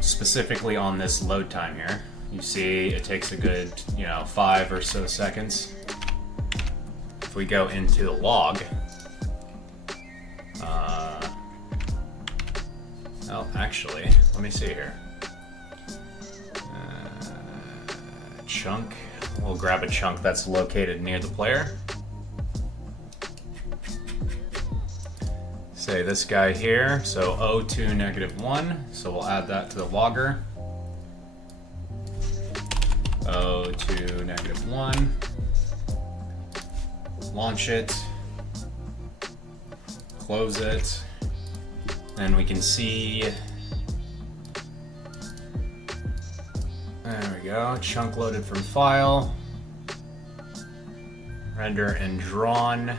specifically on this load time here. You see it takes a good, 5 or so seconds. If we go into the log, well, actually, let me see here. Chunk. We'll grab a chunk that's located near the player. Say this guy here, so O2 -1, so we'll add that to the logger. O2 -1. Launch it. Close it. And we can see, there we go, chunk loaded from file, render and drawn.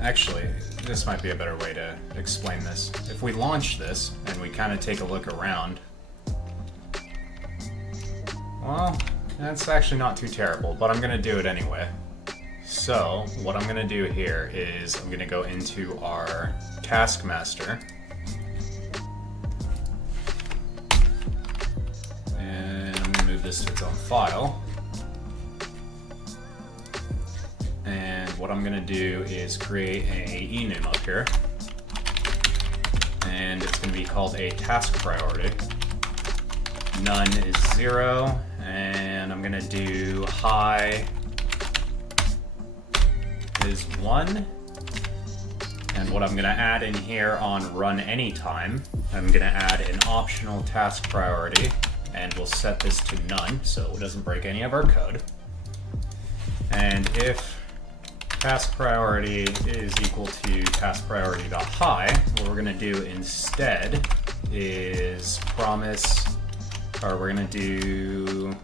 Actually, this might be a better way to explain this. If we launch this and we kind of take a look around, well, that's actually not too terrible, but I'm going to do it anyway. So what I'm going to do here is I'm going to go into our task master and I'm going to move this to its own file. And what I'm going to do is create a enum up here, and it's going to be called a task priority. None is 0, and I'm going to do high is 1. And what I'm going to add in here on run anytime, I'm going to add an optional task priority, and we'll set this to none so it doesn't break any of our code. And if task priority is equal to task priority.high, what we're going to do instead is promise, or we're going to do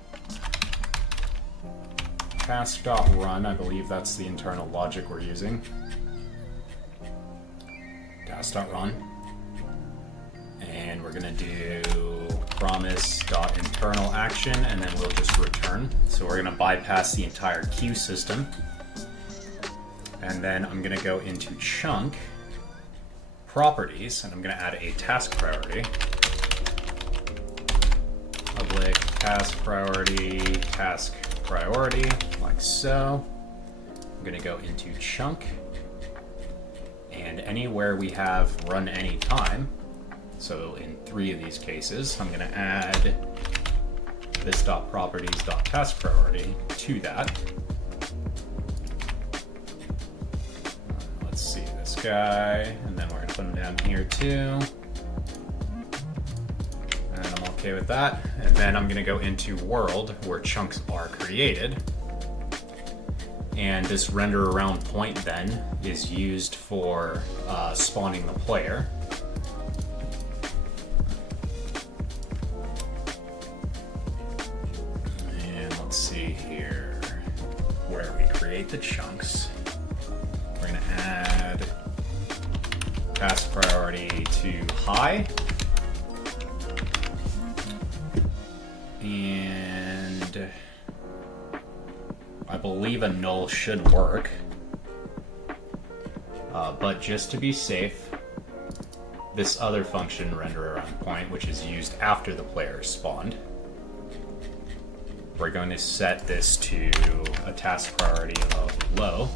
task.run, I believe that's the internal logic we're using. Task.run. And we're going to do promise.internal action, and then we'll just return. So we're going to bypass the entire queue system. And then I'm going to go into chunk properties, and I'm going to add a task priority. Public task priority, like so. I'm going to go into chunk, and anywhere we have run anytime, so in 3 of these cases, I'm going to add this.properties.task priority to that. Let's see this guy, and then we're going to put him down here too. And I'm okay with that. And then I'm going to go into world where chunks are created. And this render around point then is used for spawning the player. And let's see here where we create the chunks. We're going to add task priority to high. And I believe a null should work. But just to be safe, this other function, render around point, which is used after the player is spawned, we're going to set this to a task priority of low.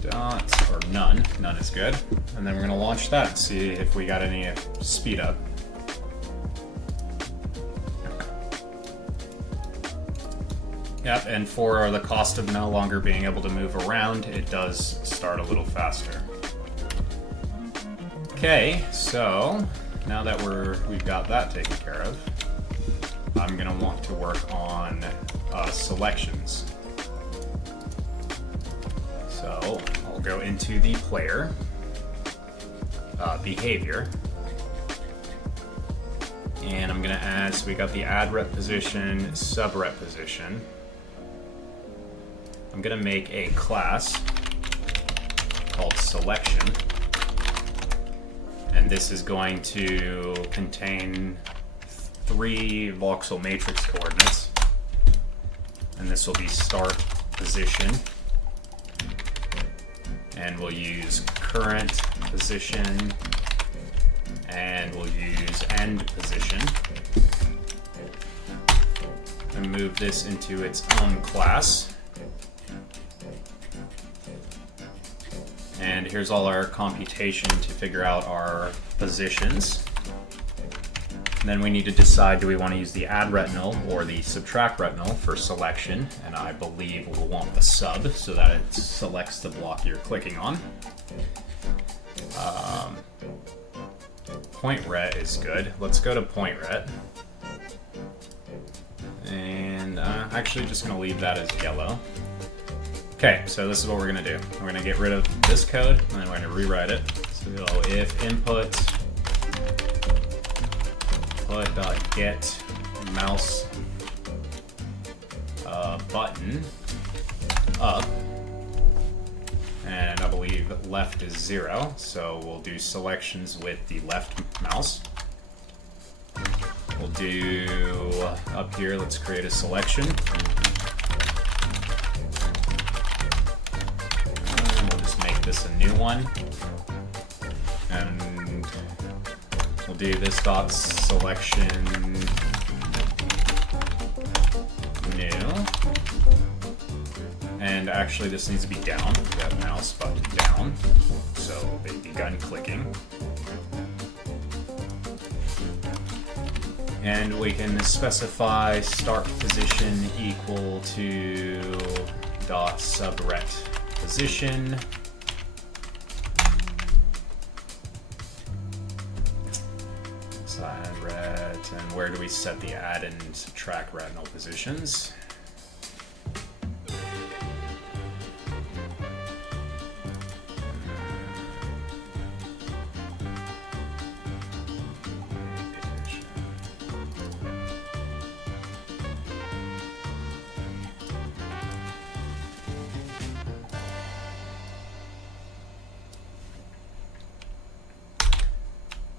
Dot, or none. None is good. And then we're going to launch that and see if we got any speed up. Yep, and for the cost of no longer being able to move around, it does start a little faster. Okay, so now that we've got that taken care of, I'm going to want to work on selections. So I'll go into the player behavior, and I'm going to add, so we got the add rep position, sub rep position. I'm going to make a class called selection, and this is going to contain 3 voxel matrix coordinates, and this will be start position, and we'll use current position, and we'll use end position, and move this into its own class. And here's all our computation to figure out our positions. And then we need to decide, do we want to use the add retinal or the subtract retinal for selection? And I believe we'll want the sub so that it selects the block you're clicking on. Point ret is good. Let's go to point ret. And actually just going to leave that as yellow. Okay, so this is what we're going to do. We're going to get rid of this code, and then we're going to rewrite it. So if input get mouse button up, and I believe left is 0, so we'll do selections with the left mouse. We'll do up here, let's create a selection. This a new one, and we'll do this dot selection new, and actually this needs to be down. We have mouse button down, so they begun clicking, and we can specify start position equal to dot subret position. Add ret, and where do we set the add and subtract retinal positions?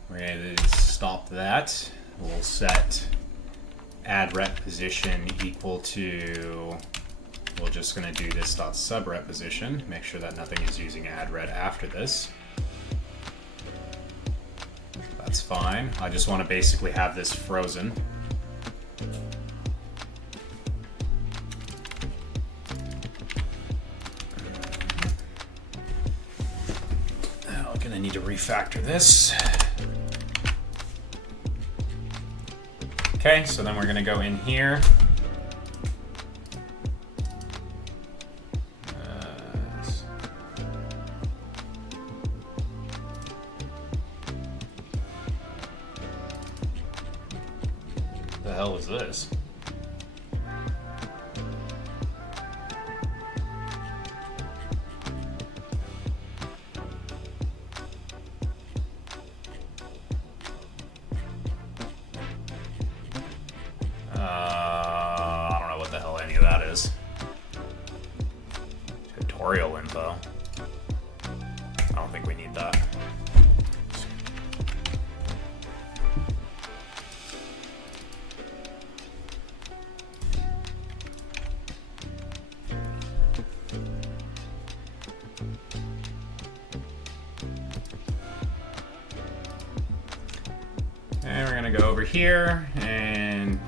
We're going to stop that. We'll set add ret position equal to, we're just going to do this dot subret position, make sure that nothing is using add ret after this. That's fine. I just want to basically have this frozen. Now we're going to need to refactor this. Okay, so then we're going to go in here. The hell is this? I don't know what the hell any of that is. Tutorial info. I don't think we need that. And we're gonna go over here and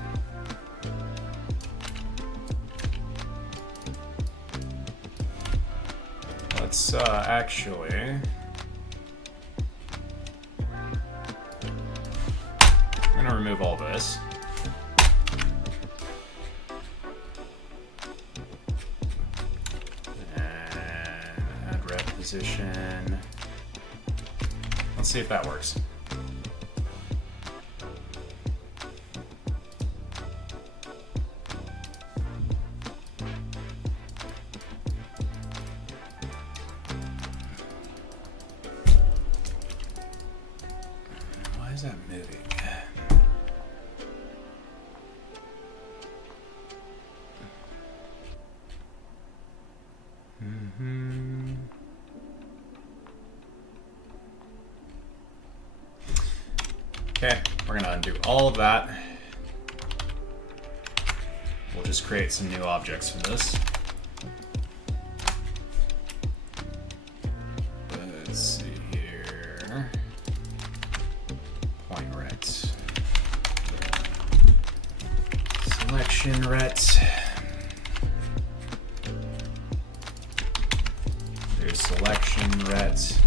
let's actually I'm gonna remove all this. And add rep position. Let's see if that works. Why is that moving? Okay, we're gonna undo all of that. We'll just create some new objects from this. selection ret. There's selection ret.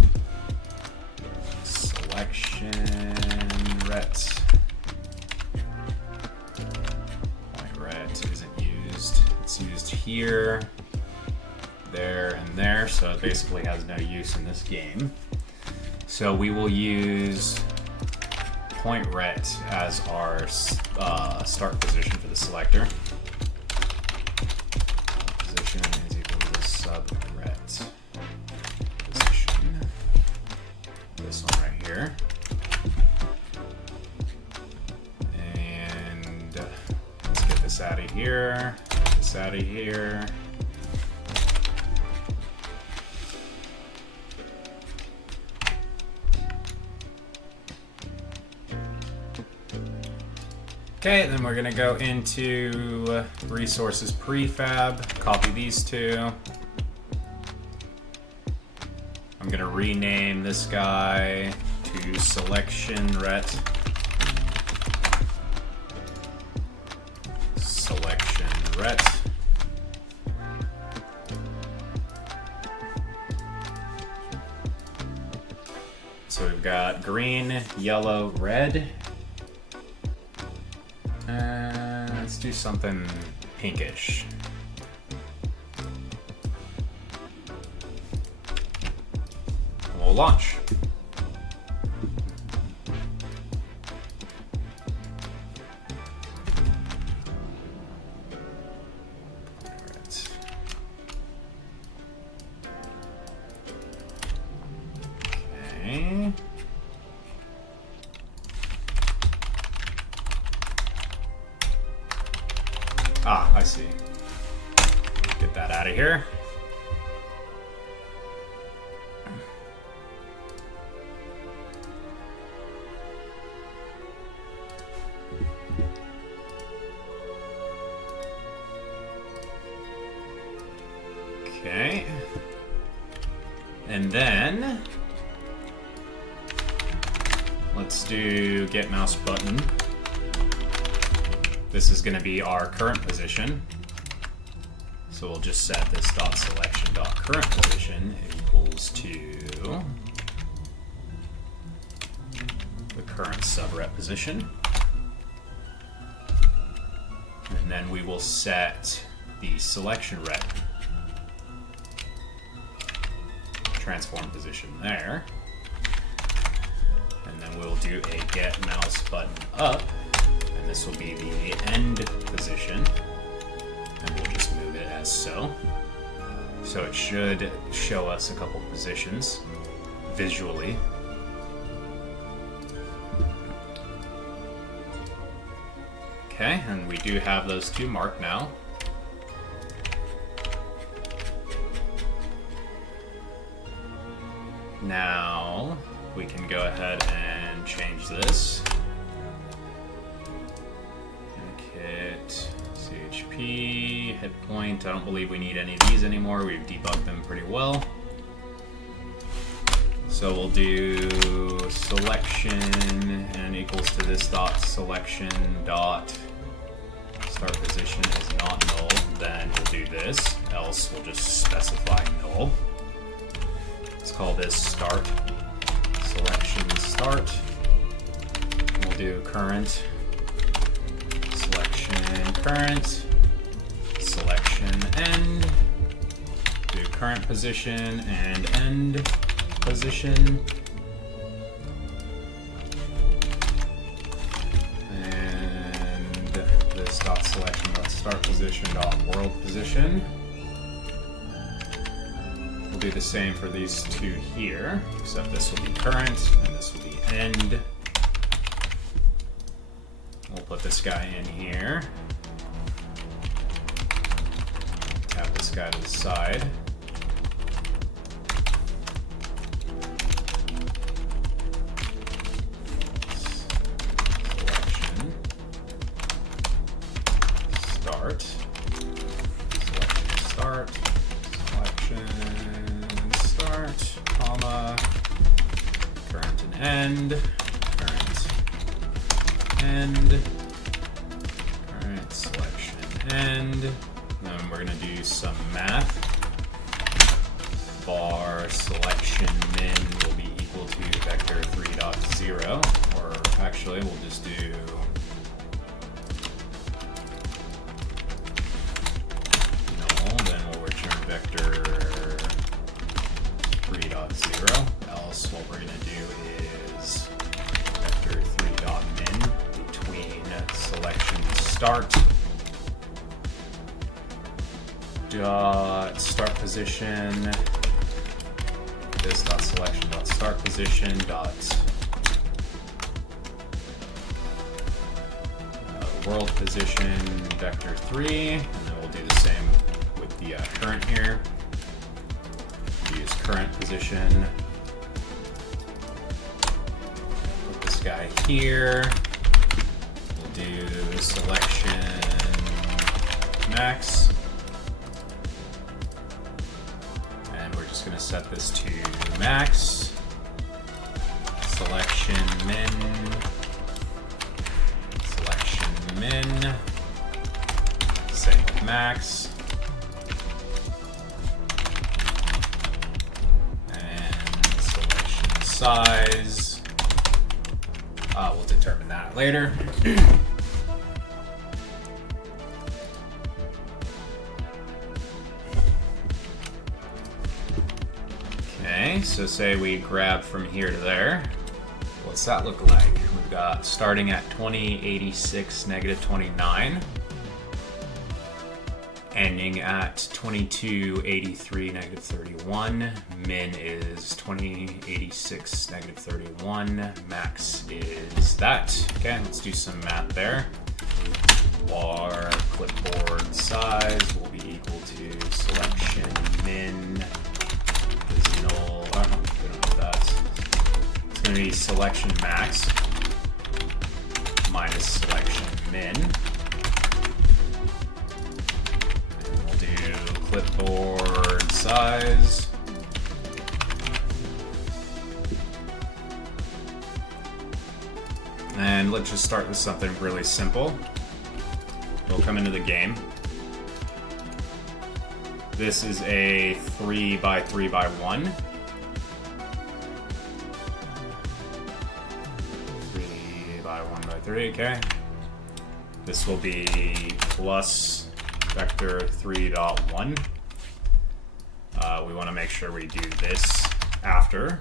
Selection ret. Point ret isn't used. It's used here, there, and there, so it basically has no use in this game. So we will use point ret as our start position for the selector. Position is equal to the sub ret position. This one right here. And let's get this out of here. This out of here. Okay, then we're gonna go into resources prefab, copy these two. I'm gonna rename this guy to selection ret. Selection ret. So we've got green, yellow, red. Let's do something pinkish. We'll launch. Alright. Okay. Ah, I see. Get that out of here. Okay. And then let's do get mouse button. This is going to be our current position. So we'll just set this dot selection dot current position equals to the current subret position. And then we will set the selection ret transform position there. And then we'll do a get mouse button up. And this will be the end position, and we'll just move it as so. So it should show us a couple positions visually. Okay, and we do have those two marked now. Now we can go ahead and change this. Hit CHP, hit point. I don't believe we need any of these anymore. We've debugged them pretty well. So we'll do selection and equals to this dot selection dot start position is not null. Then we'll do this, else we'll just specify null. Let's call this start selection start. We'll do current. Selection current, selection end, do current position and end position, and this dot selection dot start position dot world position. We'll do the same for these two here, except this will be current and this will be end. We'll put this guy in here. Tap this guy to the side. Selection. Start. Selection start. Selection start, comma. Current and end. Current end, current selection end. Then we're gonna do some math. Bar selection min will be equal to vector 3.0, or actually we'll just do null, then we'll return vector 3.0. Else what we're gonna do is vector 3.min between selection start dot start position, this dot selection dot start position dot world position vector 3, and then we'll do the same with the current here. Use current position. Put this guy here. We'll do selection max. And we're just going to set this to max. Selection min. Selection min. Same with max. And selection size. We'll determine that later. Okay, so say we grab from here to there. What's that look like? We've got starting at 2086, negative 29. Ending at 2283, negative 31. Min is 2086, negative 31. Max is that. Okay, let's do some math there. Bar clipboard size will be equal to selection min is null. I don't know if we don't know that. It's going to be selection max minus selection min. And we'll do clipboard size. And let's just start with something really simple. We'll come into the game. This is a 3 by 3 by 1. 3 by 1 by 3, okay. This will be plus vector 3.1. We want to make sure we do this after.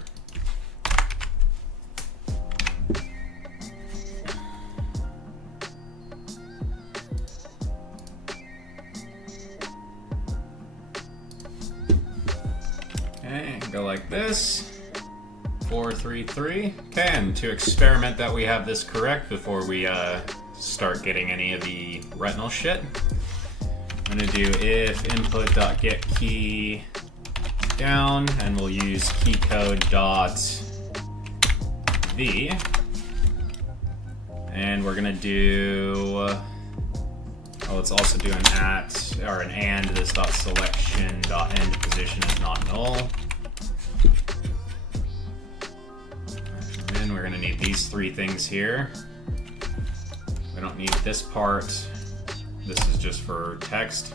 Okay, go like this. 4, 3, 3. Okay, and to experiment that we have this correct before we start getting any of the retinal shit, I'm gonna do if input.getKey down, and we'll use keycode.v, and we're gonna do let's also do an at or an and this dot selection dot end position is not null. And then we're gonna need these three things here. We don't need this part. This is just for text.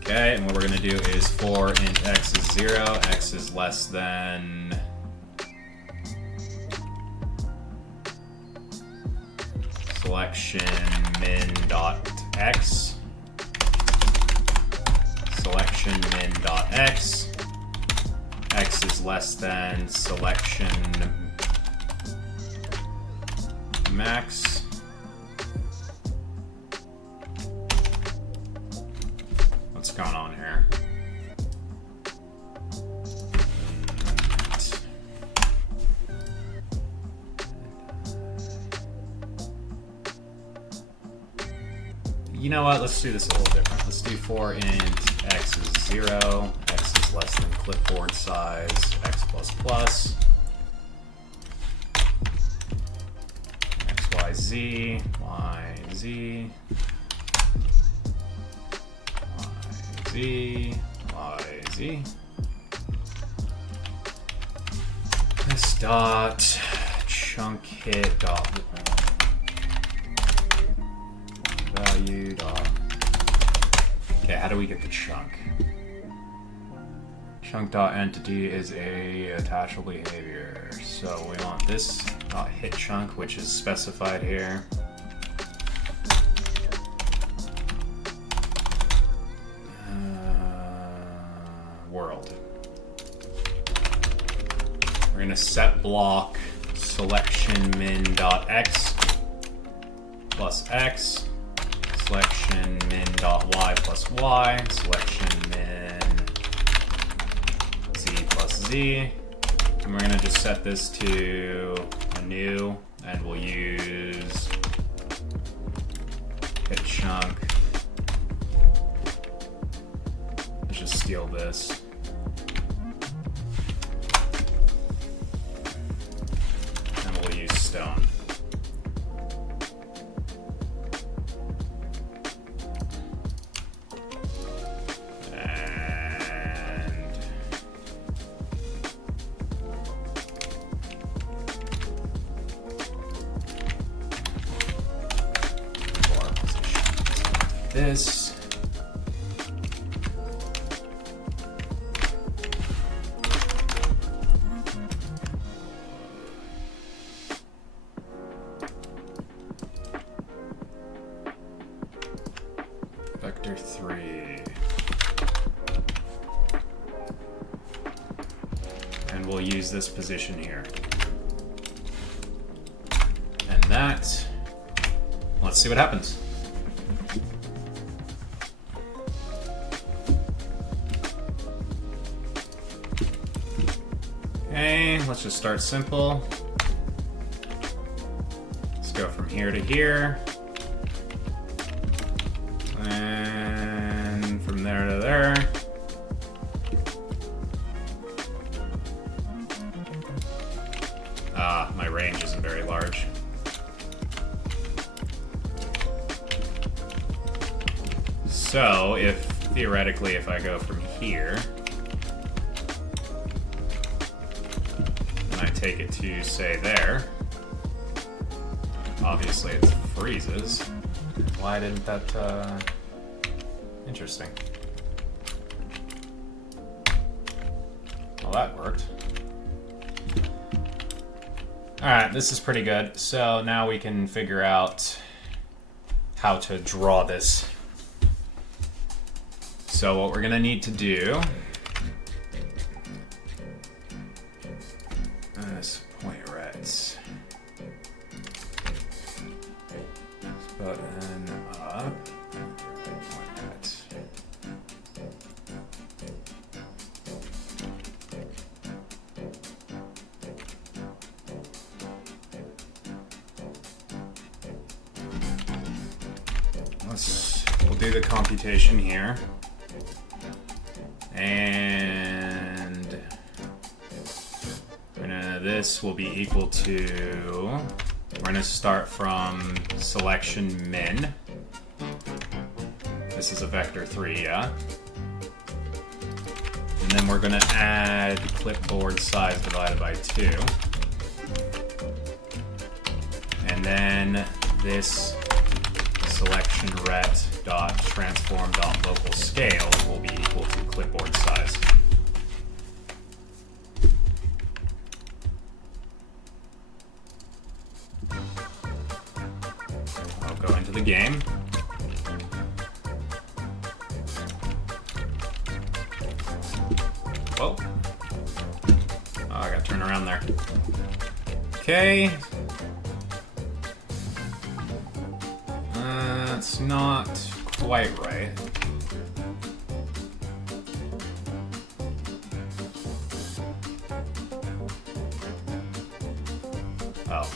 Okay, and what we're gonna do is for int x is 0, x is less than selection min dot x, selection min dot x, x is less than selection max. What's going on here? You know what? Let's do this a little different. Let's do for int x is 0, x is less than clipboard size, x plus plus, x, y, z, y, z, y, z, y, z. This dot chunk hit dot value dot. Okay, how do we get the chunk? Chunk dot entity is a attachable behavior, so we want this dot hit chunk, which is specified here. World. We're gonna set block selection min dot x plus x, selection min dot y plus y, selection min z plus z, and we're gonna just set this to a new, and we'll use hit chunk. Let's just steal this. And we'll use stone. This. Vector 3. And we'll use this position here. And that, let's see what happens. Okay, let's just start simple. Let's go from here to here. And from there to there. Ah, my range isn't very large. So, theoretically, if I go from here, and I take it to, say, there, obviously it freezes. Why didn't that, interesting. Well, that worked. Alright, this is pretty good. So now we can figure out how to draw this. So what we're gonna need to do is point right. Button up. Point right. We'll do the computation here. And this will be equal to, we're going to start from selection min. This is a vector 3, yeah? And then we're going to add clipboard size divided by 2. And then this selection ret dot transform dot local scale will be equal to clipboard size. I'll go into the game. Whoa. Oh, I gotta turn around there. Okay. That's not quite right. Oh.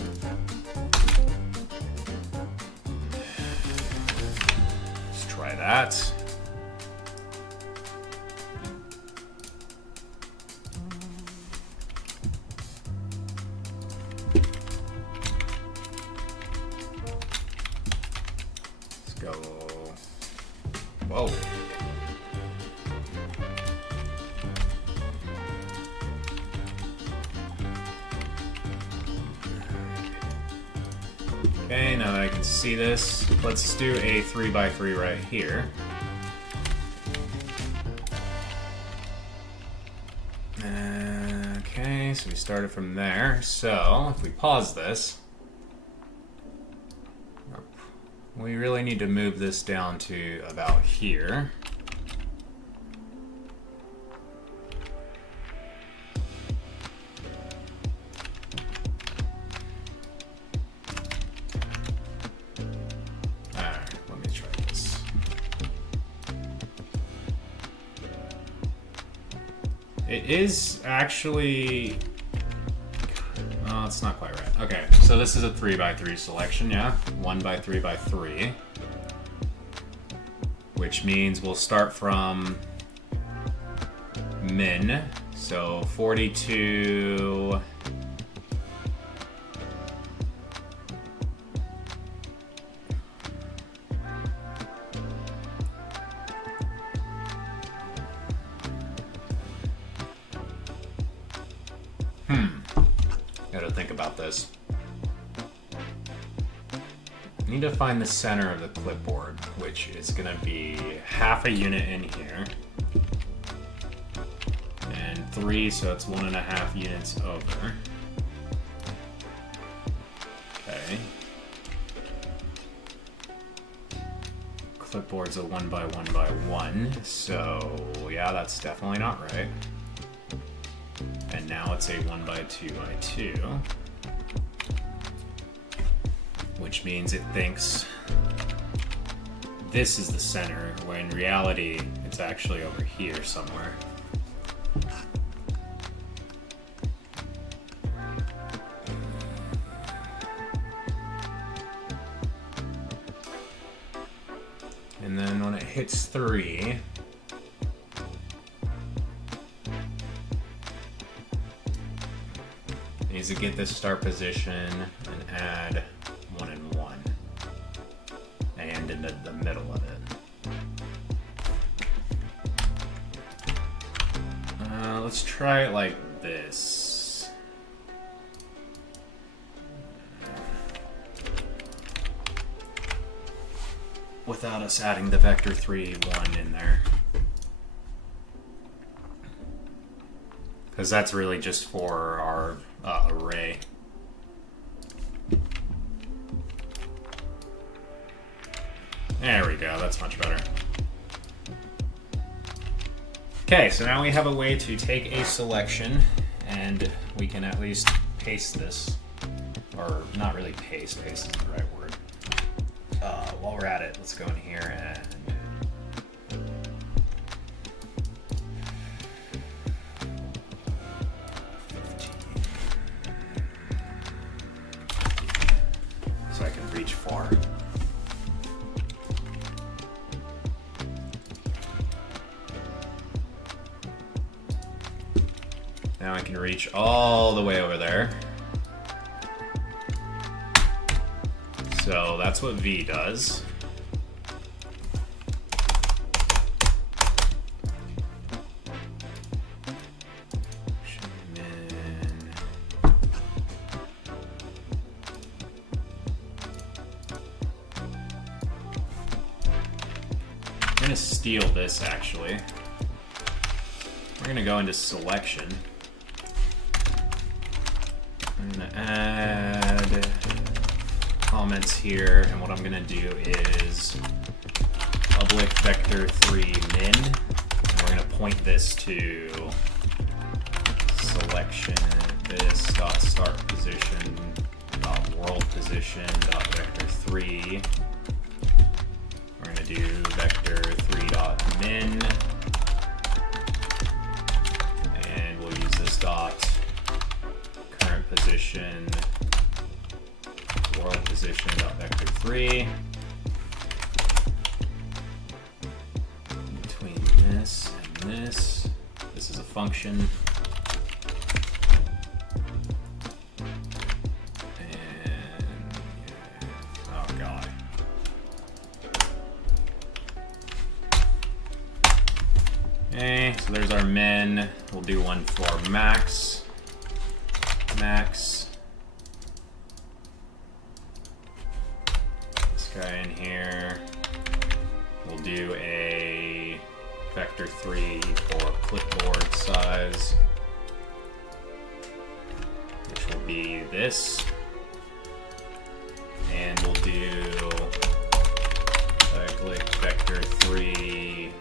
Let's try that. Let's go. Whoa. Okay, now that I can see this, let's do a 3x3 right here. Okay, so we started from there. So, if we pause this, we really need to move this down to about here. It is actually... Oh, it's not quite right. Okay, so this is a 3x3 selection, yeah? 1x3x3. Which means we'll start from min. So 42... Gotta think about this. I need to find the center of the clipboard, which is gonna be half a unit in here. And 3, so it's 1.5 units over. Okay. Clipboard's a 1x1x1, so yeah, that's definitely not right. And now it's a 1x2x2, which means it thinks this is the center, when in reality it's actually over here somewhere. And then when it hits 3, needs to get this start position and add 1 and 1 and into the middle of it. Let's try it like this. Without us adding the vector 3, 1 in there. Because that's really just for our array. There we go, that's much better. Okay, so now we have a way to take a selection and we can at least paste this. Or not really paste, paste isn't the right word. While we're at it, let's go in here and so I can reach far. Now I can reach all the way over there. So that's what V does. I'm gonna steal this actually. We're gonna go into selection. I'm gonna add comments here, and what I'm gonna do is public vector 3 min, and we're gonna point this to selection this dot start position dot world position dot vector 3. We're gonna do vector 3 dot min, and we'll use this dot current position world position dot vector 3. Between this and this is a function. And oh god. Okay, so there's our min. We'll do one for max. Max. guy in here. We'll do a vector 3 for clipboard size, which will be this. And we'll do cyclic vector 3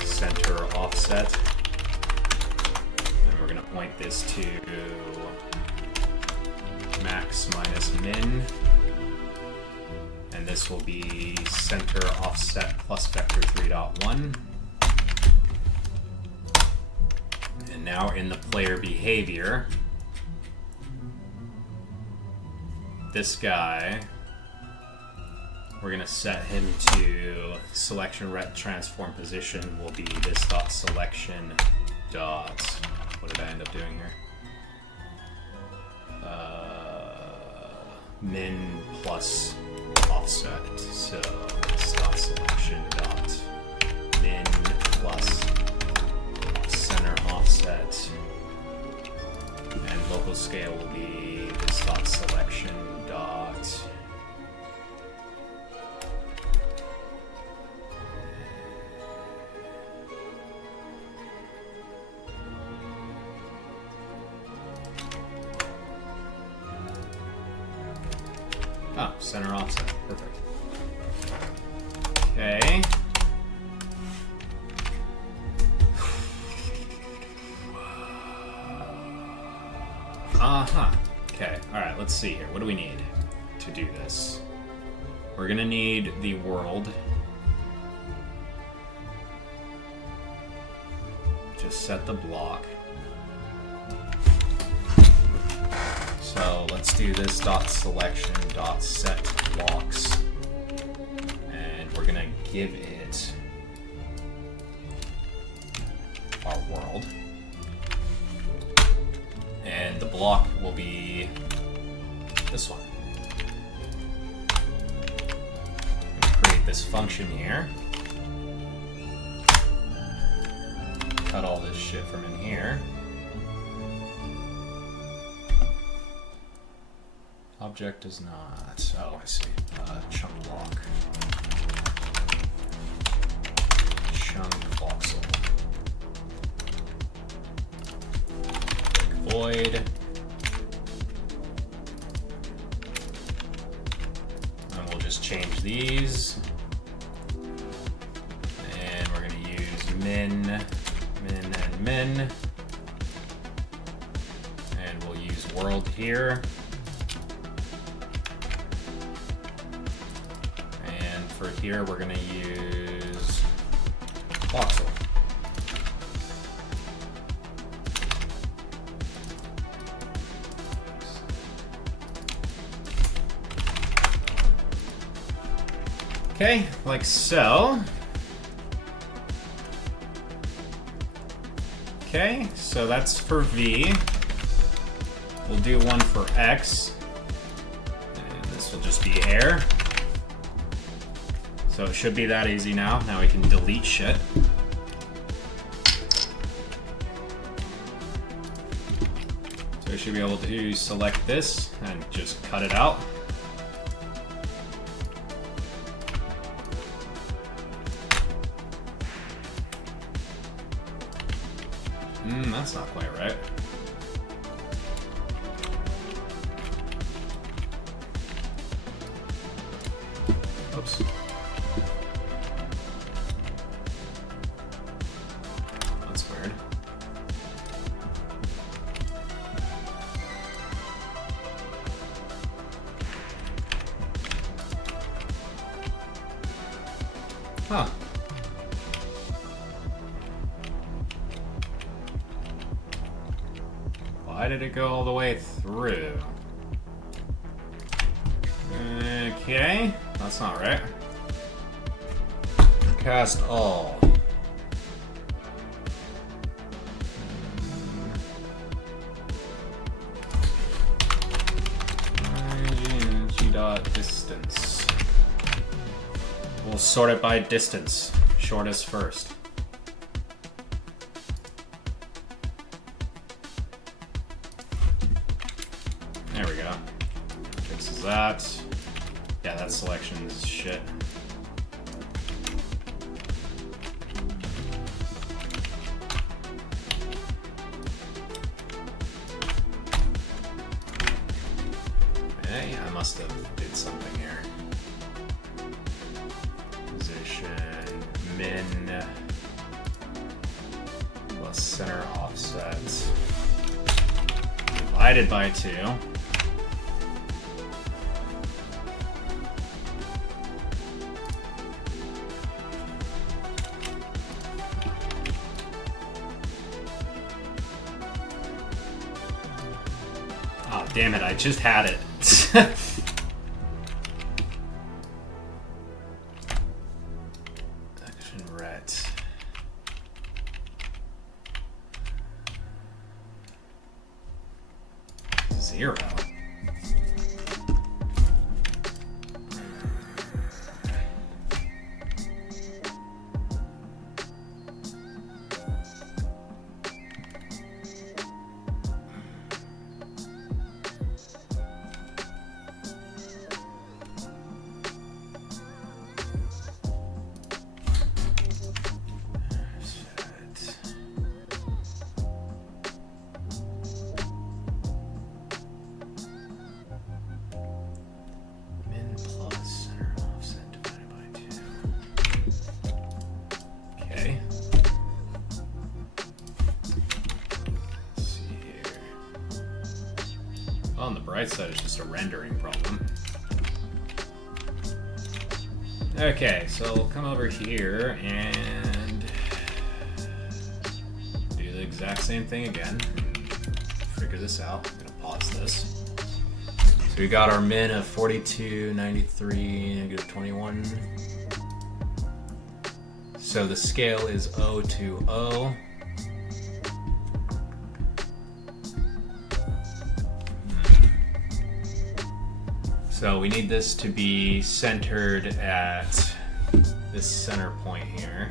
center offset. And we're going to point this to max minus min. And this will be center offset plus vector 3.1. And now in the player behavior, this guy, we're going to set him to selection ret transform position will be this dot selection dot, what did I end up doing here? Min plus offset. So this dot selection dot min plus center offset, and local scale will be this dot selection dot center offset. Perfect. Okay. Okay, alright, let's see here. What do we need to do this? We're gonna need the world to set the block. So let's do this dot selection dot set blocks, and we're gonna give it our world, and the block will be this one. I'm gonna create this function here, cut all this shit from in here. Object does not. Oh, I see. Chunk block. Chunk voxel. Void. And we'll just change these. And we're going to use min, min, and min. And we'll use world here. For here, we're going to use Voxel. Okay, like so. Okay, so that's for V. We'll do one for X. And this will just be air. So it should be that easy now. Now we can delete shit. So we should be able to select this and just cut it out. That's not quite right. Oops. That's weird. Huh. Why did it go all the way through? Okay, that's not right. Cast all. G.distance. We'll sort it by distance. Shortest first. There we go. Fixes that. Yeah, that's selection selections is shit. Hey, I must have did something here. Position, min, plus center offset. Divided by 2. Oh, damn it, I just had it. Action ret. Zero. On the bright side, it's just a rendering problem. Okay, so we'll come over here and do the exact same thing again. Figure this out. I'm gonna pause this. So we got our min of 42, 93, negative 21. So the scale is O to O. So we need this to be centered at this center point here.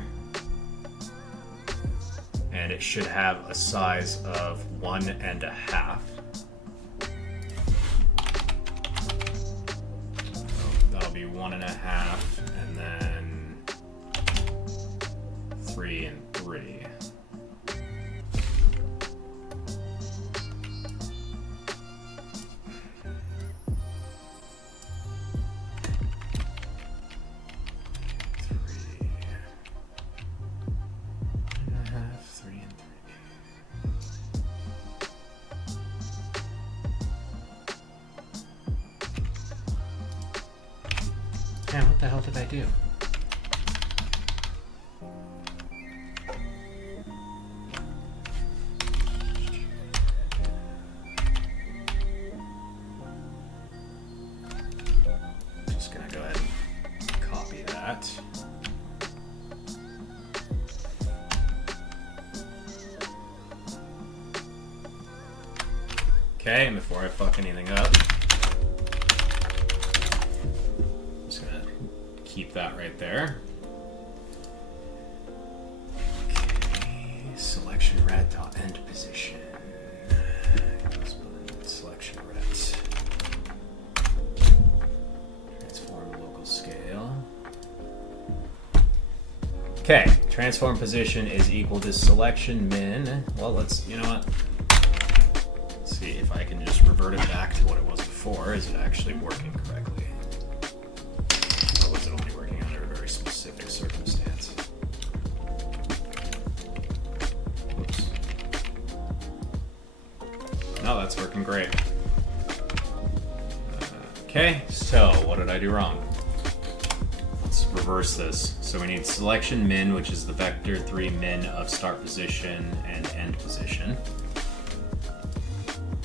And it should have a size of 1.5. So that'll be 1.5 and then 3 and 3. Man, what the hell did I do? Just gonna go ahead and copy that. Okay, and before I fuck anything up, keep that right there. Okay, selection ret dot end position. Selection ret. Transform local scale. Okay, transform position is equal to selection min. Well, let's, you know what? Let's see if I can just revert it back to what it was before. Is it actually working correctly? Specific circumstance. Oops. No, that's working great. Okay, so what did I do wrong? Let's reverse this. So we need selection min, which is the vector 3 min of start position and end position.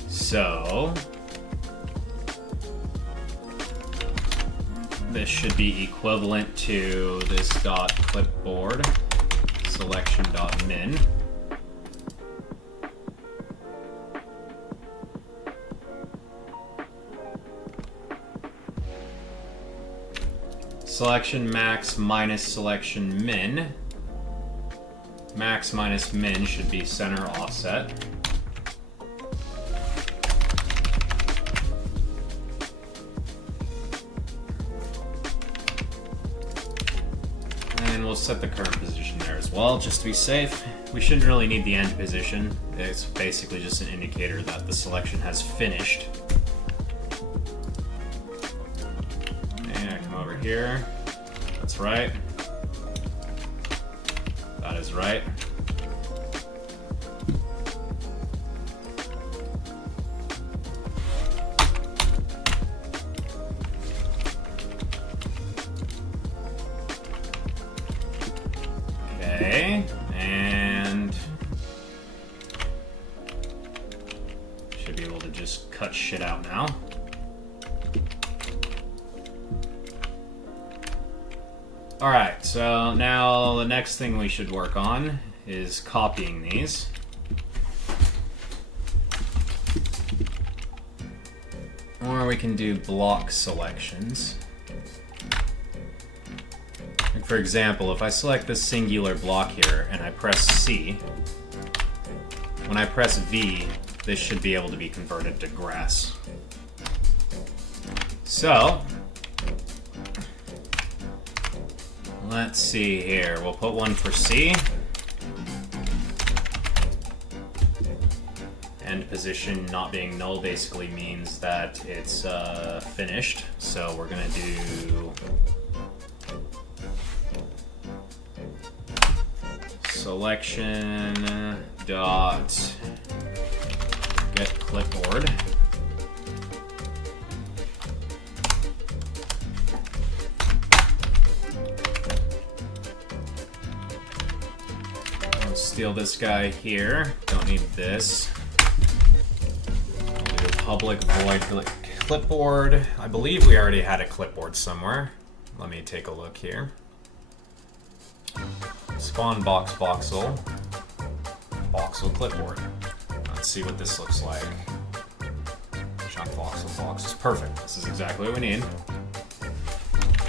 So this should be equivalent to this dot clipboard selection dot min. Selection max minus selection min. Max minus min should be center offset. And we'll set the current position there as well, just to be safe. We shouldn't really need the end position. It's basically just an indicator that the selection has finished. And I come over here. That's right. That is right. Okay, and should be able to just cut shit out now. Alright, so now the next thing we should work on is copying these. Or we can do block selections. Like for example, if I select this singular block here and I press C, when I press V, this should be able to be converted to grass. So, let's see here. We'll put one for C. End position not being null basically means that it's finished. So we're gonna do selection dot get clipboard. Steal this guy here. Don't need this. I'll do public void clipboard. I believe we already had a clipboard somewhere. Let me take a look here. Spawn box voxel. Voxel clipboard. Let's see what this looks like. Chunk voxel box is perfect. This is exactly what we need.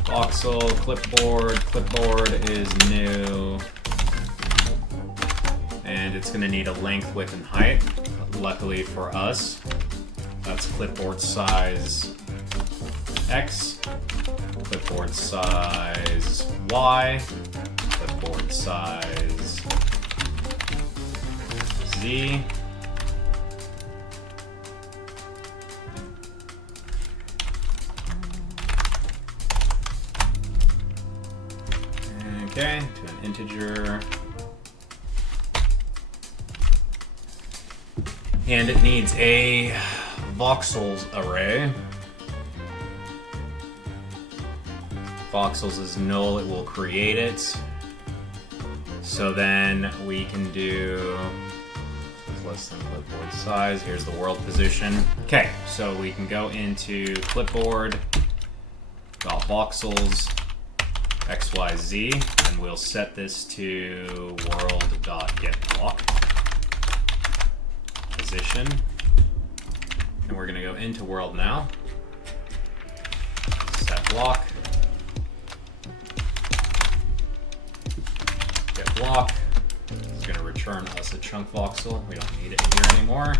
Voxel clipboard. Clipboard is new. And it's going to need a length, width, and height. Luckily for us, that's clipboard size X, clipboard size Y, clipboard size Z. Okay, to an integer. And it needs a voxels array. Voxels is null, it will create it. So then we can do less than clipboard size. Here's the world position. Okay, so we can go into clipboard, got voxels, XYZ, and we'll set this to world.getBlock. Position, and we're going to go into world now. Set block. Get block. It's going to return us a chunk voxel. We don't need it here anymore.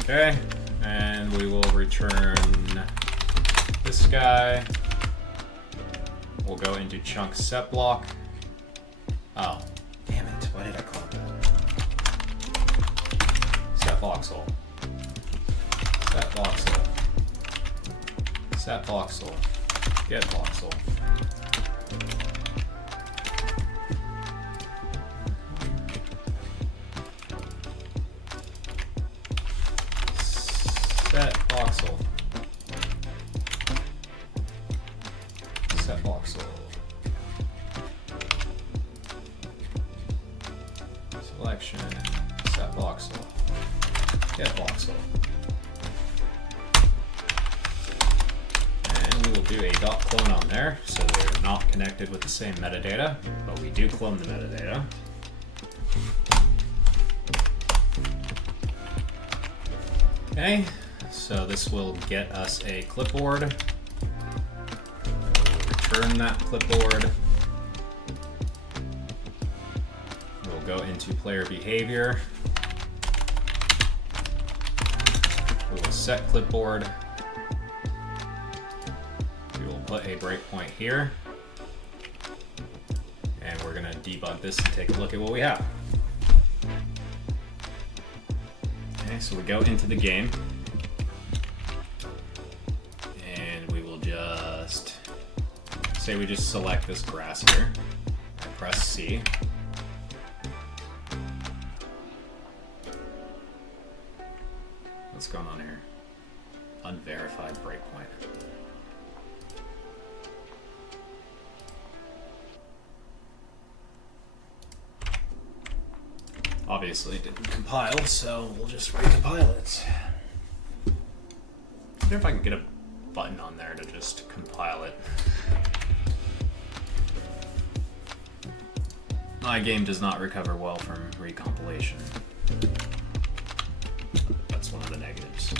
Okay, and we will return this guy. We'll go into chunk set block. Oh, damn it. What did I call that? Set voxel. Set voxel. Set voxel. Get voxel. Set voxel. Set voxel. Selection. Set voxel. Get voxel. And we will do a dot clone on there, so they're not connected with the same metadata, but we do clone the metadata. Okay, so this will get us a clipboard. Return that clipboard. We'll go into player behavior. We will set clipboard. We will put a breakpoint here. And we're going to debug this and take a look at what we have. Okay, so we go into the game. And we will just say we just select this grass here. I press C. What's going on here? Unverified breakpoint. Obviously it didn't compile, so we'll just recompile it. I wonder if I can get a button on there to just compile it. My game does not recover well from recompilation. That's one of the negatives.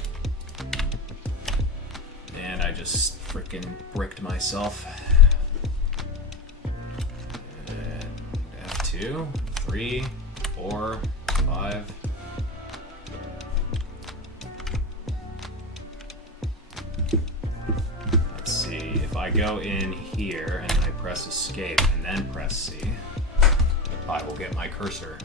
And I just freaking bricked myself. And F2, 3, 4, 5. Let's see, if I go in here and then I press escape and then press C, I will get my cursor.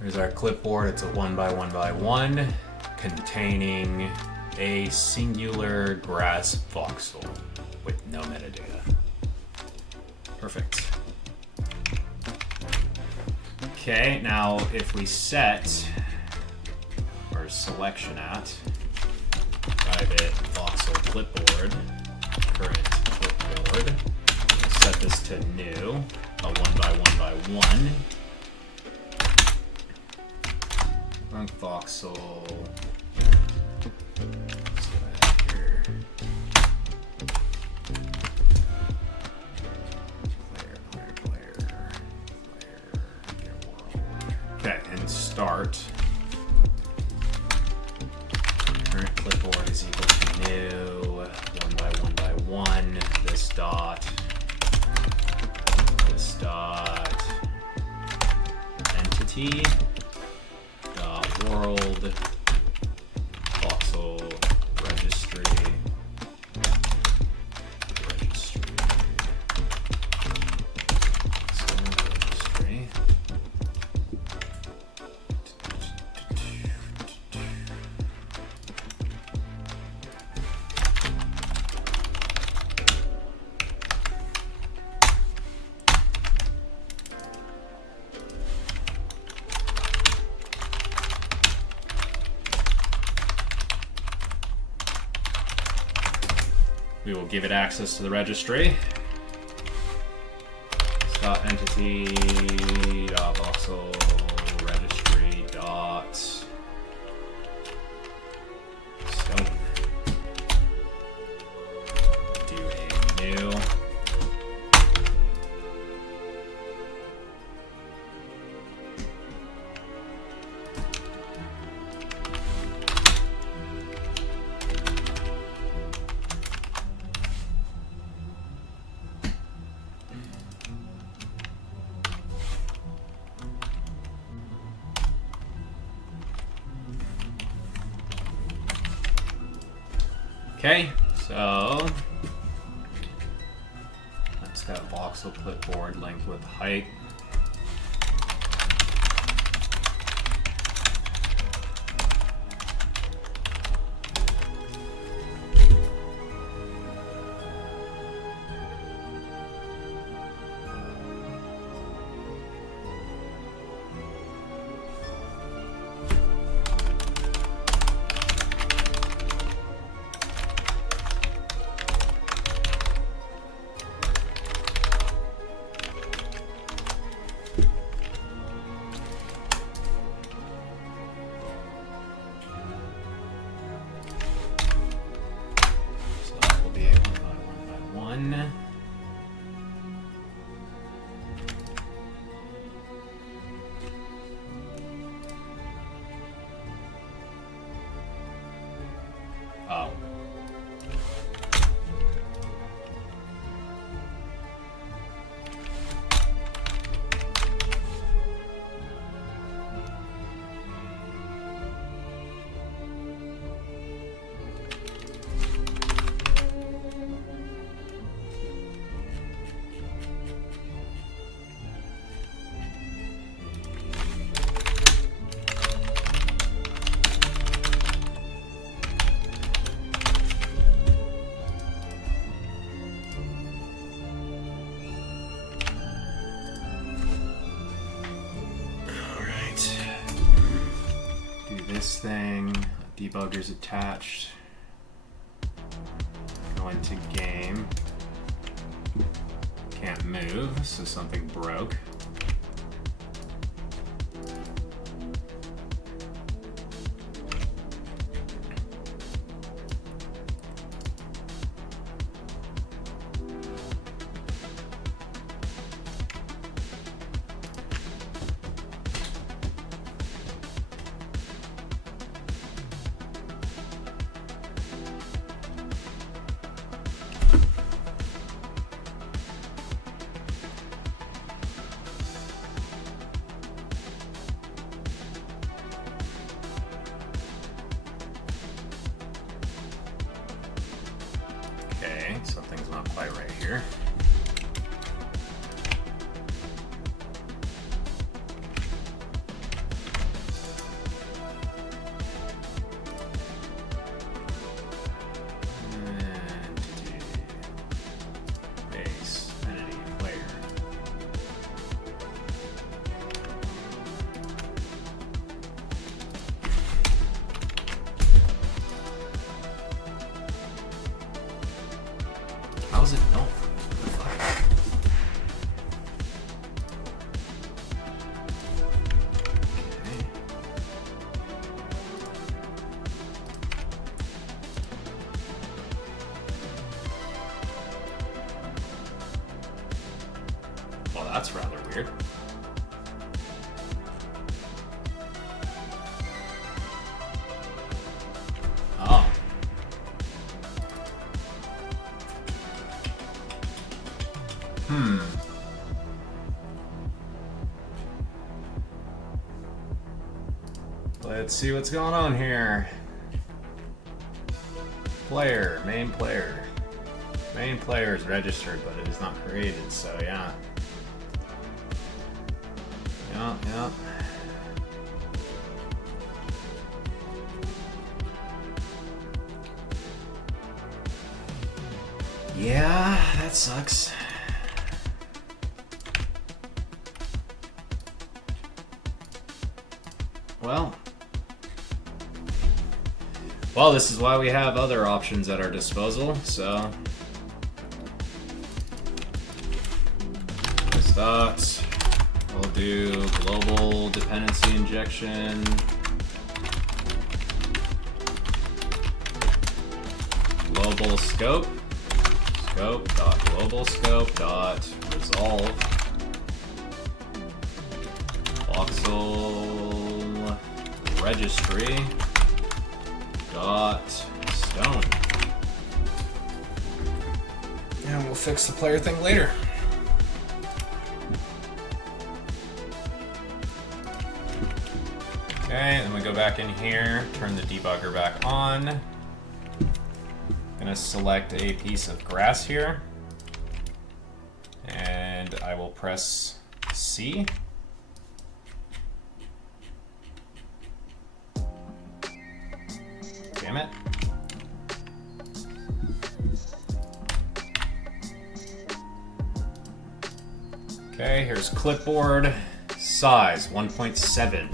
There's our clipboard. It's a 1x1x1 containing a singular grass voxel with no metadata. Perfect. Okay, now if we set our selection at private voxel clipboard, current clipboard, we'll set this to new, a 1x1x1. Run voxel. Let's see what I have here. Player, get world. Okay, and start. Current clipboard is equal to new 1x1x1. This dot. This dot. Entity. World voxel registry We will give it access to the registry. Dot entity dot voxel registry dot stone. Do a new. Okay, so that's got a voxel clipboard length with height. Oh. debugger's attached. Go into game. Can't move, so something broke. Okay, something's not quite right here. Entity, base, entity, player. How is it no? Okay. Well, that's rather weird. Oh. Let's see what's going on here. Player, main player. Main player is registered, but it is not created, so yeah. Yeah. Yeah, that sucks. Well, this is why we have other options at our disposal, so. Thoughts. We'll do global dependency injection. Global scope. Scope.global scope.resolve. Voxel registry. Stone. And we'll fix the player thing later. Okay, then we go back in here, turn the debugger back on. Gonna select a piece of grass here. And I will press C. Damn it. Okay, here's clipboard. Size 1.7.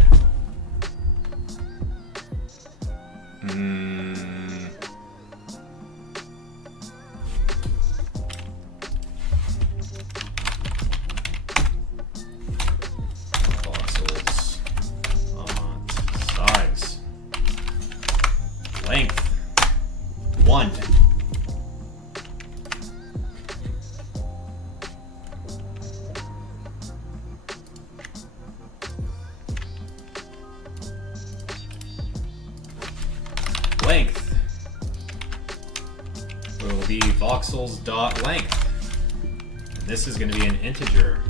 Voxels. Size. Length. 1. Length will be voxels.length. This is going to be an integer.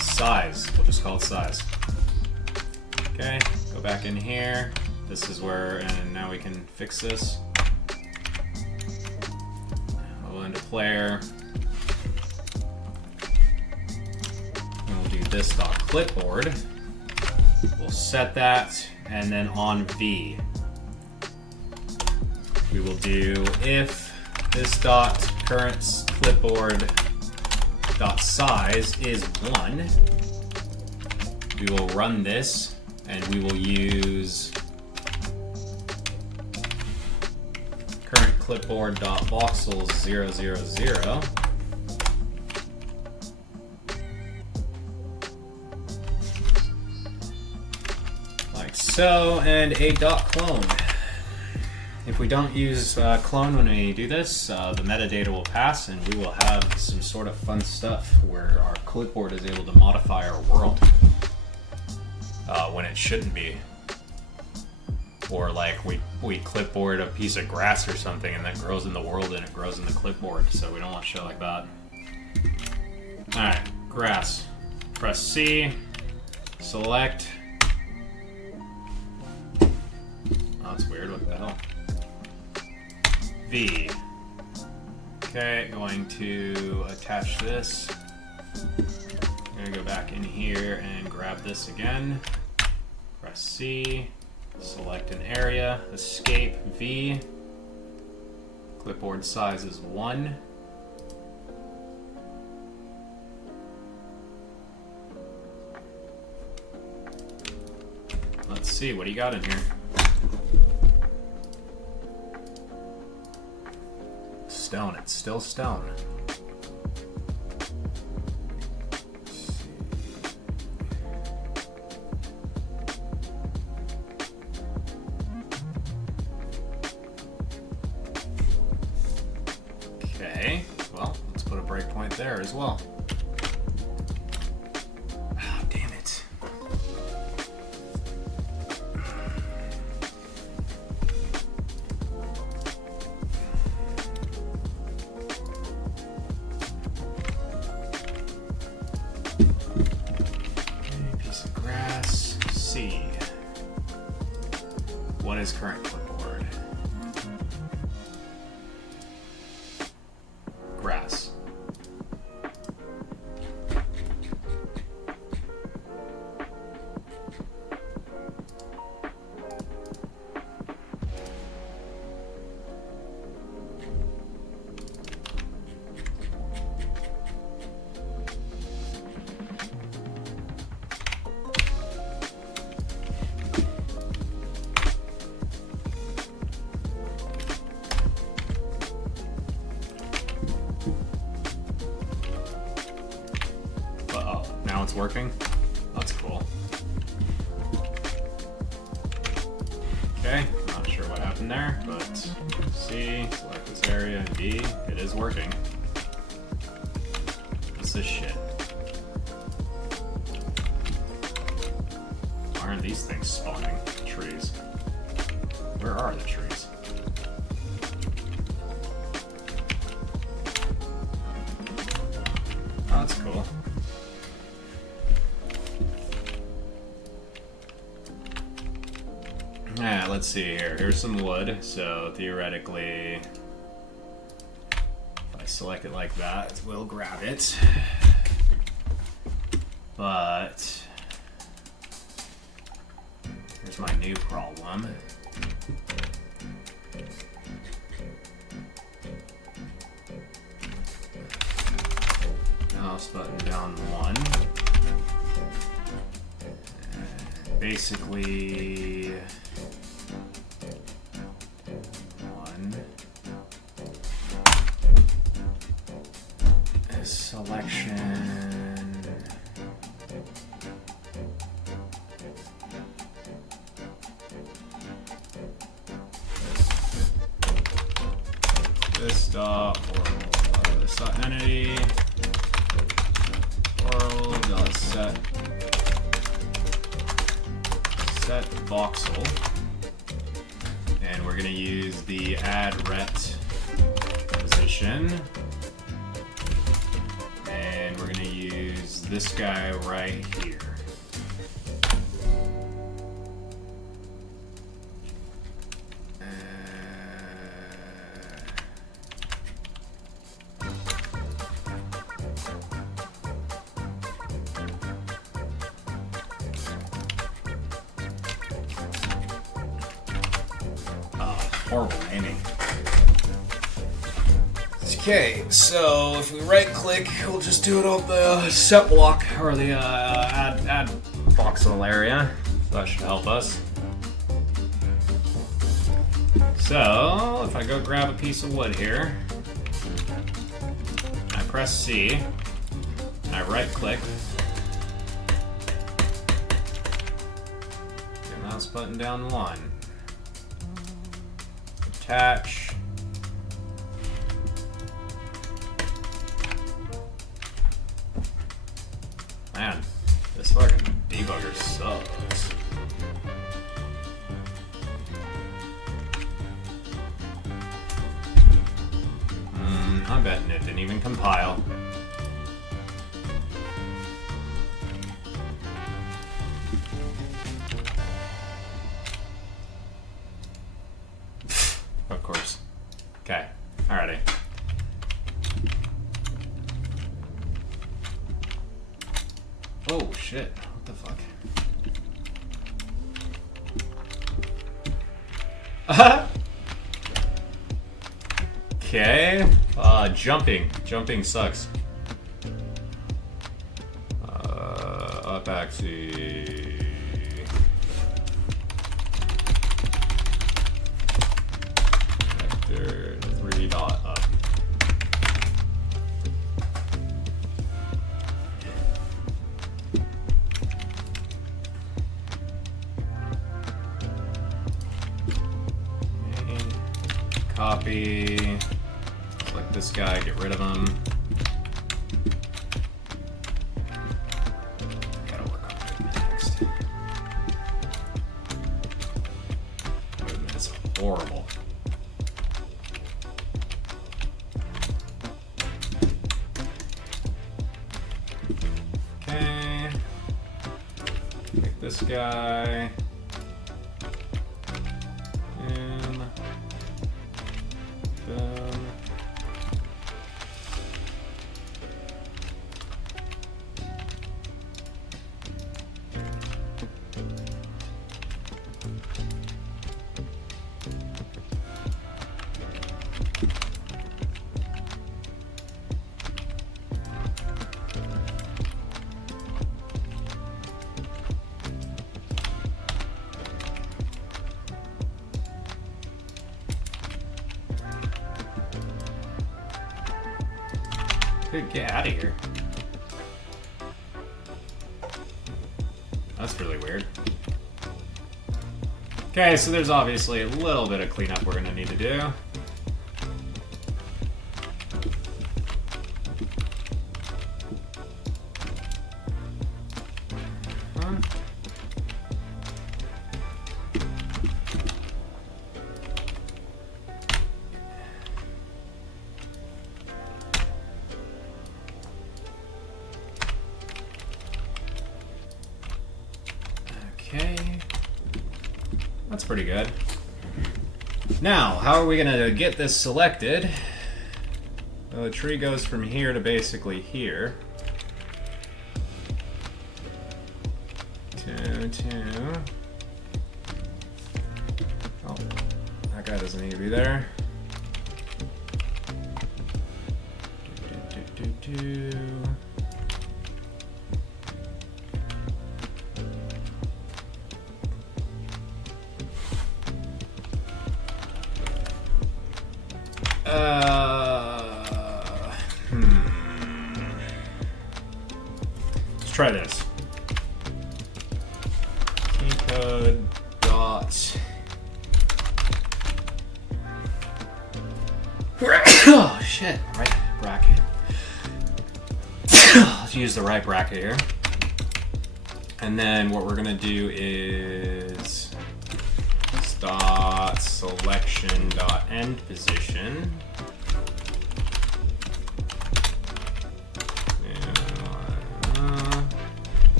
Size. We'll just call it size. Okay, go back in here. This is where, and now we can fix this. Go into player. And we'll do this.clipboard. We'll set that, and then on V, we will do if this dot current clipboard dot size is 1. We will run this, and we will use clipboard.voxels000. Like so, and a .clone. If we don't use clone when we do this, the metadata will pass and we will have some sort of fun stuff where our clipboard is able to modify our world when it shouldn't be. Or like we clipboard a piece of grass or something and that grows in the world and it grows in the clipboard, so we don't want shit like that. Alright, grass. Press C, select. Oh, that's weird, what the hell? V. Okay, going to attach this. I'm gonna go back in here and grab this again. Press C, select an area, escape V. Clipboard size is 1. Let's see, what do you got in here? Stone, it's still stone. Okay, well, let's put a breakpoint there as well. Oh, damn it. What is current clipboard? Grass. Now it's working. That's cool. Okay, not sure what happened there, but C, select this area, and D, it is working. What's this shit? Why aren't these things spawning? Trees. Where are the trees? Oh, that's cool. Yeah, let's see here. Here's some wood, so theoretically, if I select it like that, it will grab it. But here's my new problem. Mouse button down 1. And basically, selection. This dot world, this dot entity world dot set voxel, and we're gonna use the add ret position. And we're going to use this guy right here. Horrible naming. Okay, so if we right click, we'll just do it on the set block, or the add voxel area. So that should help us. So, if I go grab a piece of wood here, I press C, and I right click, get mouse button down one, attach, man, this fucking debugger sucks. I'm betting it didn't even compile. Of course. Okay. Alrighty. Oh shit. What the fuck? Okay. Jumping sucks. Up axis. Vector 3 dot up. Okay. Copy. Select this guy, get rid of him. Gotta work on it next. Movement is horrible. Okay. Take this guy. Boom. Boom. Dude, get out of here. That's really weird. Okay, so there's obviously a little bit of cleanup we're gonna need to do. Huh? Okay, that's pretty good. Now, how are we gonna get this selected? Well, the tree goes from here to basically here. Two. Oh, that guy doesn't need to be there. Do. Let's try this. Keycode dot. Oh shit! Right bracket. Let's use the right bracket here. And then what we're gonna do is dot selection dot end position.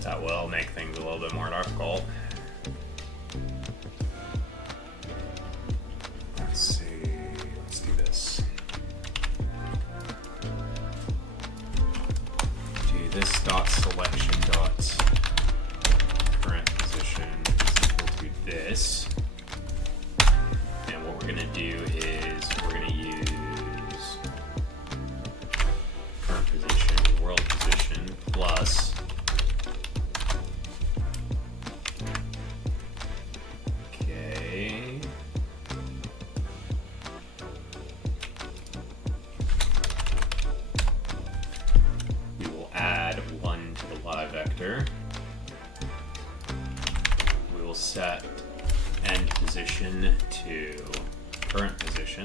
That will make things a little bit more difficult. Let's see. Let's do this. Do this dot selection dot current position is equal to this. And what we're gonna do is we're gonna use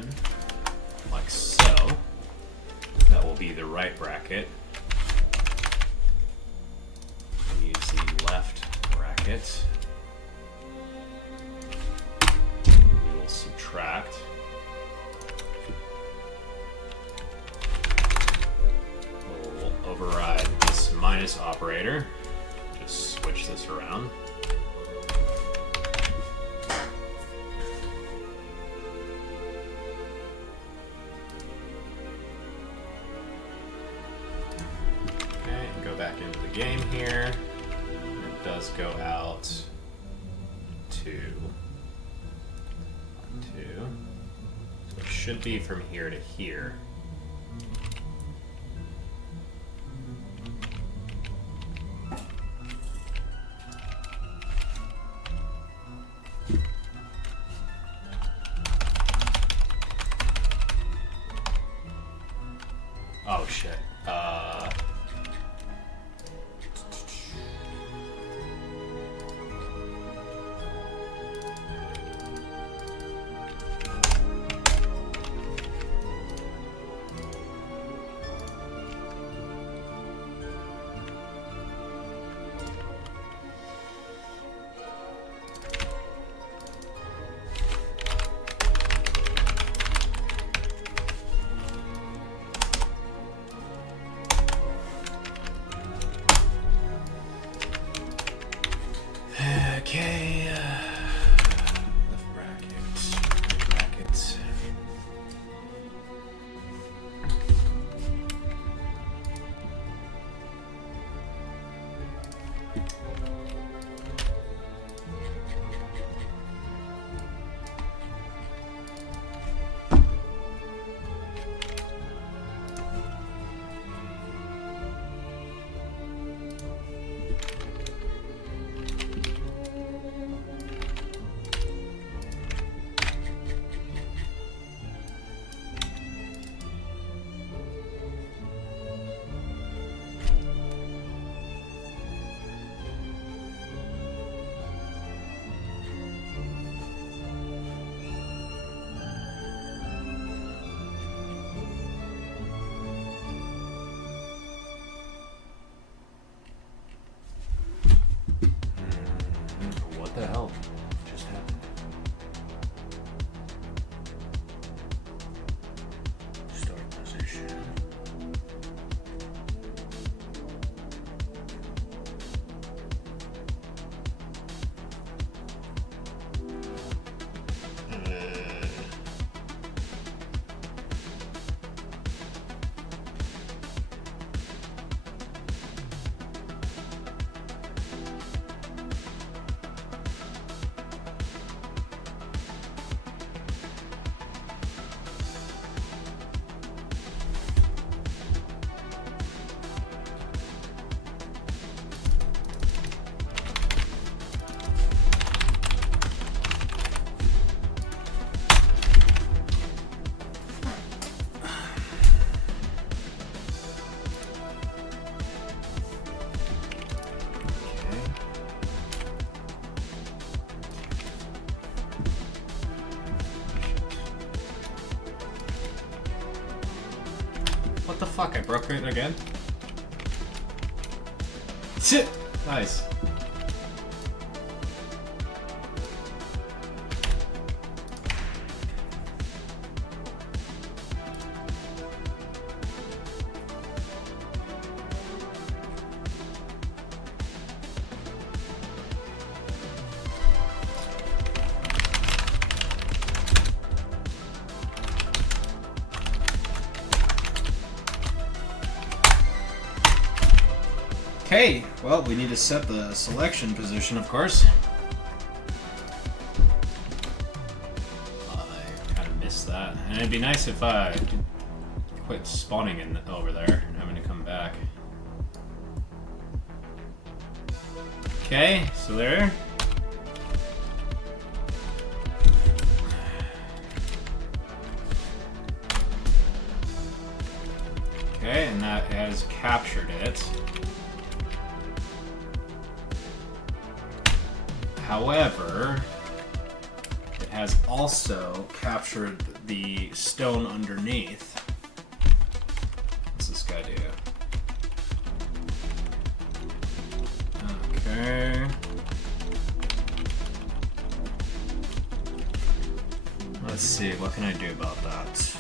position, like so. That will be the right bracket. And use the left bracket. We will subtract. We'll override this minus operator. Just switch this around. Back into the game here. It does go out to 1, 2. So it should be from here to here. Oh shit. Okay, left bracket, right bracket. What the hell just happened? Start position. What the fuck? I broke it again? Shit! Nice. Okay, well, we need to set the selection position, of course. I kind of missed that. And it'd be nice if I could quit spawning in over there and having to come back. Okay, so there. Okay, and that has captured it. However, it has also captured the stone underneath. What's this guy do? Okay. Let's see, what can I do about that?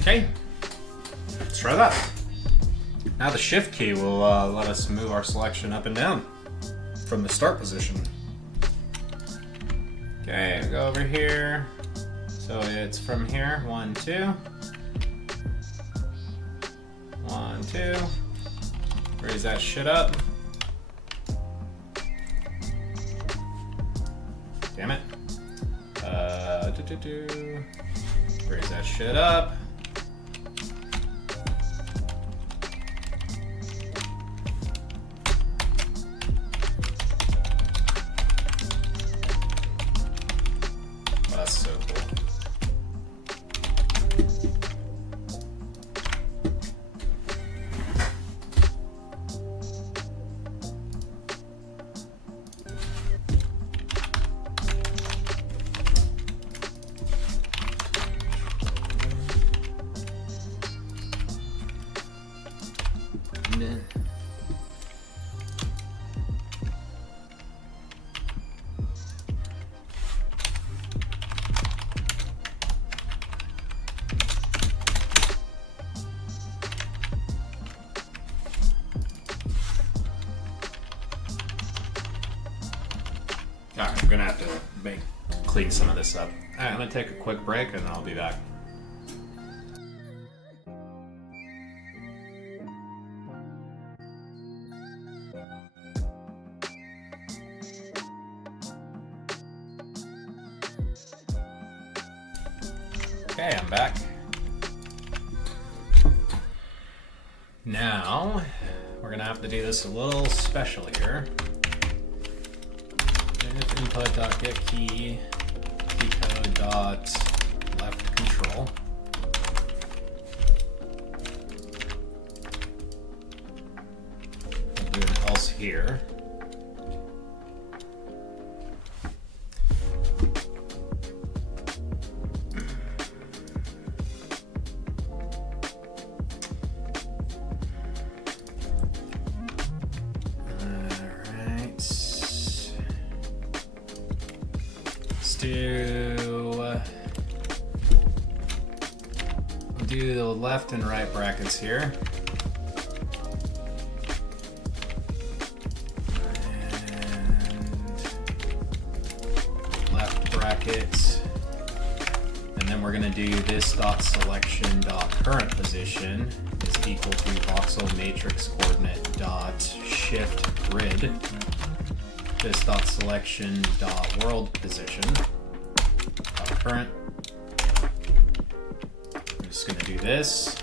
Okay, let's try that. Now the shift key will let us move our selection up and down from the start position. Okay, go over here. So it's from here, 1, 2. 1, 2. Raise that shit up. Damn it. Raise that shit up. That's so cool. Alright, I'm gonna have to clean some of this up. Alright, I'm gonna take a quick break and then I'll be back. Okay, I'm back. Now, we're gonna have to do this a little special here. If input.getKey, keycode.left control. We'll do an else here. Do the left and right brackets here. And left bracket. And then we're going to do this dot selection dot current position is equal to voxel matrix coordinate dot shift grid. This dot selection dot world position dot current. I'm just gonna do this.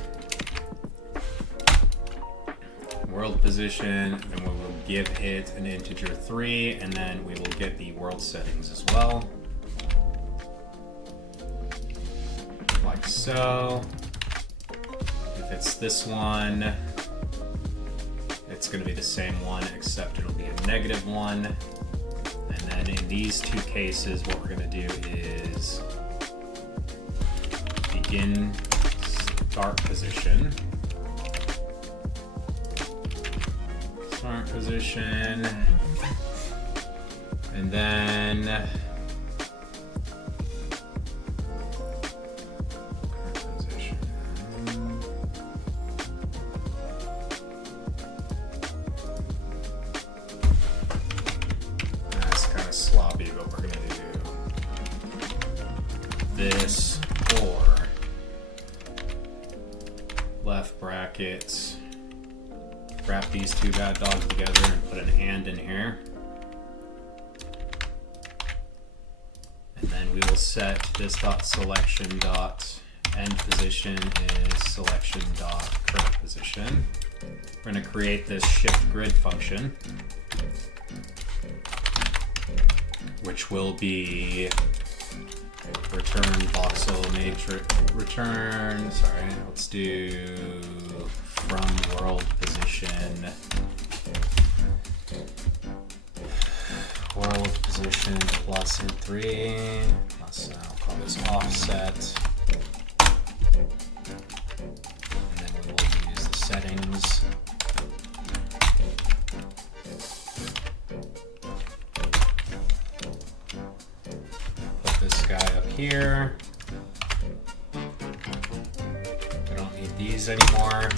World position, and we will give it an integer 3, and then we will get the world settings as well. so. If it's this one, it's going to be the same one, except it'll be a -1. And then in these two cases, what we're going to do is begin start position. Start position. And then sloppy, but we're gonna do this or left brackets, wrap these two bad dogs together and put an and in here. And then we will set this dot selection dot end position is selection dot current position. We're gonna create this shift grid function, which will be return voxel matrix, return, sorry, let's do from world position, world position plus in 3, plus, I'll call this offset, and then we will use the settings. Here. We don't need these anymore.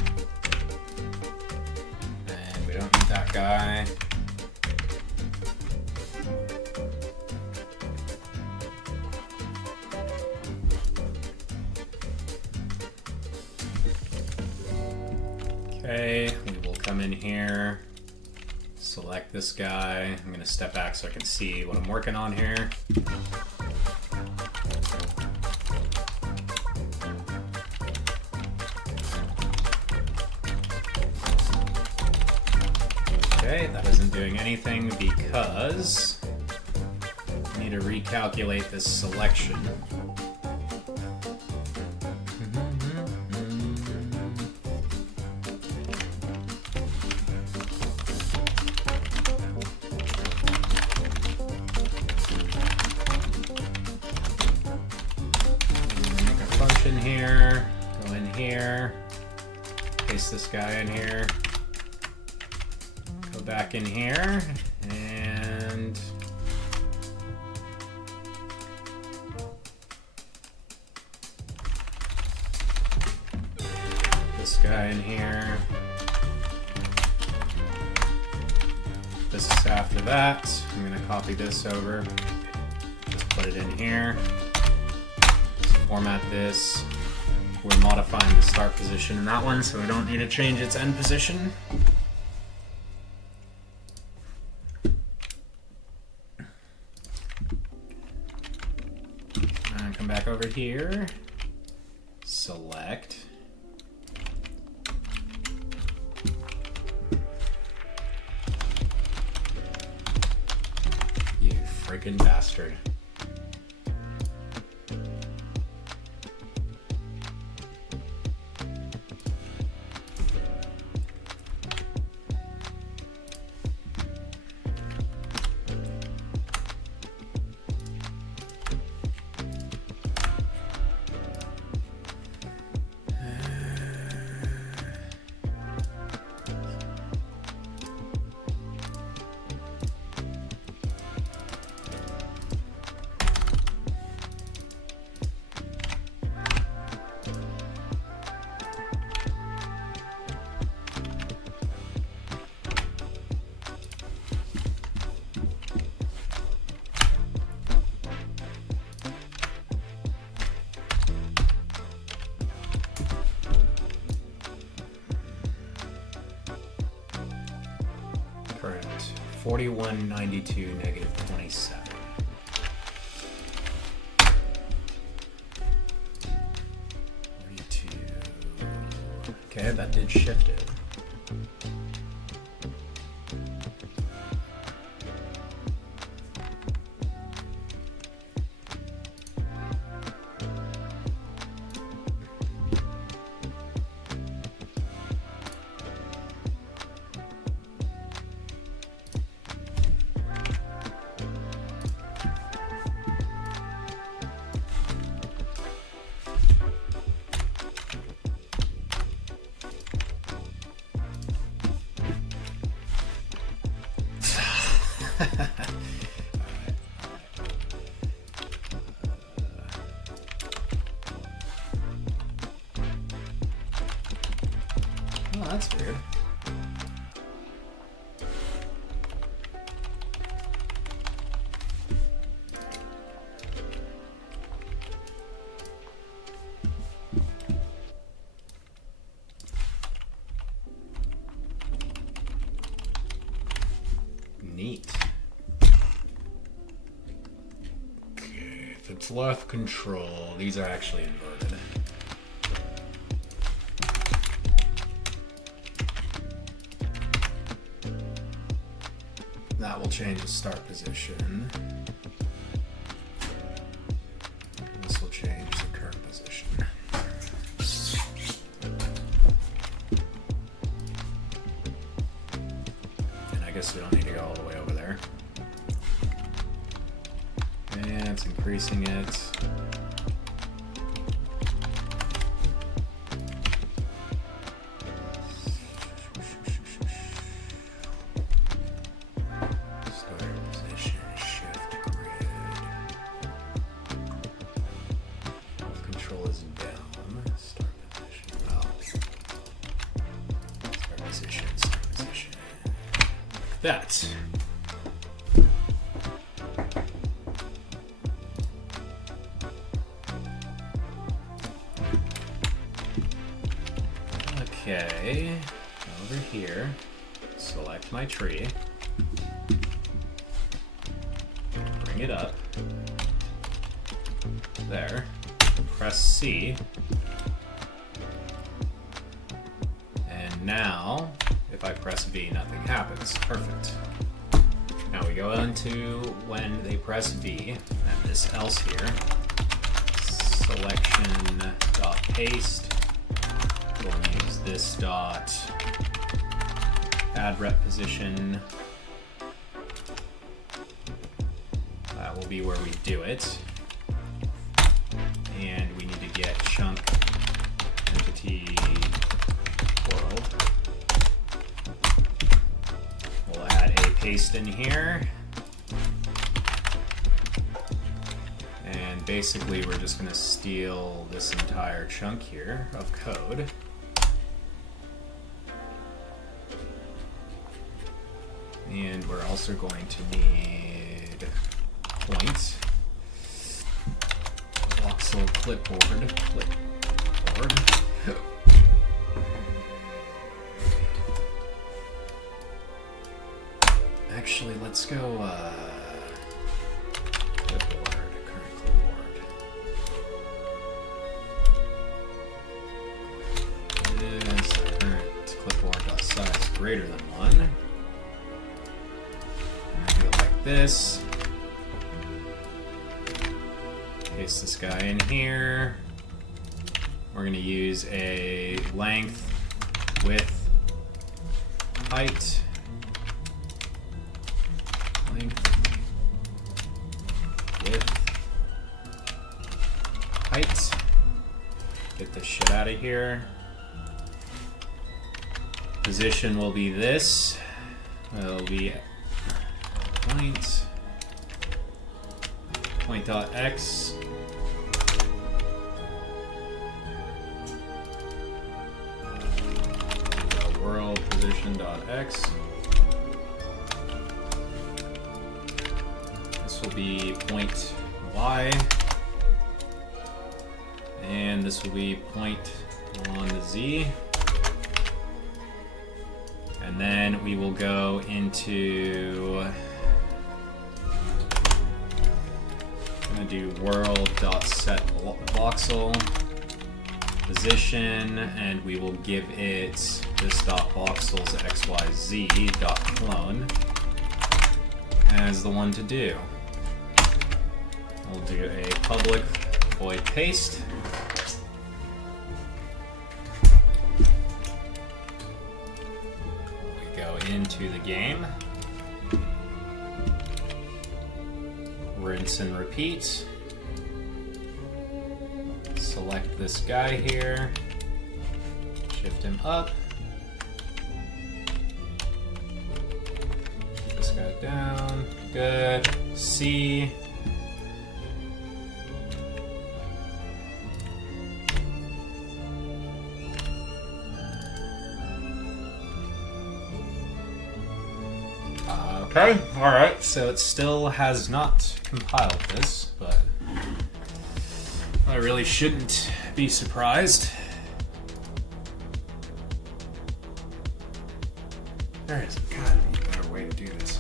And we don't need that guy. Okay, we will come in here, select this guy. I'm going to step back so I can see what I'm working on here. Okay, that isn't doing anything because I need to recalculate this selection. Make a function here, go in here, paste this guy in here. Go back in here and this guy in here. This is after that. I'm going to copy this over. Just put it in here. Just format this. We're modifying the start position in that one, so we don't need to change its end position. Come back over here, select, you freaking bastard. Correct. 4192 negative 27. Okay, that did shift it. Oh, that's weird. Neat. Okay, if it's left control, these are actually inverted. That will change the start position. This will change the current position. And I guess we don't need to go all the way over there. And it's increasing it. That. Okay, over here, select my tree, bring it up, there, press C, and now, if I press V, nothing happens. Perfect. Now we go into when they press V, and this else here, selection dot paste. We'll use this dot add rep position. That will be where we do it. And we need to get chunk entity world. We'll add a paste in here. And basically we're just going to steal this entire chunk here of code. And we're also going to need point. Voxel clipboard. Actually, let's go clipboard, current clipboard. Is current clipboard.size greater than 1. And I do it like this. Paste this guy in here. We're going to use a length, width, height. Length, width, height. Get this shit out of here. Position will be this. It'll be point dot x. World position dot x. This will be point y, and this will be point on the z. And then we will go into, I'm going to do world.set voxel position, and we will give it this dot voxel's xyz dot clone as the one to do. We'll do a public void paste. We go into the game. Rinse and repeat. Select this guy here. Shift him up. This guy down. Good. C. Okay, alright, so it still has not compiled this, but I really shouldn't be surprised. There is gotta be a better way to do this.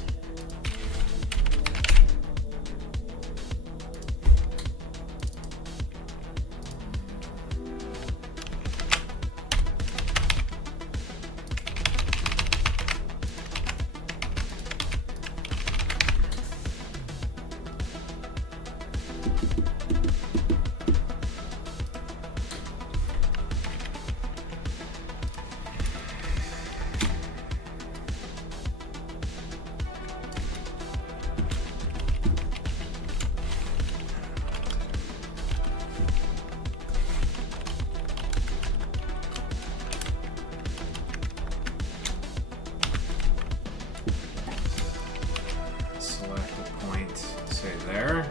There.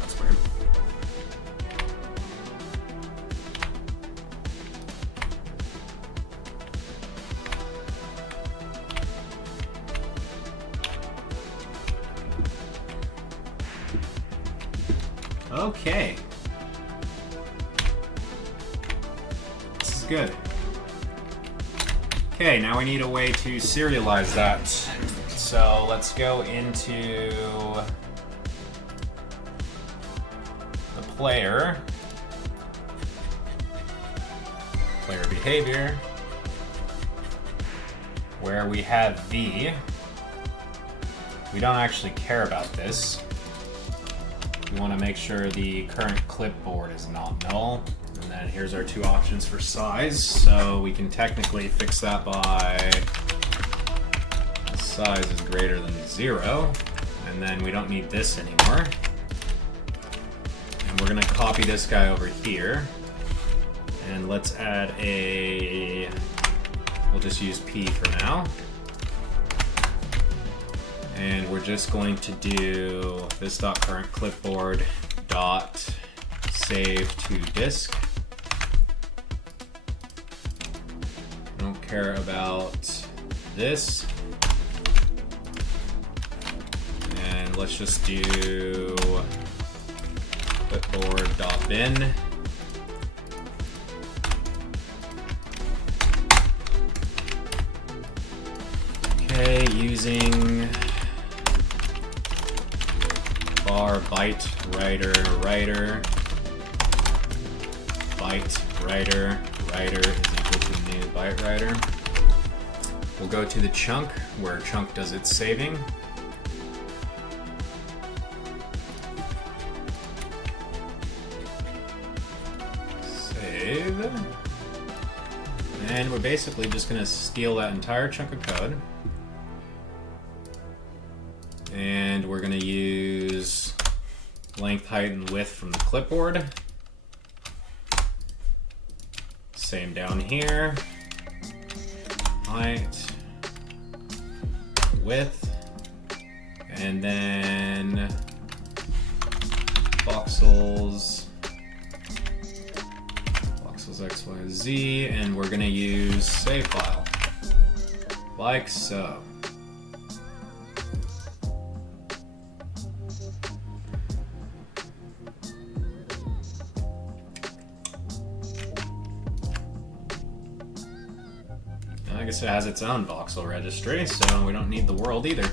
That's weird. Okay. This is good. Okay, now we need a way to serialize that. So let's go into the player behavior, where we have V. We don't actually care about this. We want to make sure the current clipboard is not null. And then here's our two options for size. So we can technically fix that by size is greater than 0. And then we don't need this anymore. And we're going to copy this guy over here. And let's add a, we'll just use P for now. And we're just going to do this dot current clipboard dot save to disk. Don't care about this. And let's just do clipboard dot bin. Okay, using var byte writer byte writer is equal to new byte writer. We'll go to the chunk where chunk does its saving. Save. And we're basically just going to steal that entire chunk of code. And we're going to use length, height, and width from the clipboard. Same down here. Height, width, and then voxels X, Y, Z, and we're going to use save file, like so. I guess it has its own voxel registry, so we don't need the world either.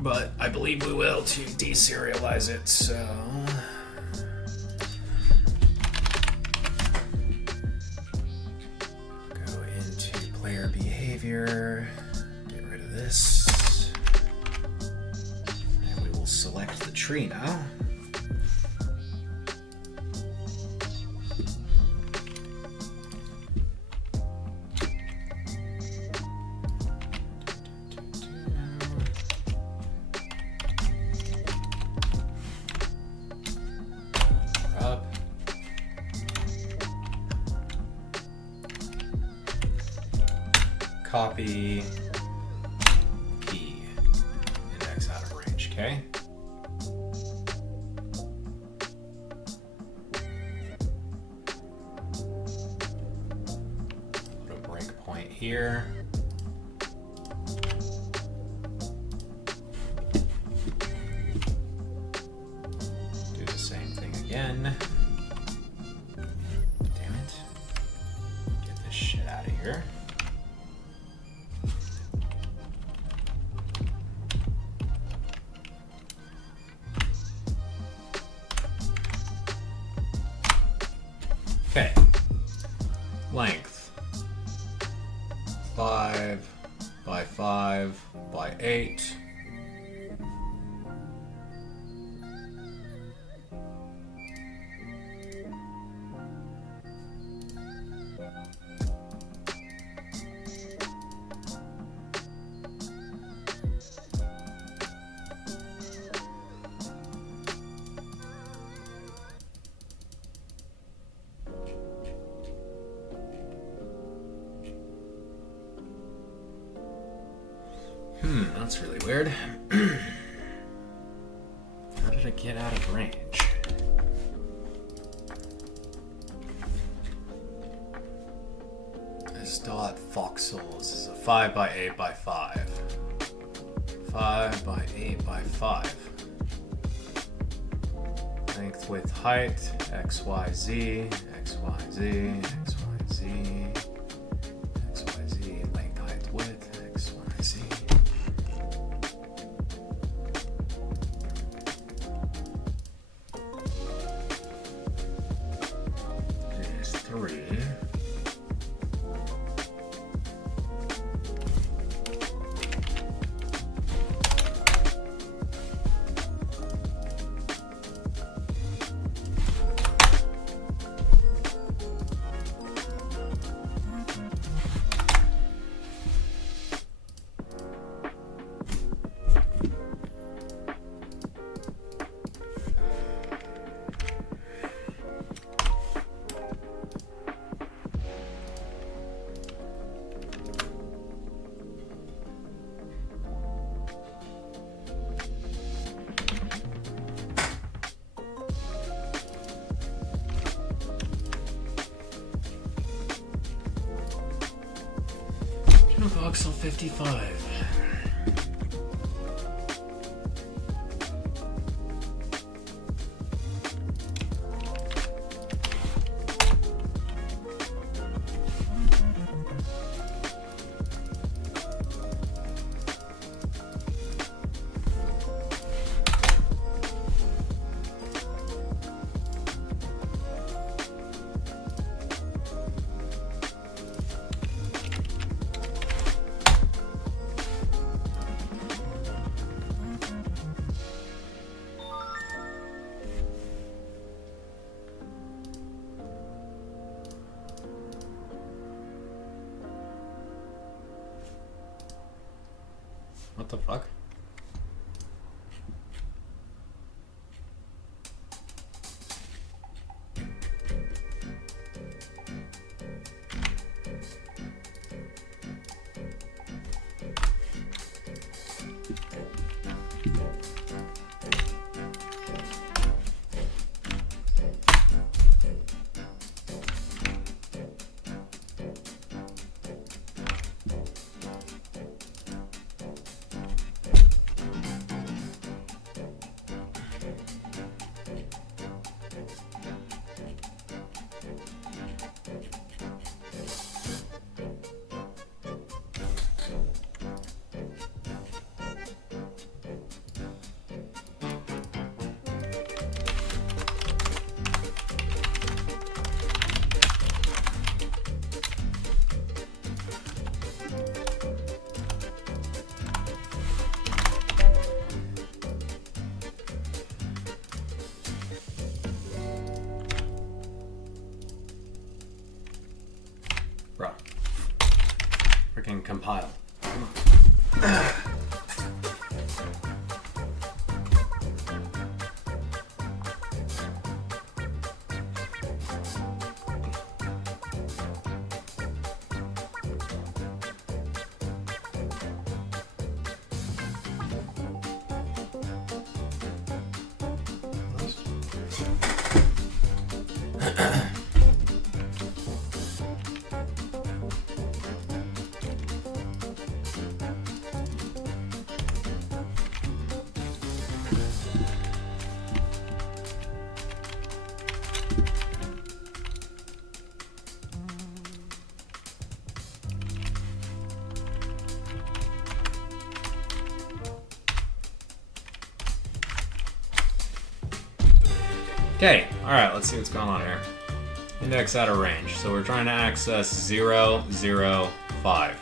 But I believe we will to deserialize it, so... Go into player behavior, get rid of this, and we will select the tree now. Copy P, index out of range, okay? here. Do the same thing again. Damn it. Get this shit out of here. Okay. Length 5 by 5 by 8. That's really weird. How did it get out of range? It's still at Voxels. This is a 5 by 8 by 5. 5 by 8 by 5. Length, width, height, XYZ, XYZ, XYZ, XYZ, length, height, width, XYZ. There's 3. Voxel 55. What the fuck? Bro. Freaking compile. Come on. Okay, alright, let's see what's going on here. Index out of range. So we're trying to access 0, 0, 5.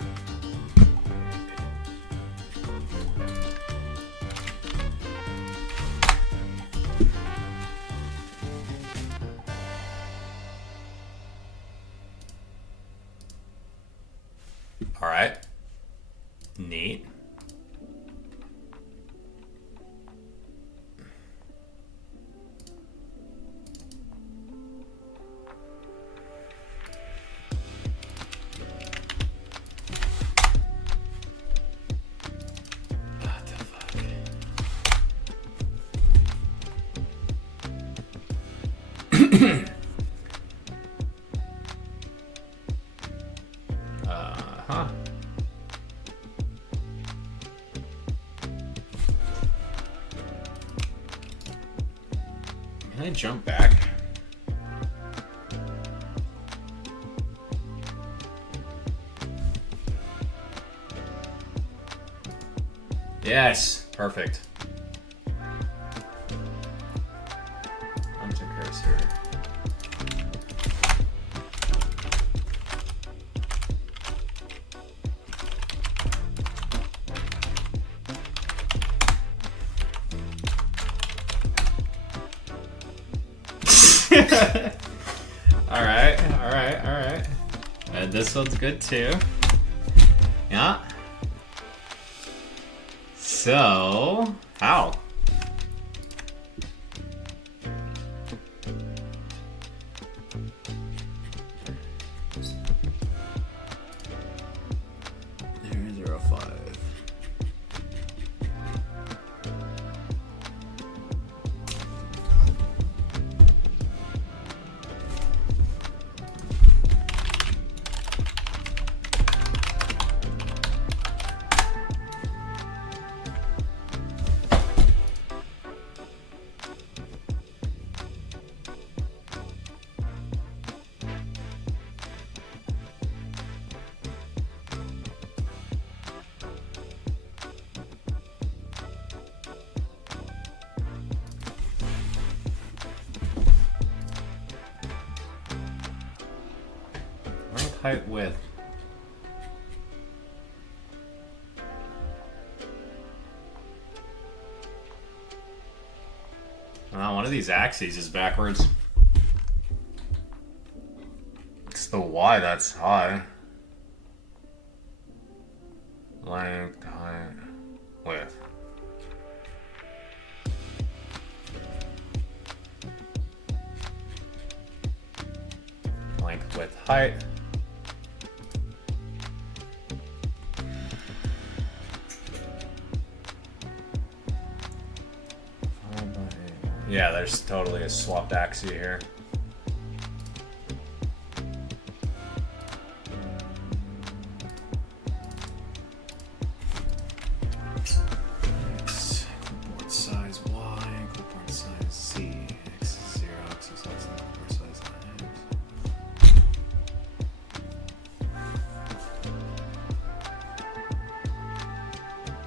Alright. Neat. Huh. Can I jump back? Yes, perfect. Onto cursor. Alright. And this one's good too. Yeah. So, how? Zero, 5. Height, width. One of these axes is backwards. It's the Y that's high. Length, height, width. Length, width, height. Yeah, there's totally a swapped axis here. X, clipboard size Y, clipboard size Z, X is 0, X is less than clipboard size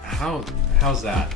X. How's that?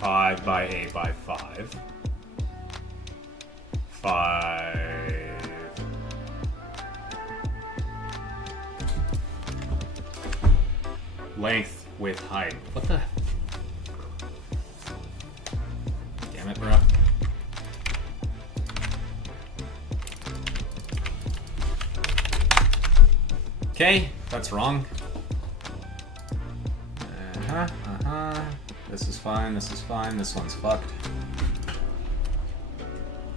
Five by 8 by 5. 5. Length, width, height. What the? Damn it, bro. Okay, that's wrong. This is fine, this is fine, this one's fucked.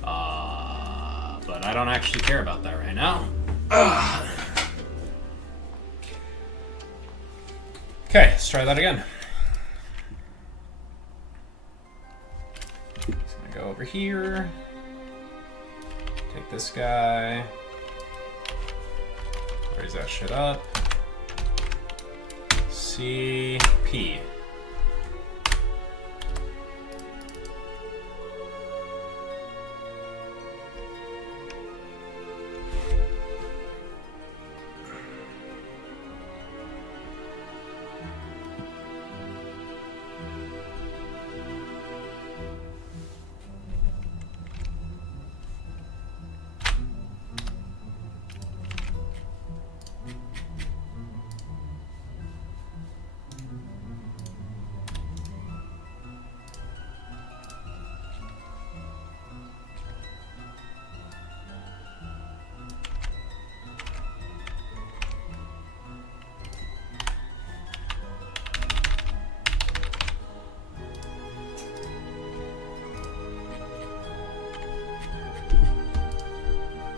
But but I don't actually care about that right now. Okay, let's try that again. Just gonna go over here. Take this guy. Raise that shit up. CP.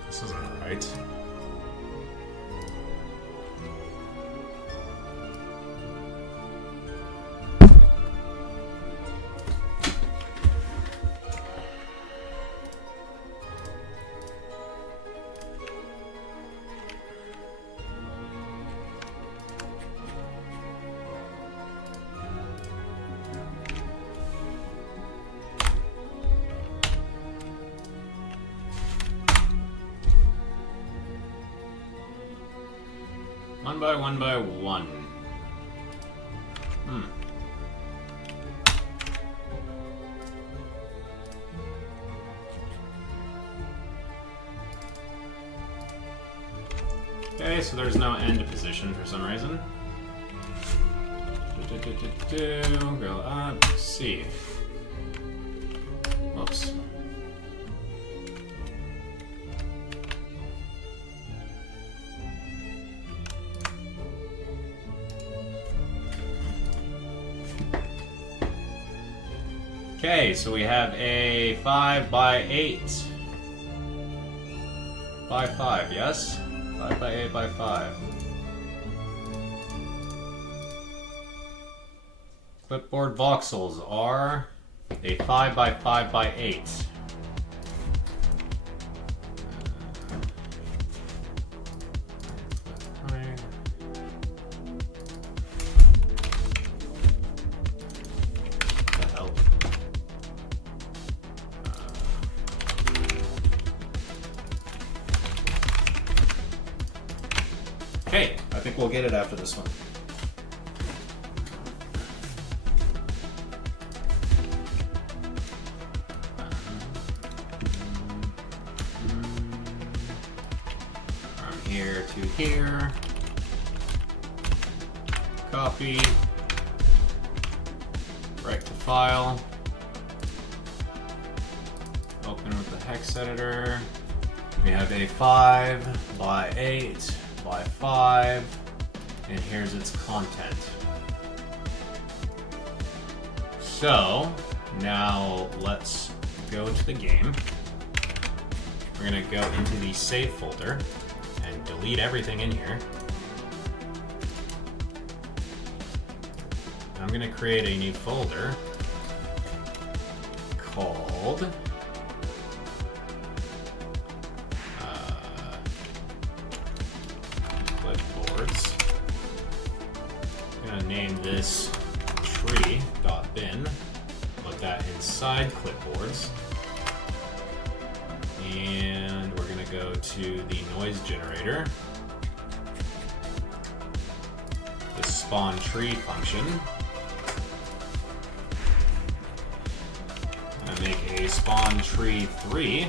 This isn't right. One by one by one. Okay, so there's no end position for some reason. Go up, C. Whoops. Okay, so we have a 5 by 8 by 5, yes? 5 by 8 by 5. Clipboard voxels are a 5 by 5 by 8. Okay, I think we'll get it after this one. From here to here. Copy. Right to file. Open with the hex editor. We have a 5 by 8 by 5, and here's its content. So now let's go to the game. We're gonna go into the save folder and delete everything in here. I'm gonna create a new folder called name this tree.bin, put that inside clipboards, and we're going to go to the noise generator, the spawn tree function, and make a spawn tree 3,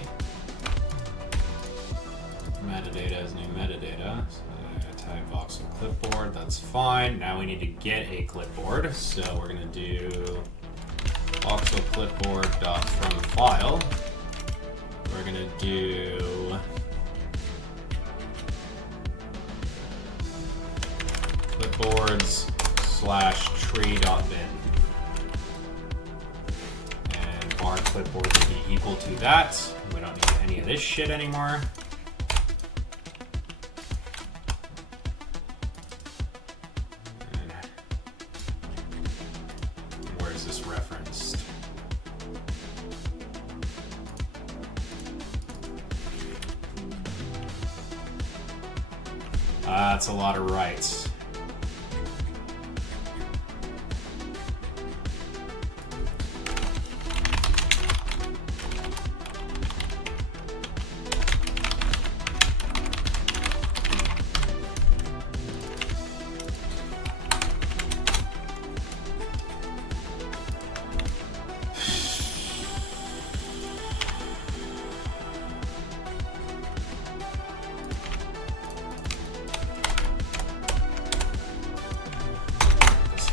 metadata is new metadata. Type Voxel clipboard, that's fine. Now we need to get a clipboard, so we're gonna do Voxel clipboard dot from file. We're gonna do clipboards /tree.bin and var clipboard to be equal to that. We don't need any of this shit anymore. And where is this referenced? That's a lot of rights.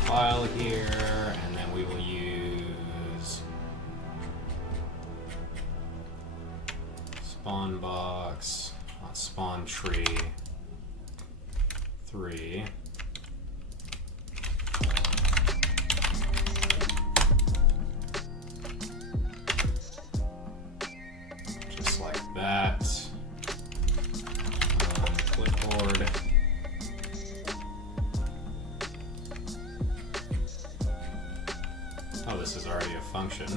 File here, and then we will use spawn box, not spawn tree 3. Just like that. Clipboard. Oh, this is already a function.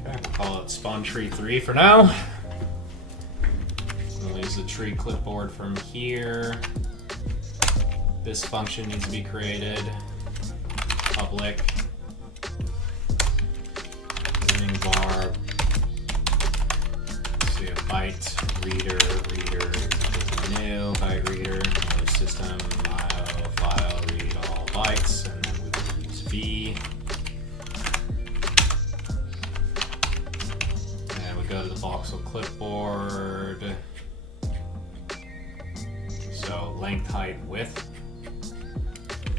Okay, we'll call it spawn tree 3 for now. We'll use the tree clipboard from here. This function needs to be created. Public. Using var. Byte reader new byte reader system file read all bytes, and then we will use v, and we go to the Voxel clipboard. So length, height, width.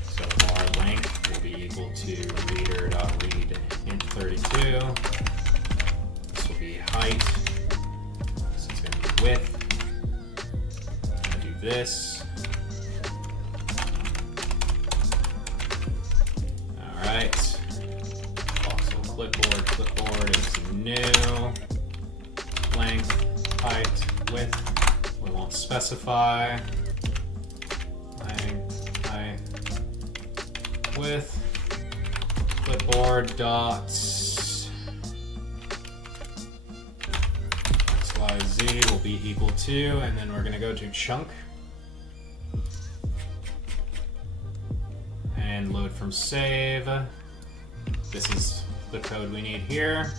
So var length will be equal to reader.read int 32. This will be height. Width. I'm gonna do this. All right. Voxel clipboard is new. Length, height, width. We won't specify. Length, height, width. Clipboard dots. Z will be equal to, and then we're going to go to chunk and load from save. This is the code we need here.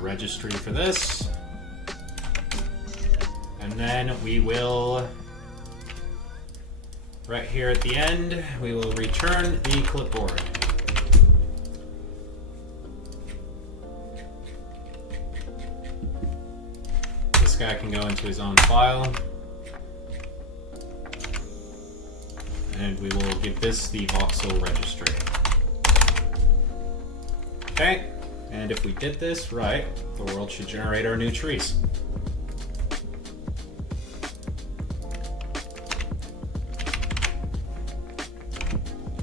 Registry for this, and then we will, right here at the end, we will return the clipboard. This guy can go into his own file, and we will give this the voxel registry. Okay. And if we did this right, the world should generate our new trees.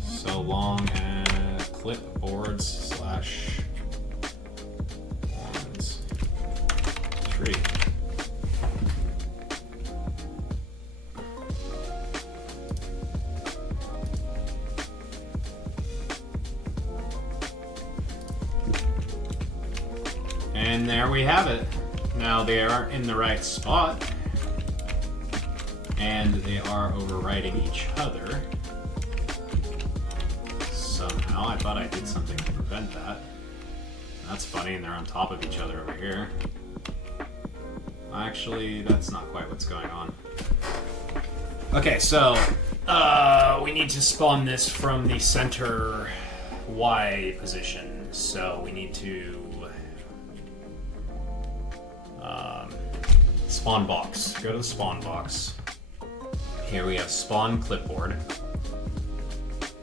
So long as clipboards /ones tree. And there we have it. Now they are in the right spot, and they are overwriting each other. Somehow, I thought I did something to prevent that. That's funny, and they're on top of each other over here. Actually, that's not quite what's going on. Okay, so we need to spawn this from the center Y position, so we need to spawn box. Go to the spawn box. Here we have spawn clipboard,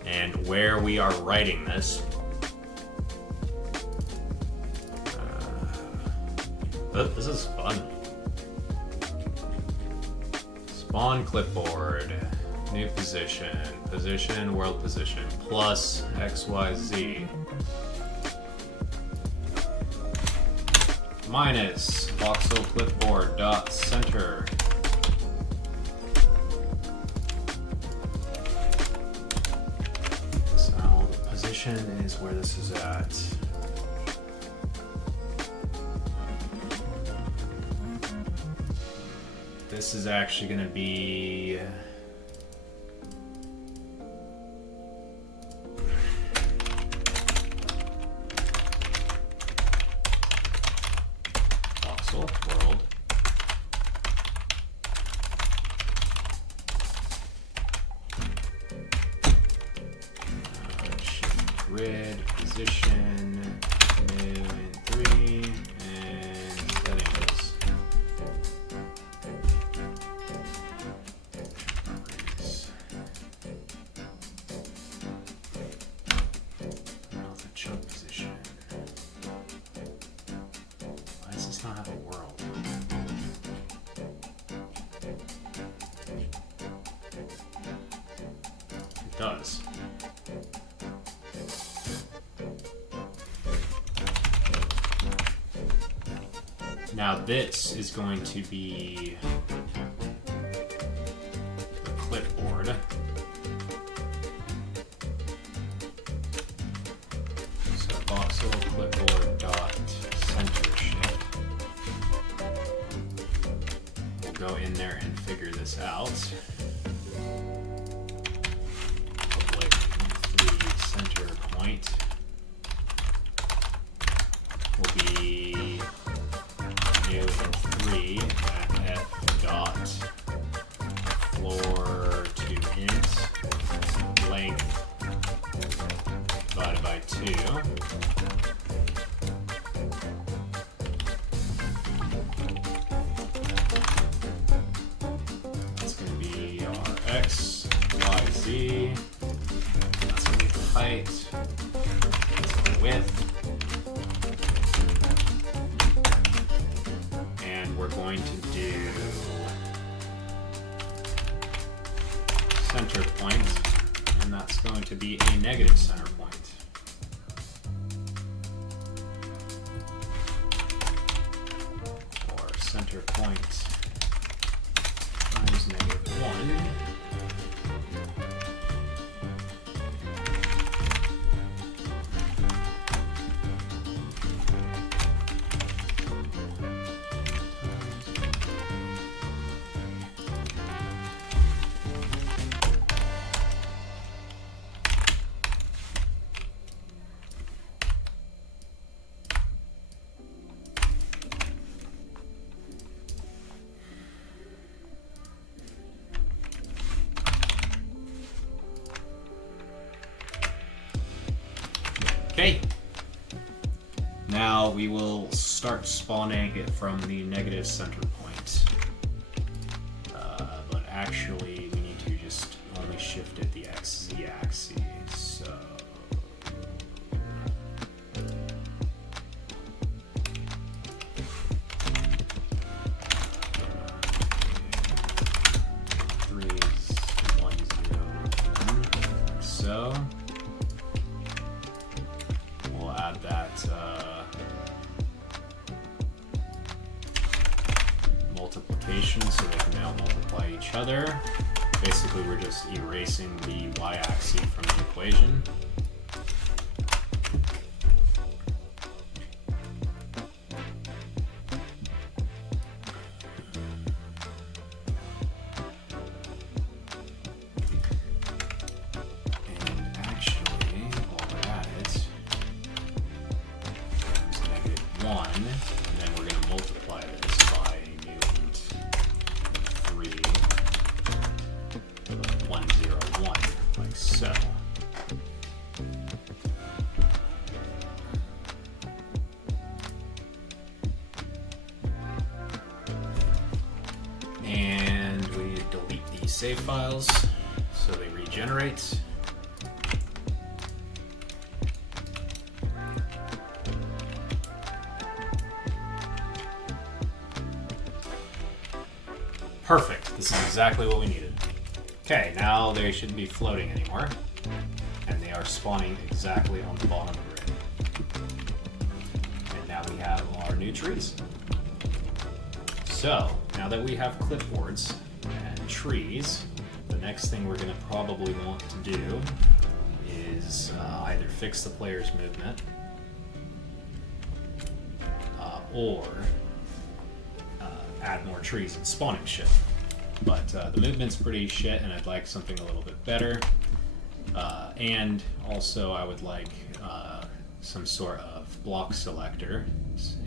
and where we are writing this. This is fun. Spawn clipboard, new position, position, world position, plus XYZ. Minus voxel clipboard dot center. So position is where this is at. This is actually going to be Voxel world. Shift grid position new in 3 and settings. Not have a world. It does. Now this is going to be the clipboard. So voxel clipboard dot center shift. Go in there and figure this out. Public 3 center point will be new in 3 at f dot floor to int length divided by 2. X, Y, Z. That's going to be the height. That's the width. And we're going to do center point, and that's going to be a negative center point. Or center point times negative 1. Okay. Now we will start spawning it from the negative center point. But actually, we need to just only shift it the XZ axis. So. So we'll add that multiplication so they can now multiply each other. Basically, we're just erasing the y-axis from the equation. And then we're going to multiply this by mutant 3, 1, 0, 1, like so. save files so they regenerate. Perfect. This is exactly what we needed. Okay, now they shouldn't be floating anymore. And they are spawning exactly on the bottom of the grid. And now we have our new trees. So, now that we have clipboards and trees, the next thing we're going to probably want to do is either fix the player's movement or add more trees and spawning shit. But the movement's pretty shit, and I'd like something a little bit better. And also, I would like some sort of block selector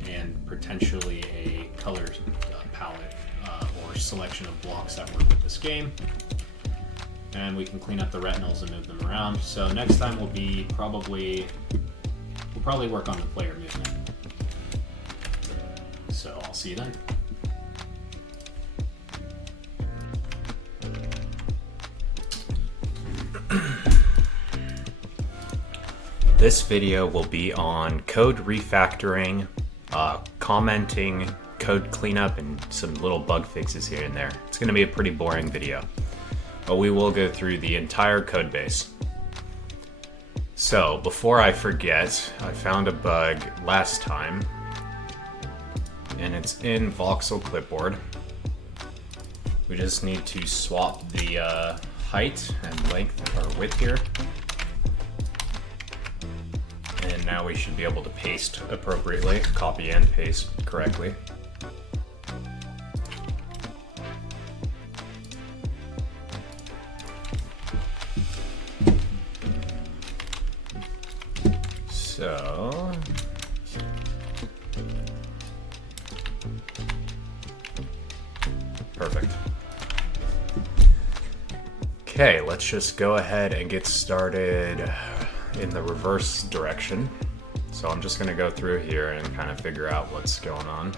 and potentially a color palette or selection of blocks that work with this game. And we can clean up the retinals and move them around. So next time we'll probably work on the player movement. So I'll see you then. This video will be on code refactoring, commenting, code cleanup, and some little bug fixes here and there. It's going to be a pretty boring video, but we will go through the entire code base. So, before I forget, I found a bug last time, and it's in Voxel clipboard. We just need to swap the height and length or width here. And now we should be able to paste appropriately, copy and paste correctly. So, perfect. Okay, let's just go ahead and get started in the reverse direction. So I'm just going to go through here and kind of figure out what's going on.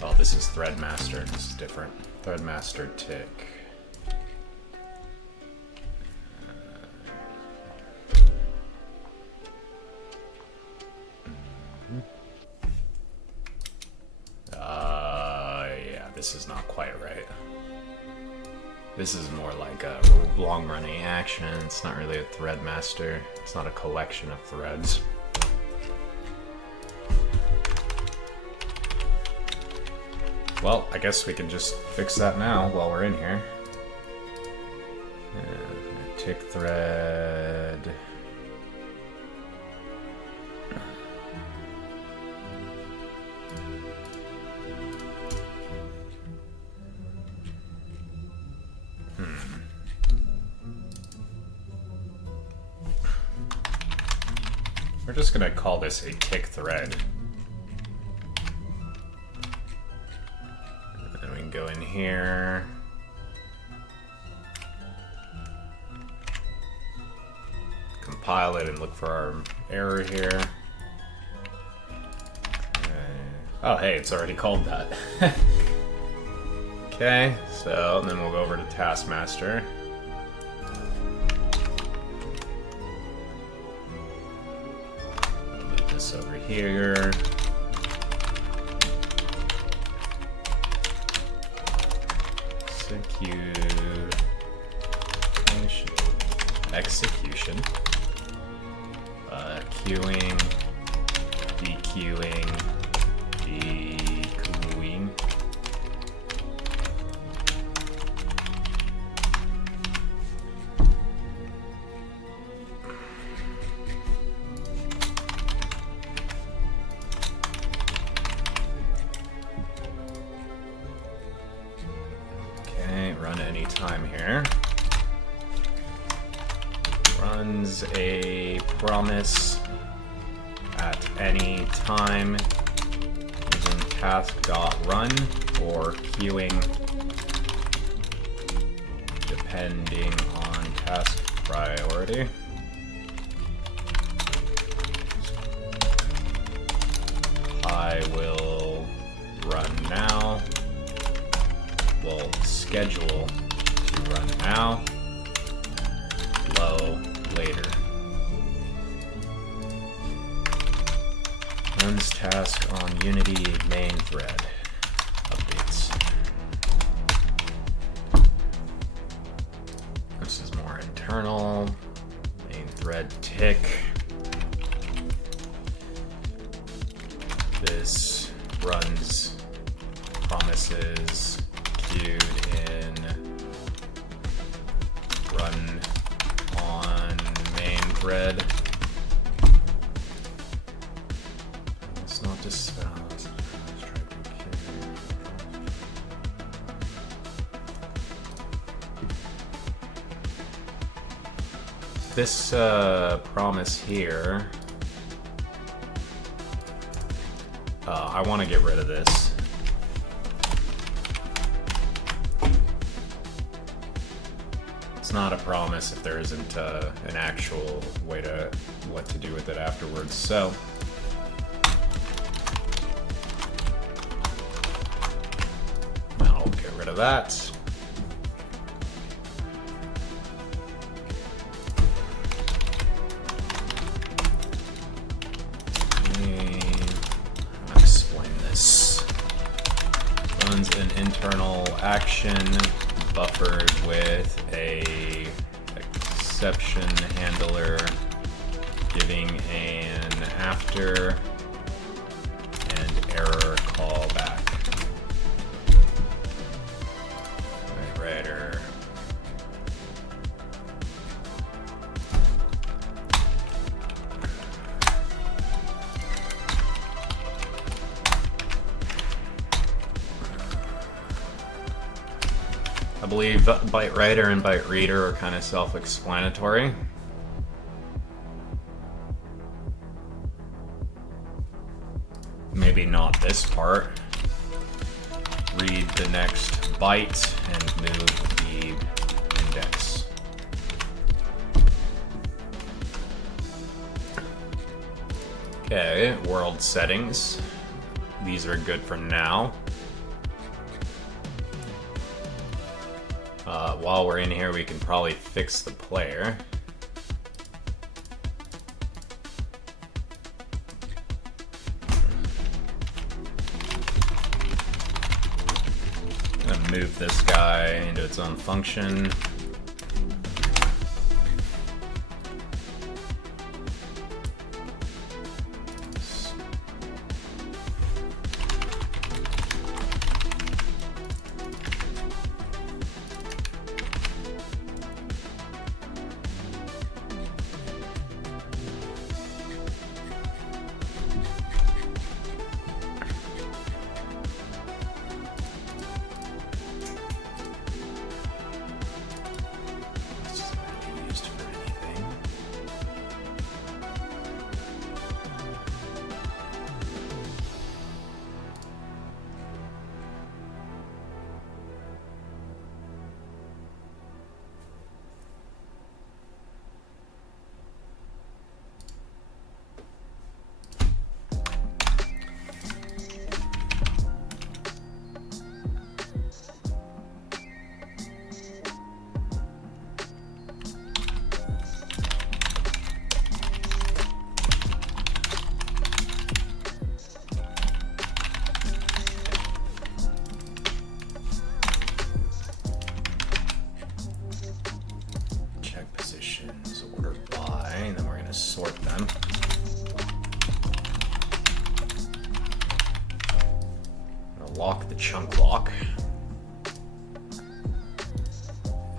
Oh, this is Threadmaster. This is different. Threadmaster tick. Yeah, this is not quite right. This is more like a long-running action. It's not really a Threadmaster. It's not a collection of threads. Well, I guess we can just fix that now while we're in here. Tick thread. We're just gonna call this a tick thread. Go in here. Compile it and look for our error here. Oh, hey, it's already called that. Okay, so then we'll go over to Taskmaster. Move this over here. Execution, queuing, dequeuing, dequeuing. Okay, run any time here. runs a promise at any time using task.run or queuing depending on task priority. I will run now. We'll schedule to run now. Low later. Runs task on Unity main thread. Updates. This is more internal. Main thread tick. This runs promises queued in run on main thread. It's not dispel. This promise here, I want to get rid of this. It's not a promise if there isn't an actual way to what to do with it afterwards. So I'll get rid of that. An internal action buffered with a exception handler giving an after and error callback. Writer. I believe byte writer and byte reader are kind of self-explanatory. Maybe not this part. Read the next byte and move the index. Okay, world settings. These are good for now. While we're in here, we can probably fix the player. I'm gonna move this guy into its own function. Sort them. I'm gonna lock the chunk lock.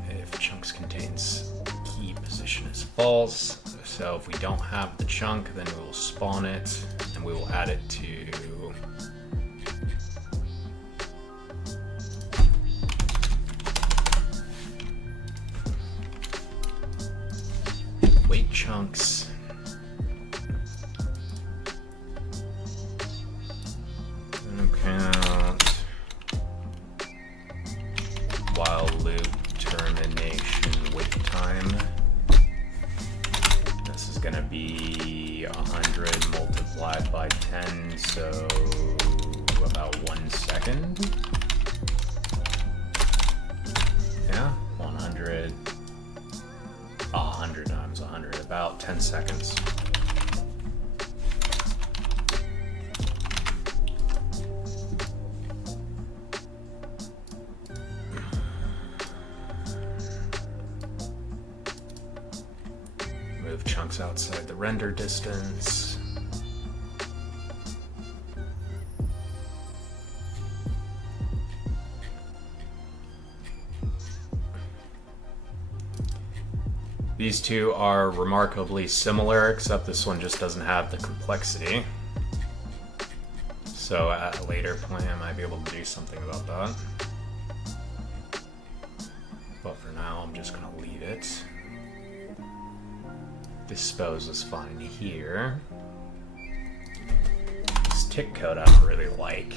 If chunks contains key position is false. So if we don't have the chunk, then we will spawn it and we will add it to be 100 multiplied by 10, so about 1 second. Yeah, 100 times 100, about 10 seconds. Move chunks outside the render distance. These two are remarkably similar, except this one just doesn't have the complexity. So at a later point, I might be able to do something about that. But for now, I'm just gonna leave it. Dispose is fine here. This tick code I don't really like.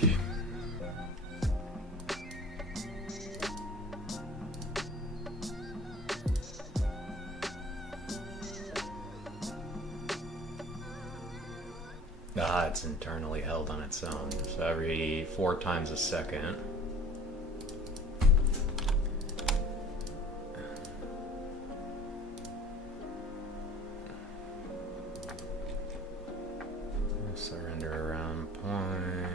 It's internally held on its own, so every 4 times a second. Surrender around point.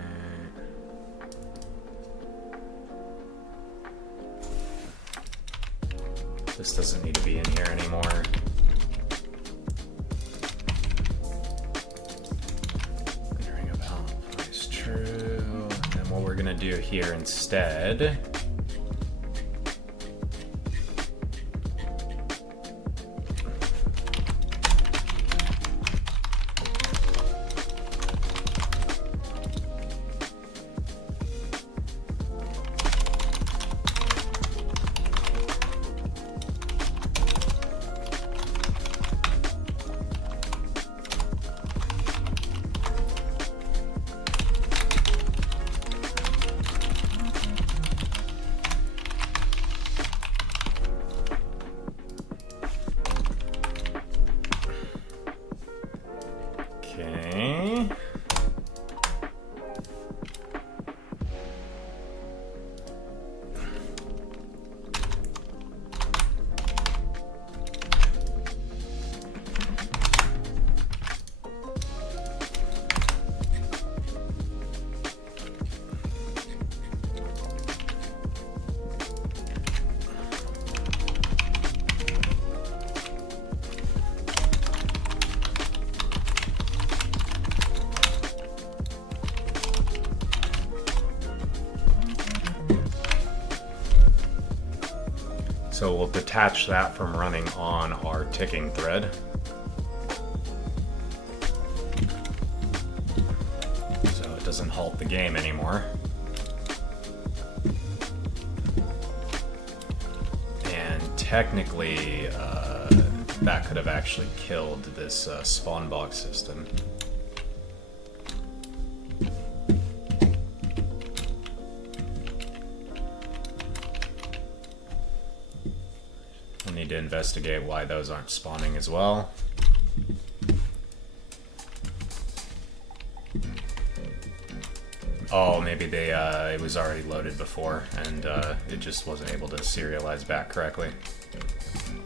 This doesn't need to be in here anymore. Do here instead. So we'll detach that from running on our ticking thread. So it doesn't halt the game anymore. And technically, that could have actually killed this spawn box system. Need to investigate why those aren't spawning as well. Oh, maybe they it was already loaded before and it just wasn't able to serialize back correctly.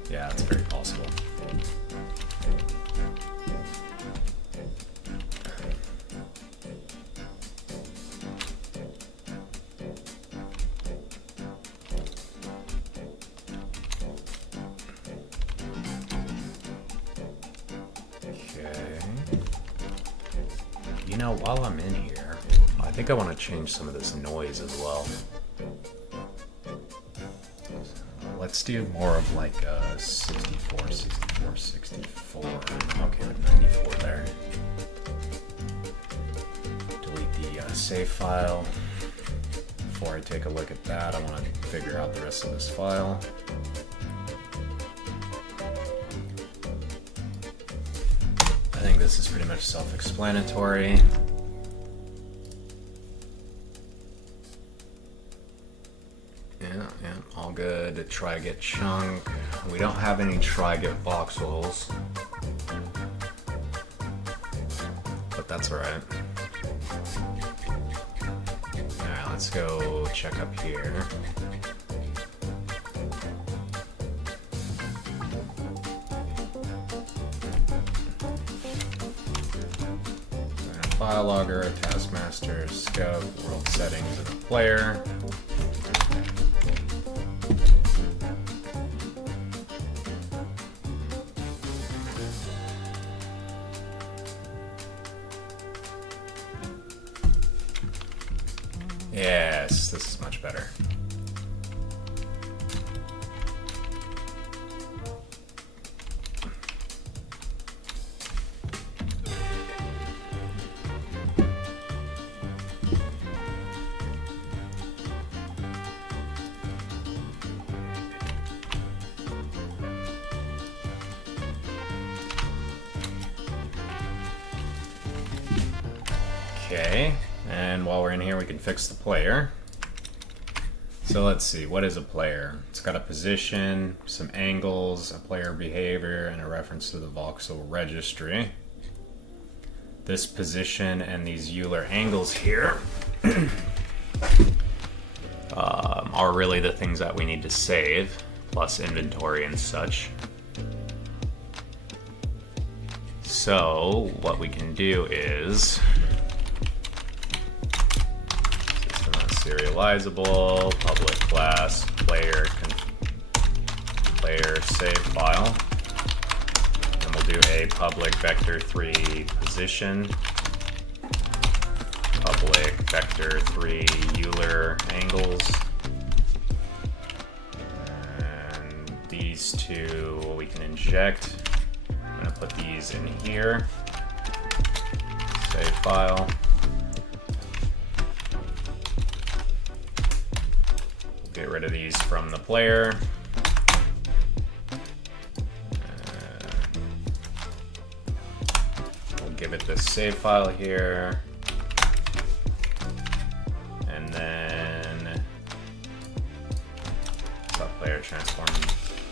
Yeah, that's very possible. You know, while I'm in here, I think I want to change some of this noise as well. Let's do more of like 64, 64, 64. I'm okay with 94 there. Delete the save file. Before I take a look at that, I want to figure out the rest of this file. I think this is pretty much self-explanatory. Yeah, all good. Try get chunk. We don't have any try get voxels. that's alright. Alright, let's go check up here. File logger, taskmaster, scope, world settings, and a player. Yes, this is much better. Okay, and while we're in here, we can fix the player. So let's see, what is a player? It's got a position, some angles, a player behavior, and a reference to the Voxel registry. This position and these Euler angles here are really the things that we need to save, plus inventory and such. So what we can do is serializable, public class, player save file. And we'll do a public vector3 position, public vector3 Euler angles, and these two we can inject. I'm gonna put these in here, save file. Get rid of these from the player. We'll give it this save file here. And then player transform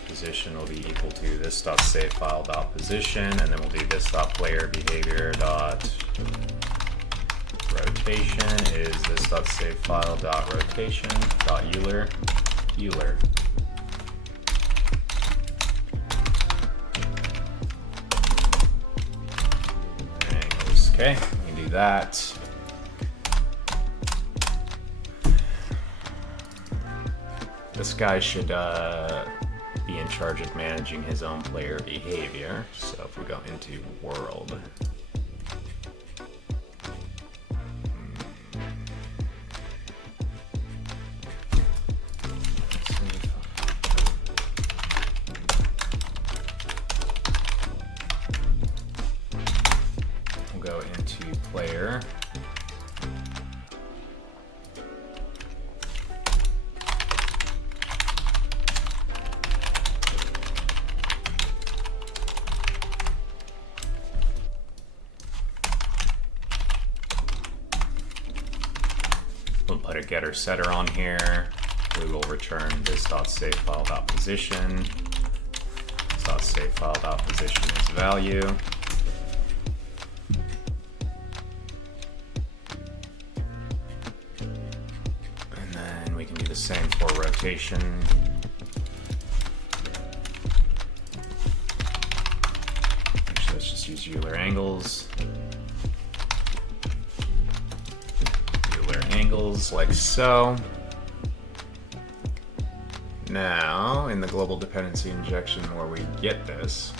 position will be equal to this dot save file dot position, and then we'll do this dot player behavior dot rotation is this dot save file dot rotation dot Euler. Angles. Okay, we can do that. This guy should be in charge of managing his own player behavior. So if we go into world. We'll go into player. We'll put a getter setter on here. We will return this dot save file dot position. This dot save file dot position is value. And then we can do the same for rotation. Actually, let's just use Euler angles. Angles like so. Now, in the global dependency injection where we get this,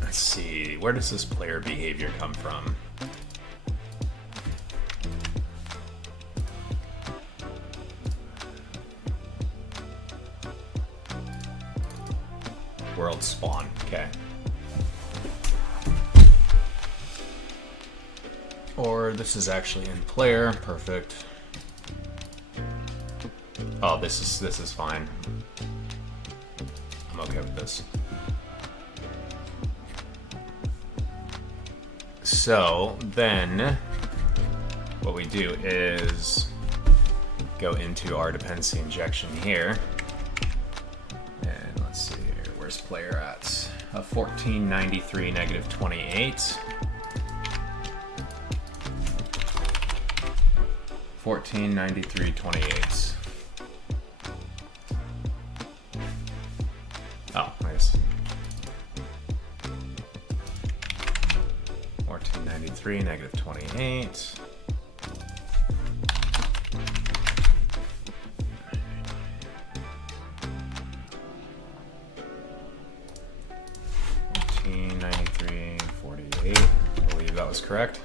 let's see, where does this player behavior come from? World spawn, okay. Or this is actually in player, perfect. Oh, this is fine. I'm okay with this. So then what we do is go into our dependency injection here. And let's see here, where's player at? 1493, negative 28. 1493, 28. Oh, nice. 1493, negative 28. I believe that was correct.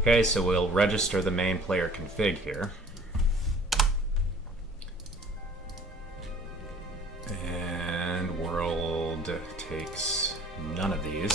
Okay, so we'll register the main player config here. And world takes none of these.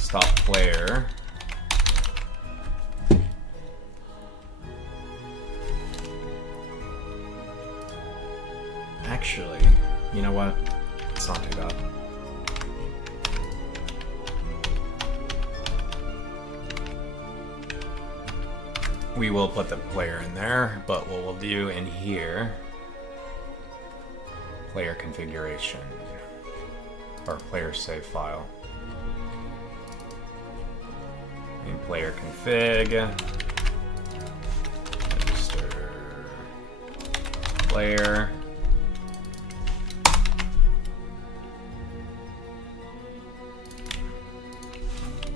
Stop player. Actually, you know what? It's not too bad. We will put the player in there, but what we'll do in here, player configuration, or player save file. In player config, register player.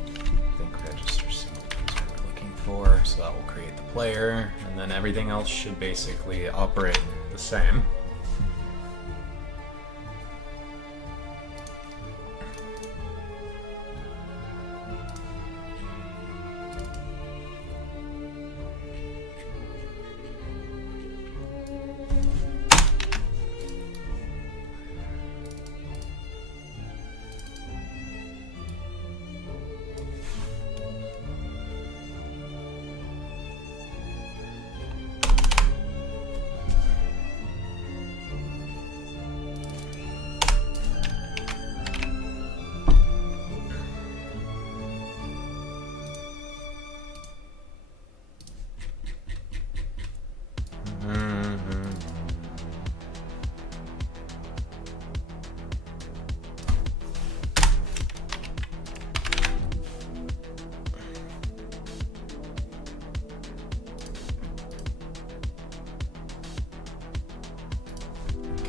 I think register single is what we're looking for, so that will create the player, and then everything else should basically operate the same.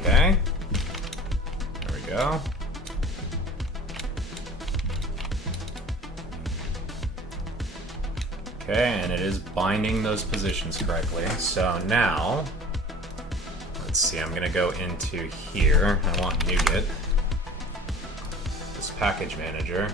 Okay, there we go. Okay, and it is binding those positions correctly. So now, let's see, I'm gonna go into here. I want NuGet, this package manager.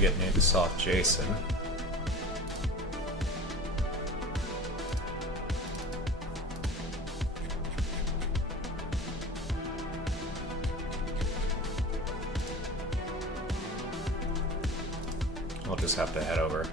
Get Soft JSON. I'll just have to head over.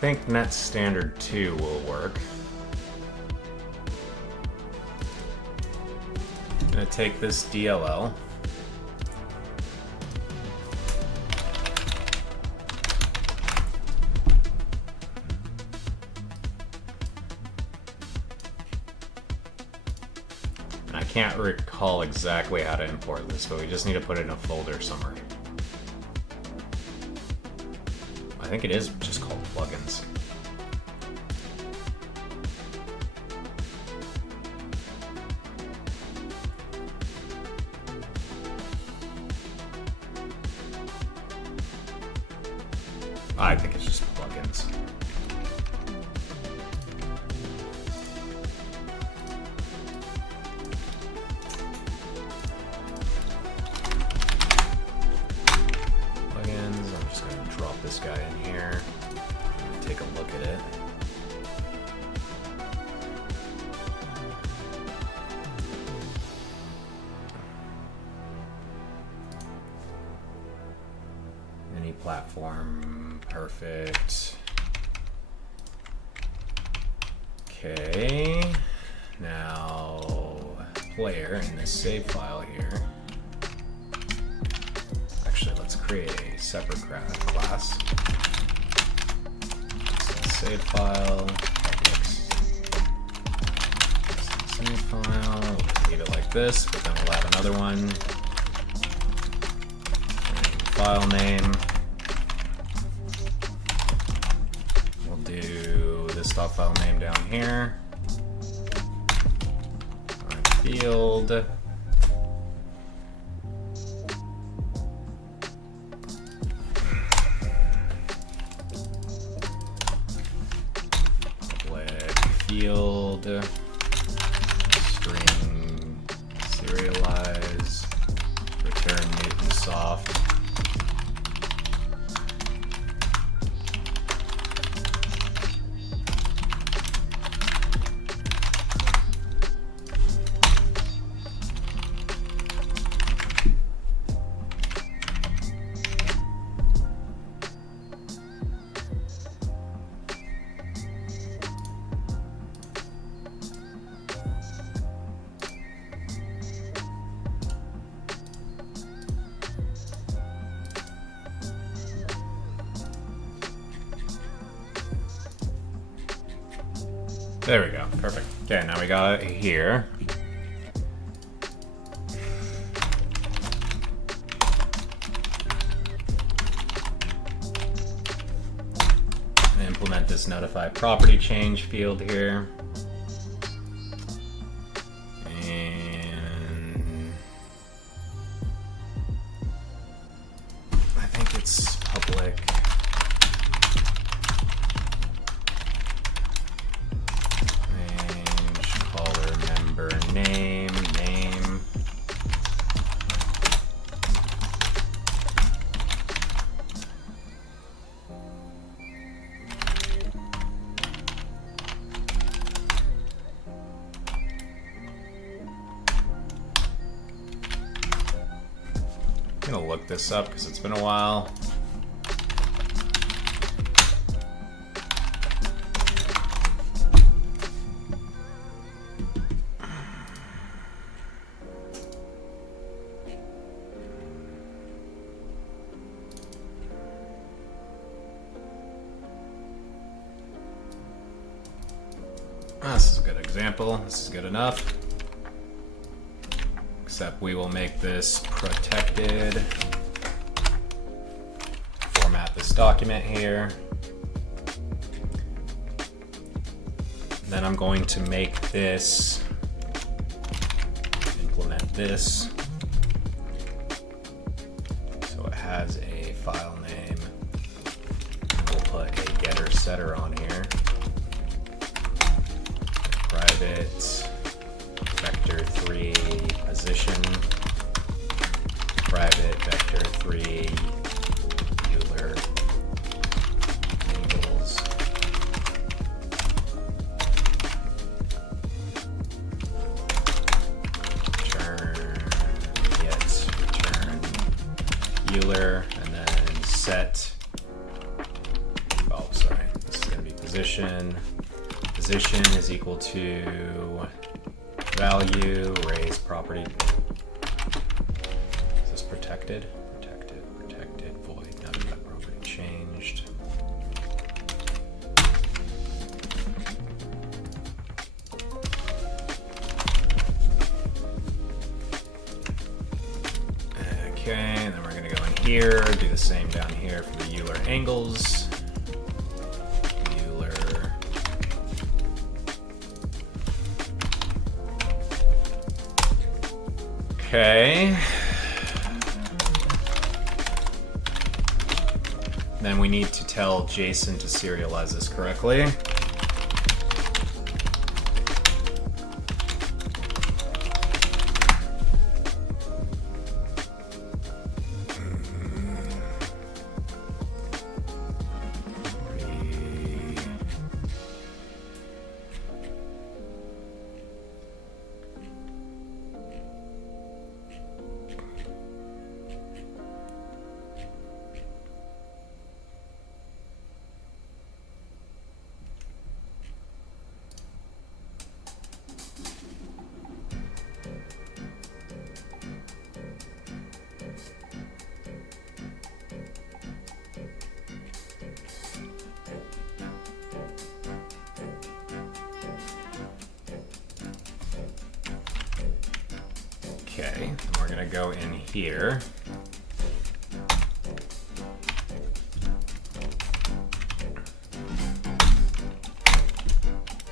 think net standard 2 will work. I'm going to take this DLL. I can't recall exactly how to import this, but we just need to put it in a folder somewhere. I think it is just called plugins. I think it's just plugins. I'm just going to drop this guy in here. Take a look at it. Any platform, perfect. Okay, now player in this save file here. Actually, let's create a separate class. So save file, save file, we'll just leave it like this, but then we'll have another one. File name. We'll do this file name down here. Field. Field, string, serialize, return Newtonsoft. There we go, perfect. Okay, now we got it here. Implement this notify property change field here. And I think it's public. Name. I'm gonna look this up because it's been a while. This is a good example. This is good enough. Except we will make this protected. Format this document here. Then I'm going to make this, implement this. So it has a file name. We'll put a getter setter on here. Private vector3 position, private vector3 Euler angles. Return Euler, and then set. Oh, sorry, this is gonna position is equal to value, raise property. Is this protected? Protected, void. Now we've got property changed. Okay, and then we're going to go in here, do the same down here for the Euler angles. Euler. Okay. Then we need to tell JSON to serialize this correctly. Okay, and we're gonna go in here.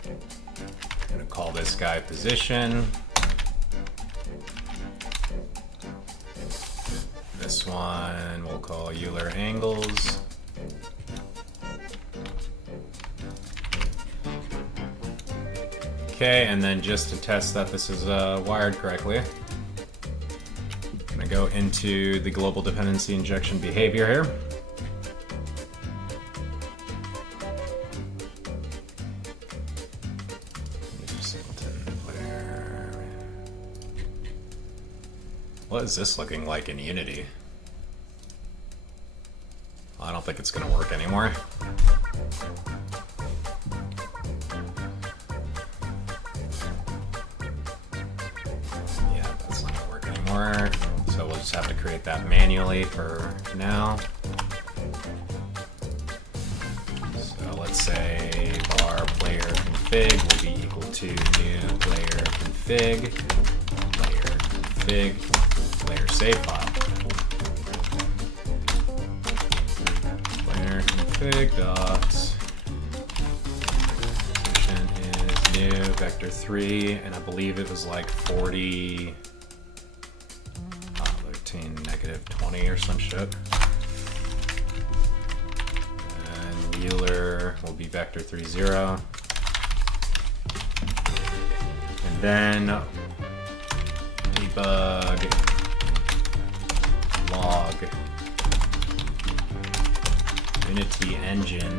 I'm gonna call this guy position. This one we'll call Euler angles. Okay, and then just to test that this is wired correctly, I'm gonna go into the global dependency injection behavior here. What is this looking like in Unity? I don't think it's gonna work anymore. So we'll just have to create that manually for now. So let's say var player config will be equal to new player config, player save file. Player config dots. Position is new vector 3, and I believe it was like 40. -20 or some shit. And Euler will be vector 30. And then debug log Unity engine.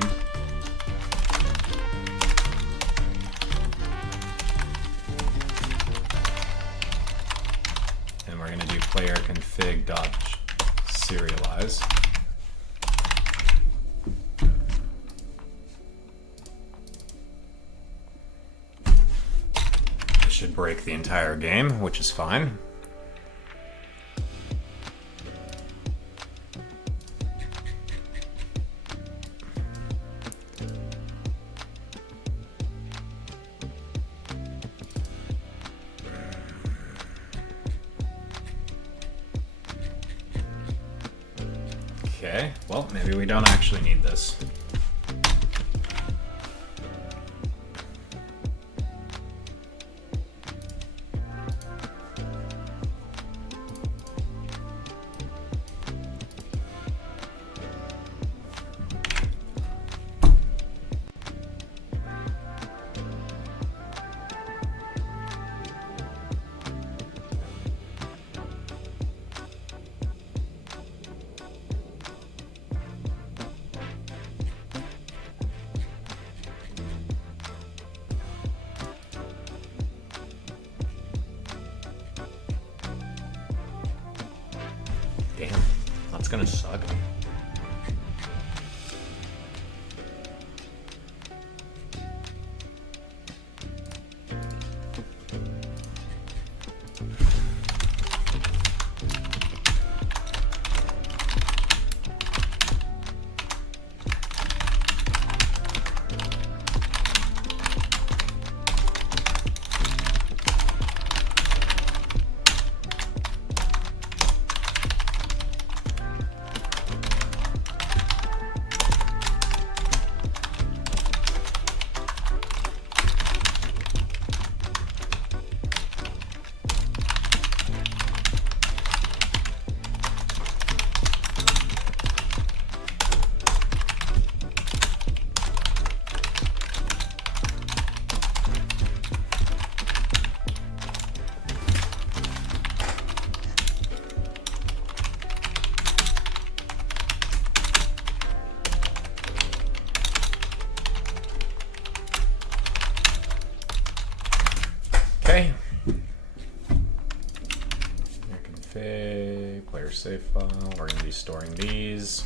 And we're going to do player config dot serialize. This should break the entire game, which is fine. Okay, well, maybe we don't actually need this. Damn, that's gonna suck. config, player save file. We're going to be storing these.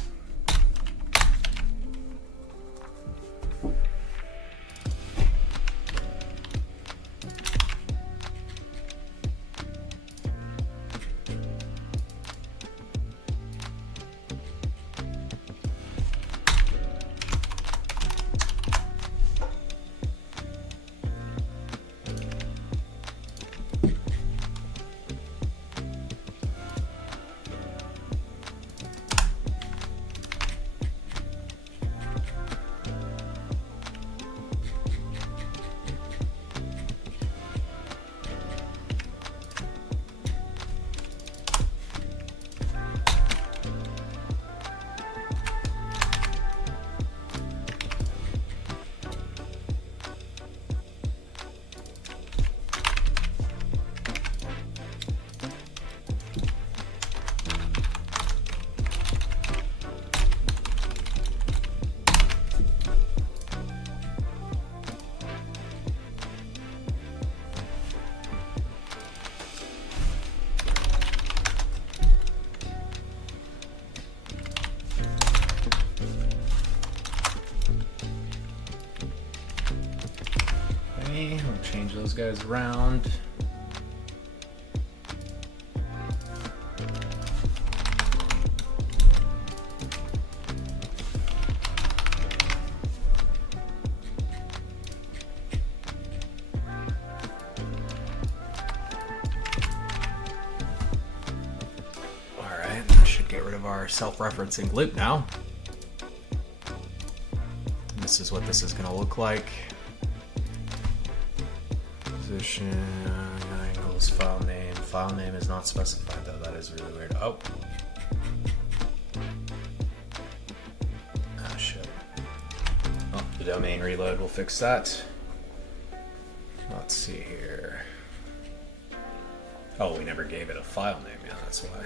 We'll change those guys around. Alright, that should get rid of our self-referencing loop now. This is what this is going to look like. Position, angles, file name. File name is not specified though, that is really weird. Oh. Ah, shit. Oh, the domain reload will fix that. Let's see here. Oh, we never gave it a file name, yeah, that's why.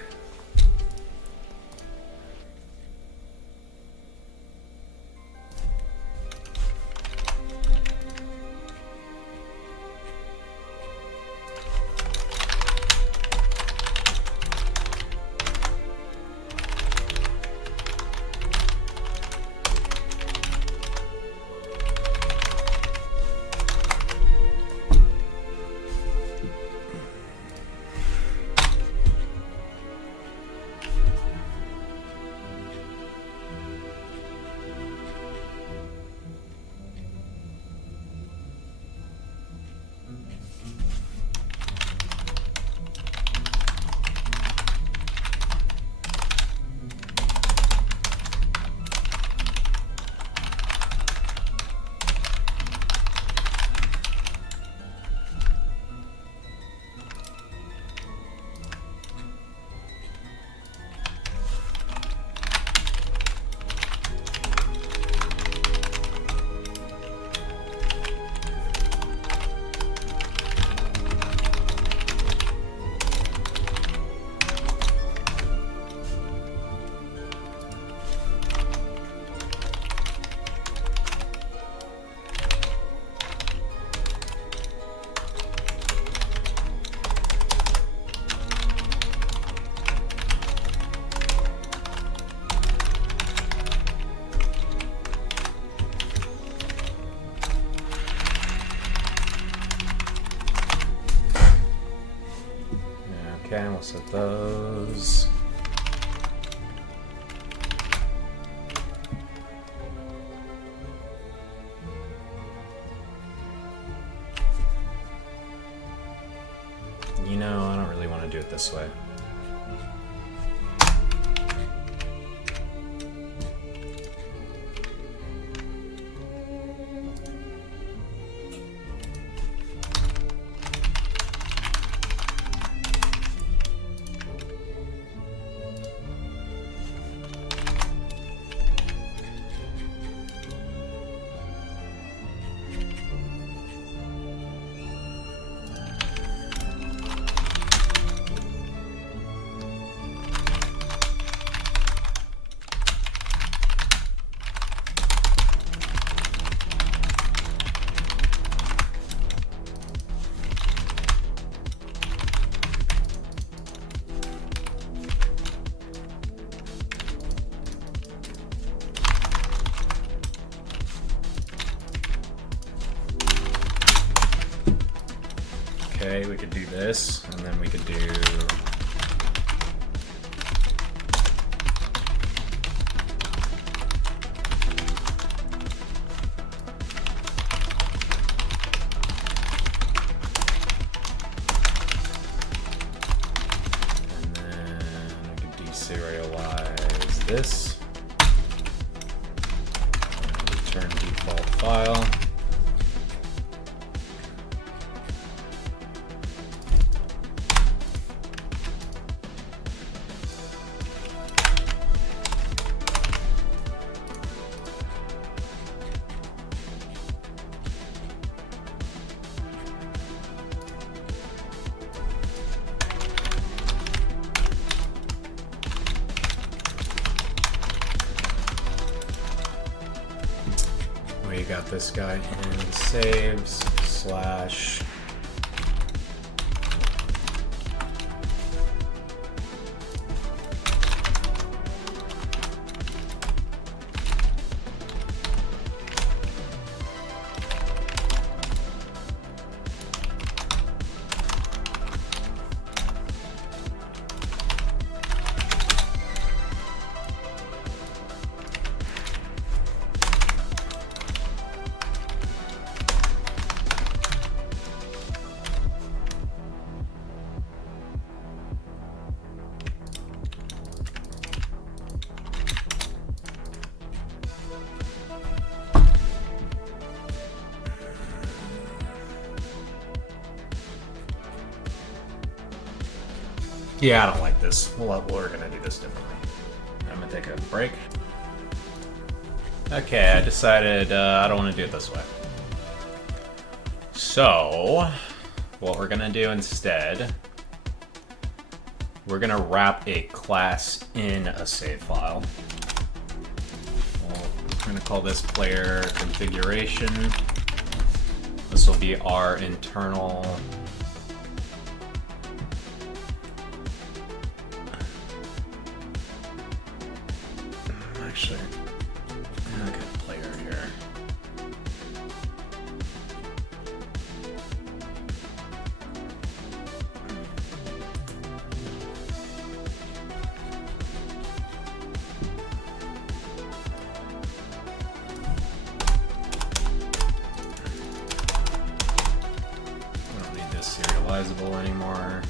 Okay, we'll set those. You know, I don't really want to do it this way. Okay, we could do this, and then we could do... And then we could deserialize this. And return default file. We got this guy in saves slash yeah, I don't like this. We're gonna do this differently. I'm gonna take a break. Okay, I decided I don't want to do it this way. So, what we're gonna do instead, we're gonna wrap a class in a save file. We're gonna call this player configuration. This will be our internal. Actually, I got a player here. I don't need this serializable anymore.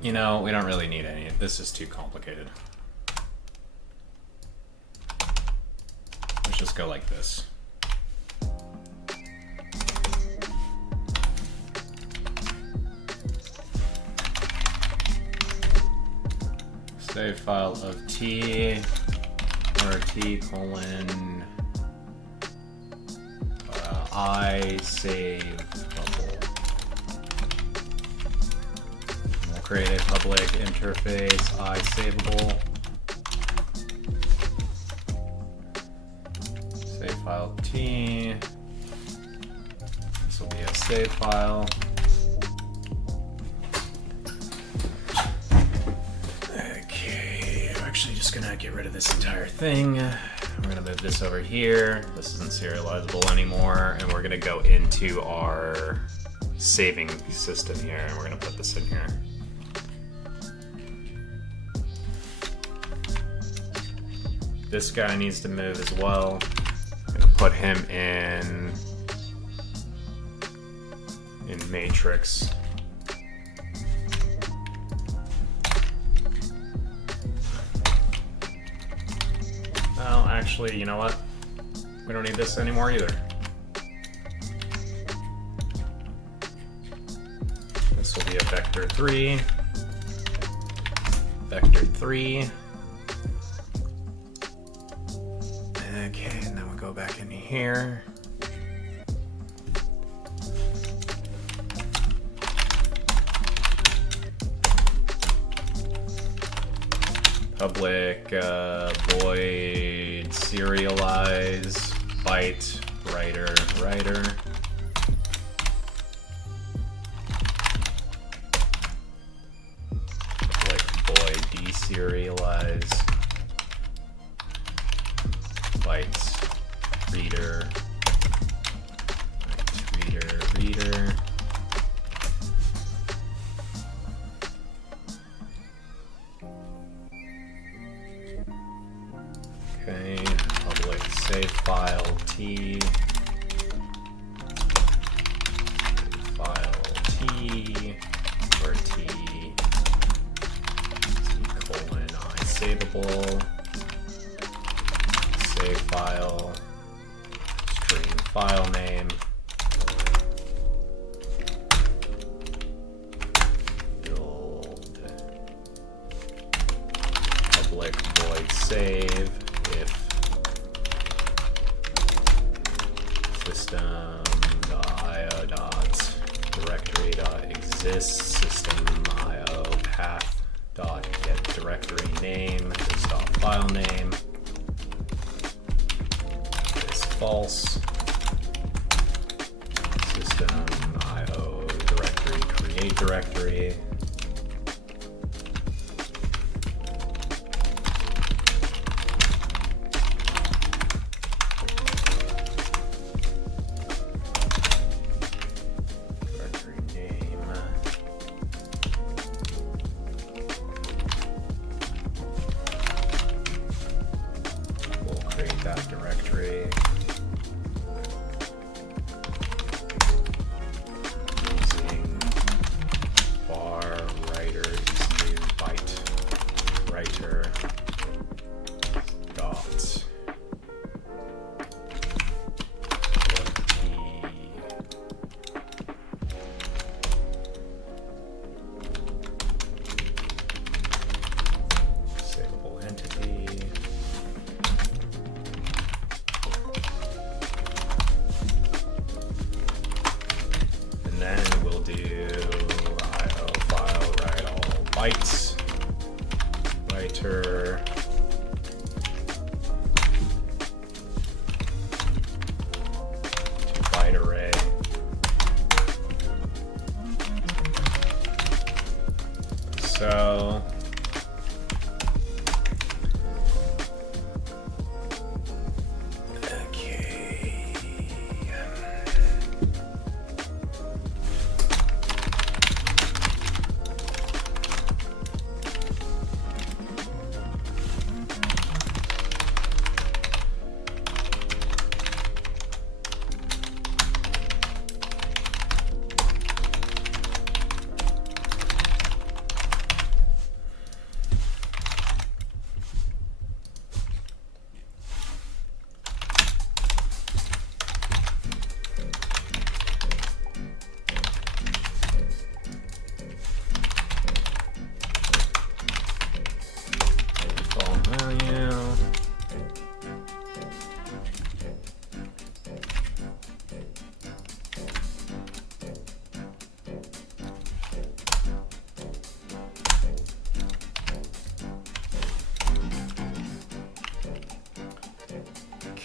You know, we don't really need any. This is too complicated. Let's just go like this. Save file of t, or t colon I save bubble. We'll create a public interface I saveable. Save file t. This will be a save file. Okay, I'm actually just gonna get rid of this entire thing. We're gonna move this over here. This isn't serializable anymore, and we're gonna go into our saving system here, and we're gonna put this in here. This guy needs to move as well. I'm gonna put him in matrix. Well, actually, you know what? We don't need this anymore either. This will be a vector 3. Vector 3. Okay, and then we'll go back in here. Public void serialize byte writer. Public void serialize bytes reader, reader. Okay, public save file T. File T, or T, colon I saveable, save file, string file name, build, public void save if system.io.directory.exists system.io path.get directory name this.file name is false system.io directory create directory that directory using var writer new byte writer dot savable entity. Then we'll do IO file write all bytes, writer, to byte array, so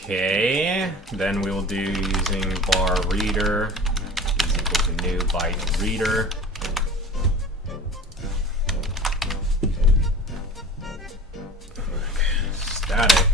okay, then we will do using var reader is equal to new byte reader. Static.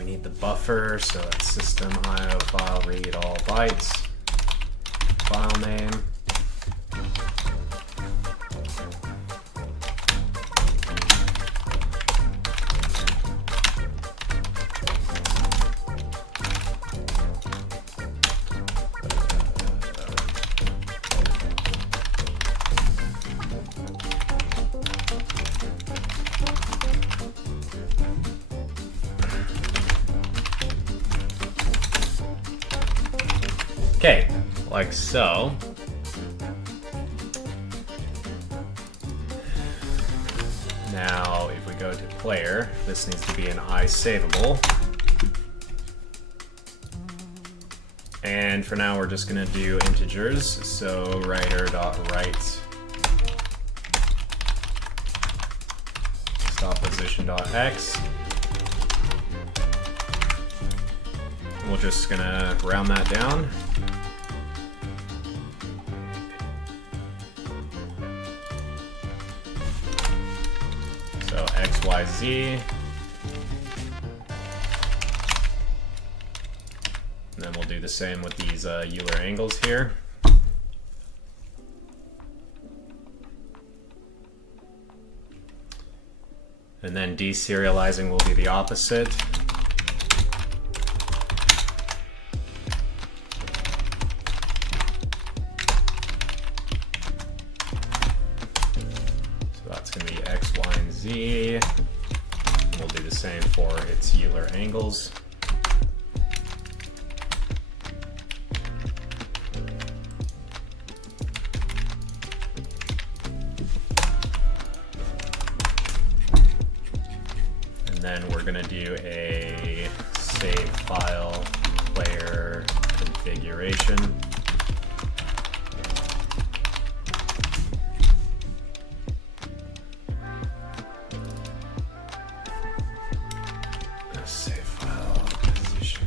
Need the buffer, so that's system.io file read all bytes, file name, okay, like so. Now, if we go to player, this needs to be an iSaveable. And for now, we're just gonna do integers. So writer.write position.x. We're just gonna round that down. So x, y, z. And then we'll do the same with these Euler angles here. And then deserializing will be the opposite. So that's going to be x, y, and z. We'll do the same for its Euler angles. Then we're going to do a save file player configuration. Save file position.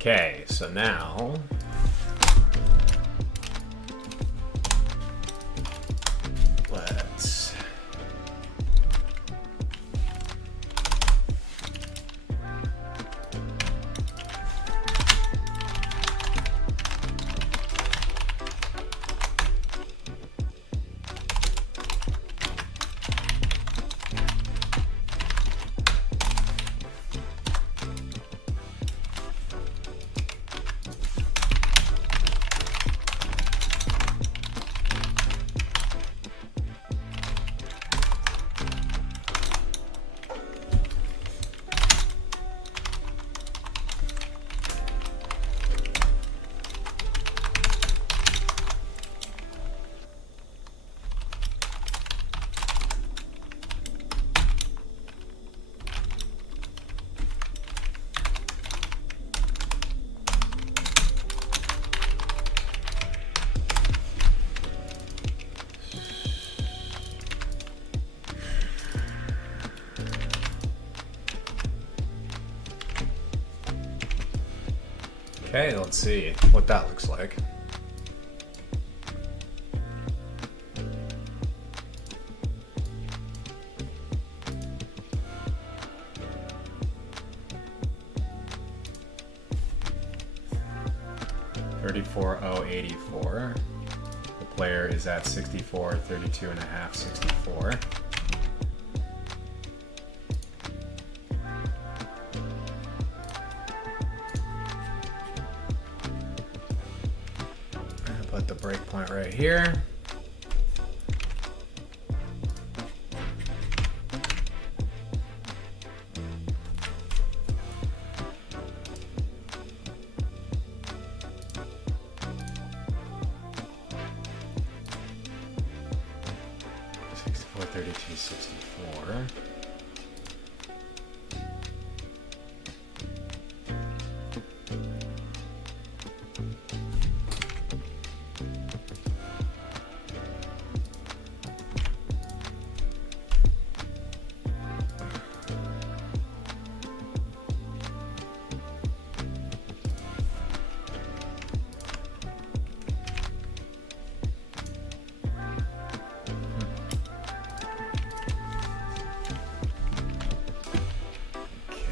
Okay, so now let's Okay, let's see what that looks like. $34,084. The player is at 64, 32 and a half, 64. Put the breakpoint right here.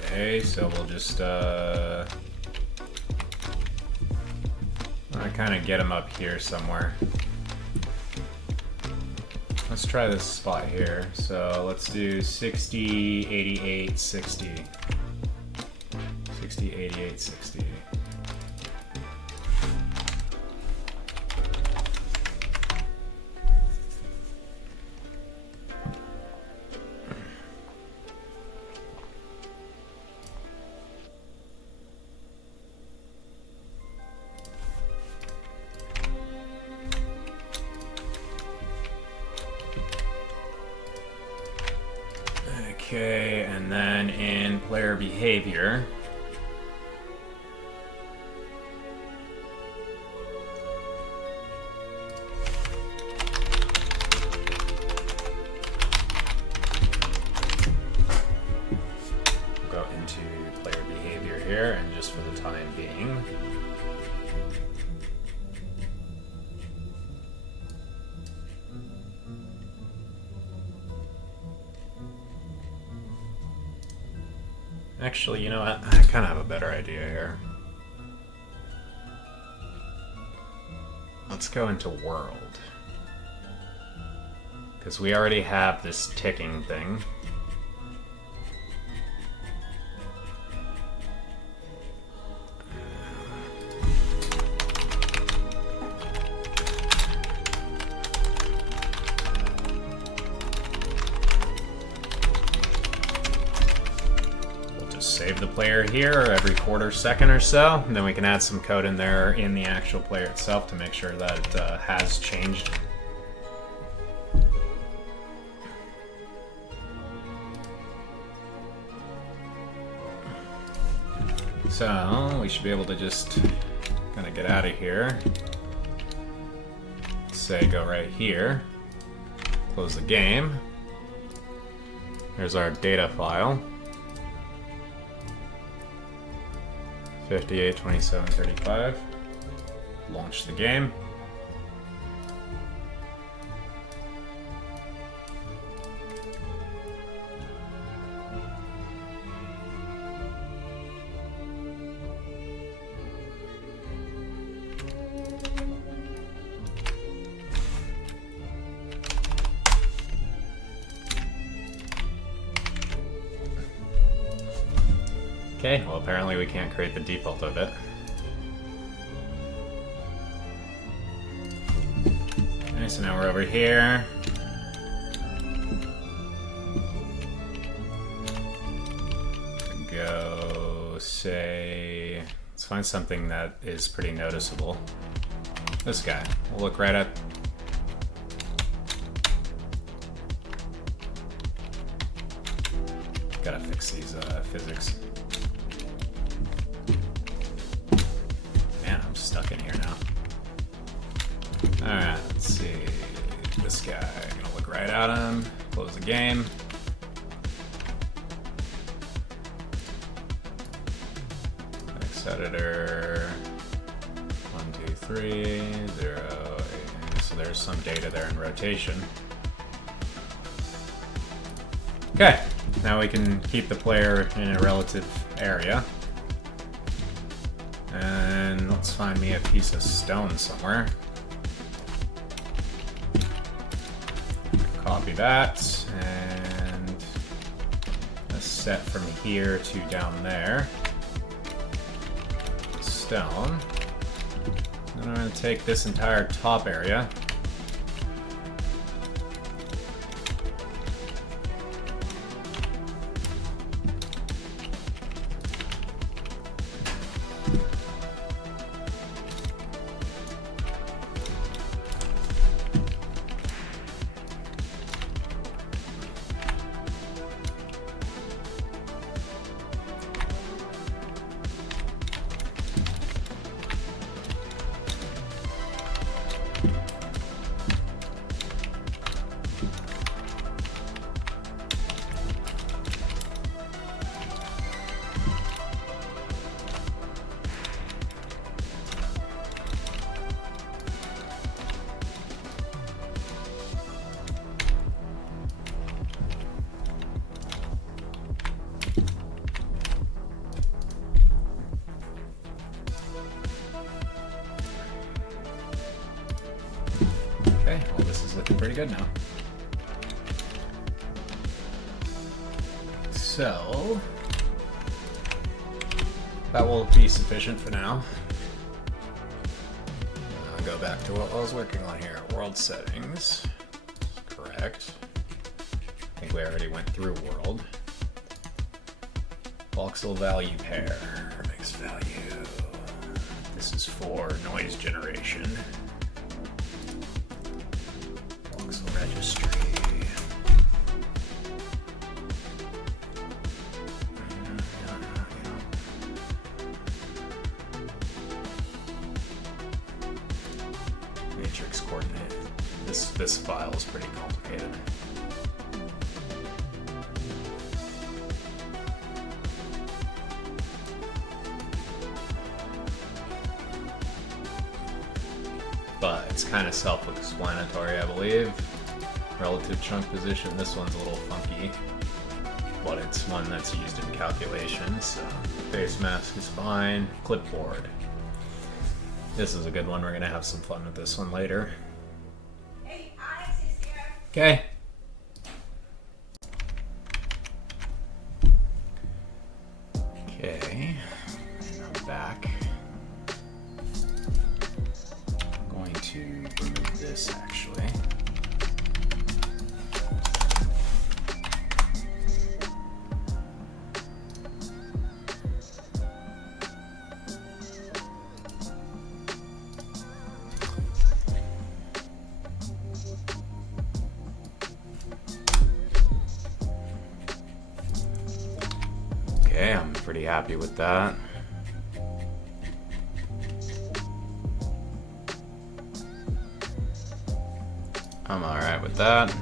Okay, so we'll just I kind of get them up here somewhere. Let's try this spot here. So let's do 60, 88, 60. 60, 88, 60. Okay, and then in player behavior, go into player behavior here, and just for the time being, actually, you know what? I kind of have a better idea here. Let's go into world. Because we already have this ticking thing. Save the player here every quarter second or so, and then we can add some code in there in the actual player itself to make sure that it has changed. So we should be able to just kind of get out of here. Say go right here, close the game. There's our data file. 58, 27, 35. Launch the game. Okay, well apparently we can't create the default of it. Okay, so now we're over here. Go say, let's find something that is pretty noticeable. This guy. We'll look right at. Gotta fix these physics. Man, I'm stuck in here now. Alright, let's see. This guy, I'm gonna look right at him, close the game. Text editor. 1, 2, 3, 0, 8. So there's some data there in rotation. Okay, now we can keep the player in a relative area. And let's find me a piece of stone somewhere. Copy that, and let's set from here to down there. Stone. Then I'm going to take this entire top area. Okay, well this is looking pretty good now. So, that will be sufficient for now. I'll go back to what I was working on here. World settings. Correct. I think we already went through world. Voxel value pair. Mix value. This is for noise generation. Voxel registry. coordinate. This file is pretty complicated. But it's kind of self-explanatory, I believe. Relative chunk position, this one's a little funky, but it's one that's used in calculations, so face mask is fine. Clipboard. This is a good one, we're gonna have some fun with this one later. Hey, Alex is here. Okay. Okay, and I'm back. I'm going to remove this actually. Okay, I'm pretty happy with that. I'm alright with that.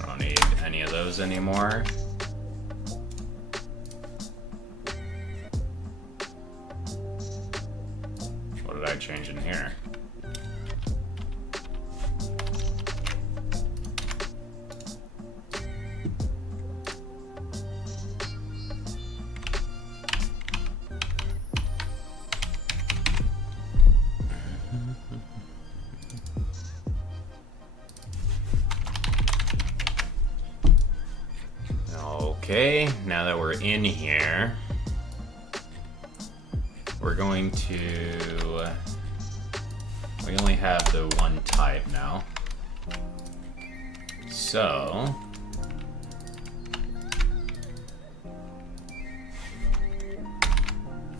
I don't need any of those anymore. What did I change in here? Okay, now that we're in here, we're going to, we only have the one type now. So,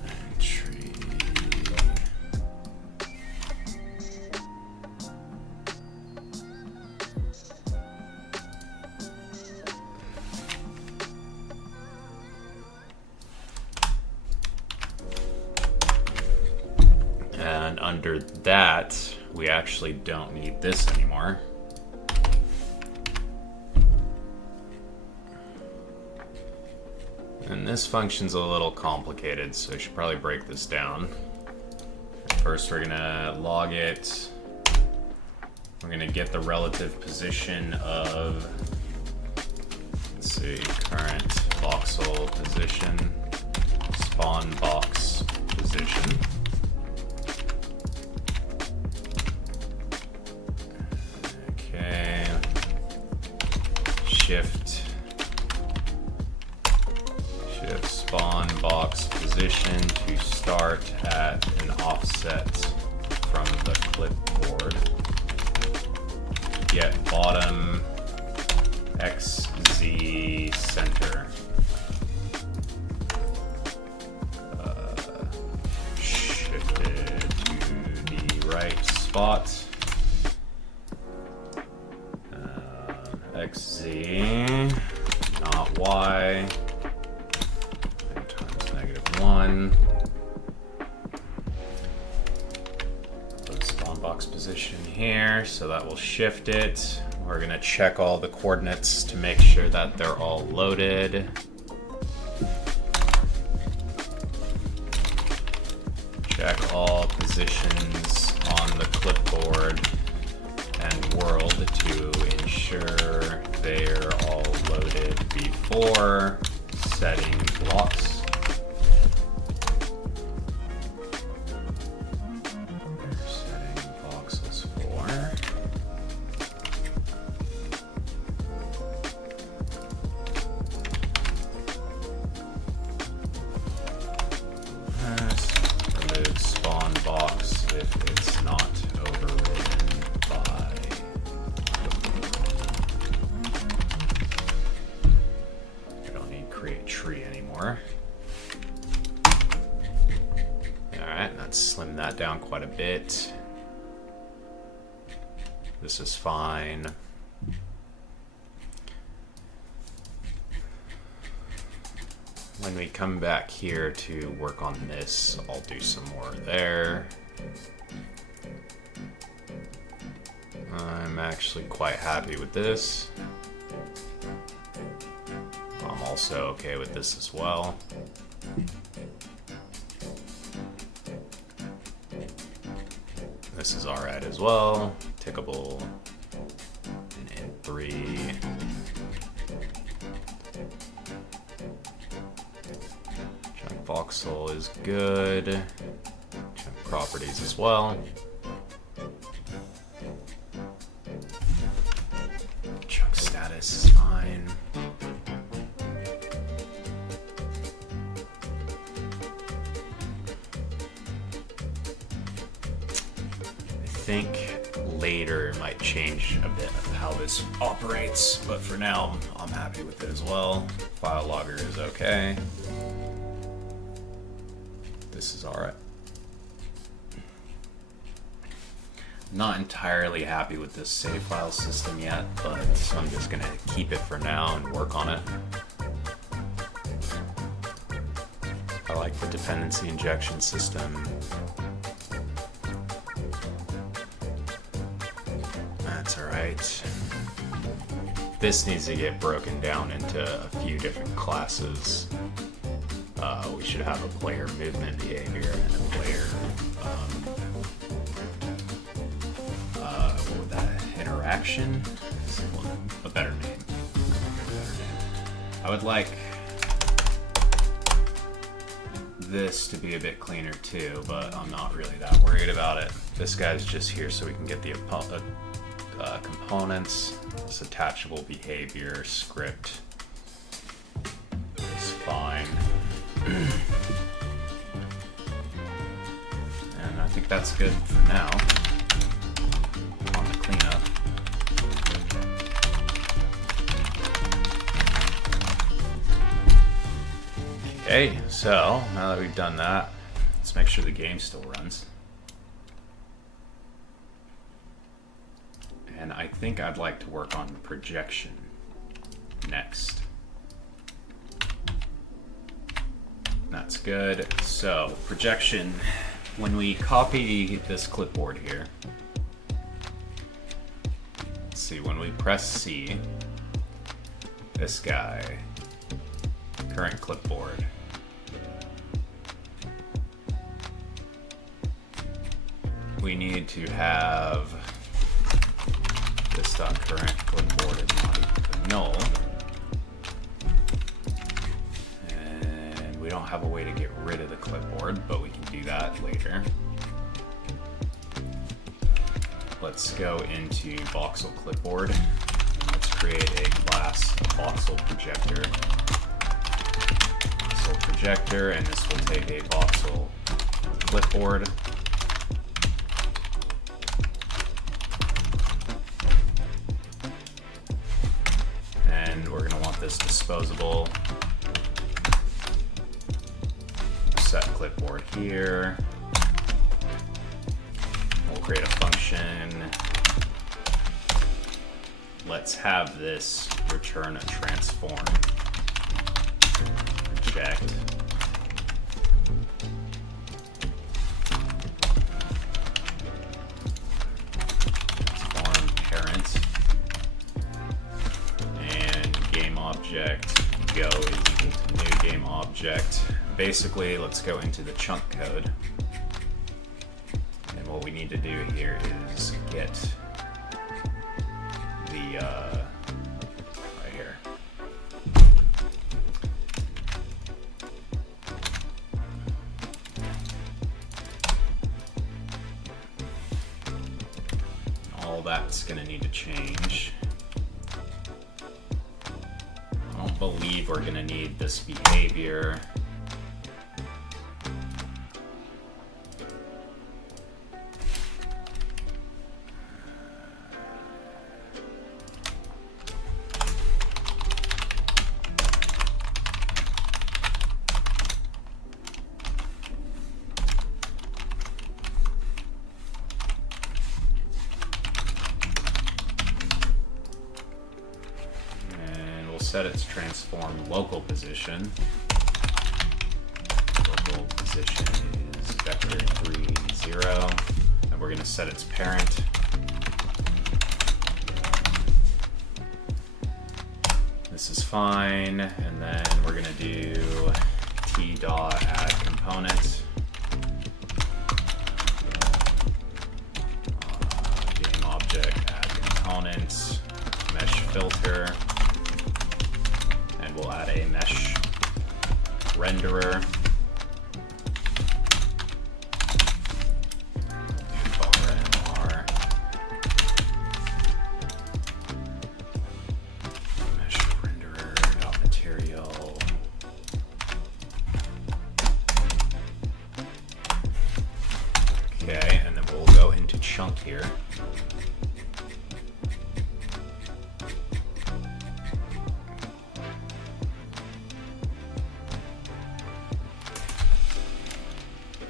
entry. And under that, we actually don't need this anymore. And this function's a little complicated, so I should probably break this down. First, we're gonna log it. We're gonna get the relative position of, let's see, current voxel position, spawn box position. Okay, shift spawn box position to start at an offset from the clipboard. Get bottom XZ center. Shift it to the right spot. XZ, not Y. Times -1. Put spawn box position here, so that will shift it. We're gonna check all the coordinates to make sure that they're all loaded. Check all positions on the clipboard and world to ensure they're all loaded before setting blocks. Setting voxels for. if it's not overridden by. I don't need create tree anymore. Alright, let's slim that down quite a bit. This is fine. When we come back here to work on this, I'll do some more there. I'm actually quite happy with this. I'm also okay with this as well. This is alright as well. Tickable in 3. Chunk voxel is good. Chunk properties as well. Chunk status is fine. I think later it might change a bit of how this operates, but for now I'm happy with it as well. File logger is okay. This is alright. Not entirely happy with this save file system yet, but I'm just gonna keep it for now and work on it. I like the dependency injection system. That's alright. This needs to get broken down into a few different classes. We should have a player movement behavior and a player, what would that, interaction? A better name. I would like this to be a bit cleaner too, but I'm not really that worried about it. This guy's just here so we can get the components. This attachable behavior script is fine. And I think that's good for now on the cleanup. Okay, so now that we've done that, let's make sure the game still runs. And I think I'd like to work on projection next. That's good. So projection, when we copy this clipboard here, let's see, when we press C, this guy, current clipboard, we need to have this current clipboard is not null. We don't have a way to get rid of the clipboard, but we can do that later. Let's go into Voxel clipboard. Let's create a class Voxel projector. Voxel projector, and this will take a Voxel clipboard. And we're going to want this disposable. Set clipboard here. We'll create a function. Let's have this return a transform. Reject. Transform parent. And game object go is equal to new game object. Basically, let's go into the chunk code. And what we need to do here is get the, right here. All that's gonna need to change. I don't believe we're gonna need this behavior. set its transform local position. Local position is vector 3, 0. And we're going to set its parent. This is fine. And then we're going to do t dot add component. Game object add component. Mesh filter. And we'll add a mesh renderer. Okay, and then we'll go into chunk here.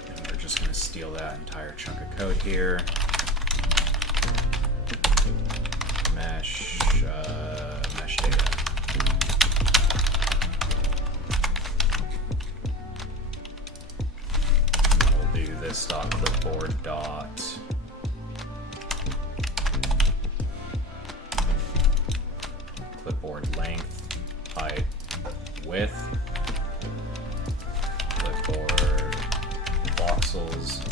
And we're just going to steal that entire chunk of code here. Mesh data. We'll do this dot clipboard dot clipboard length, height, width, clipboard voxels.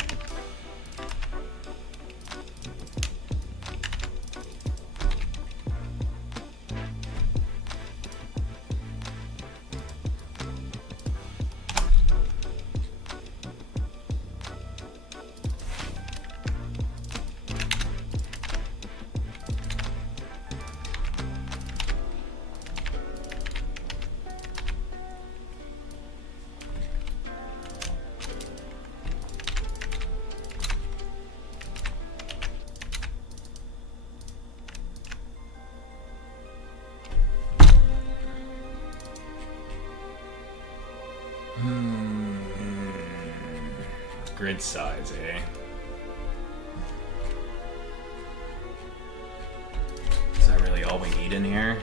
Grid size, eh? Is that really all we need in here?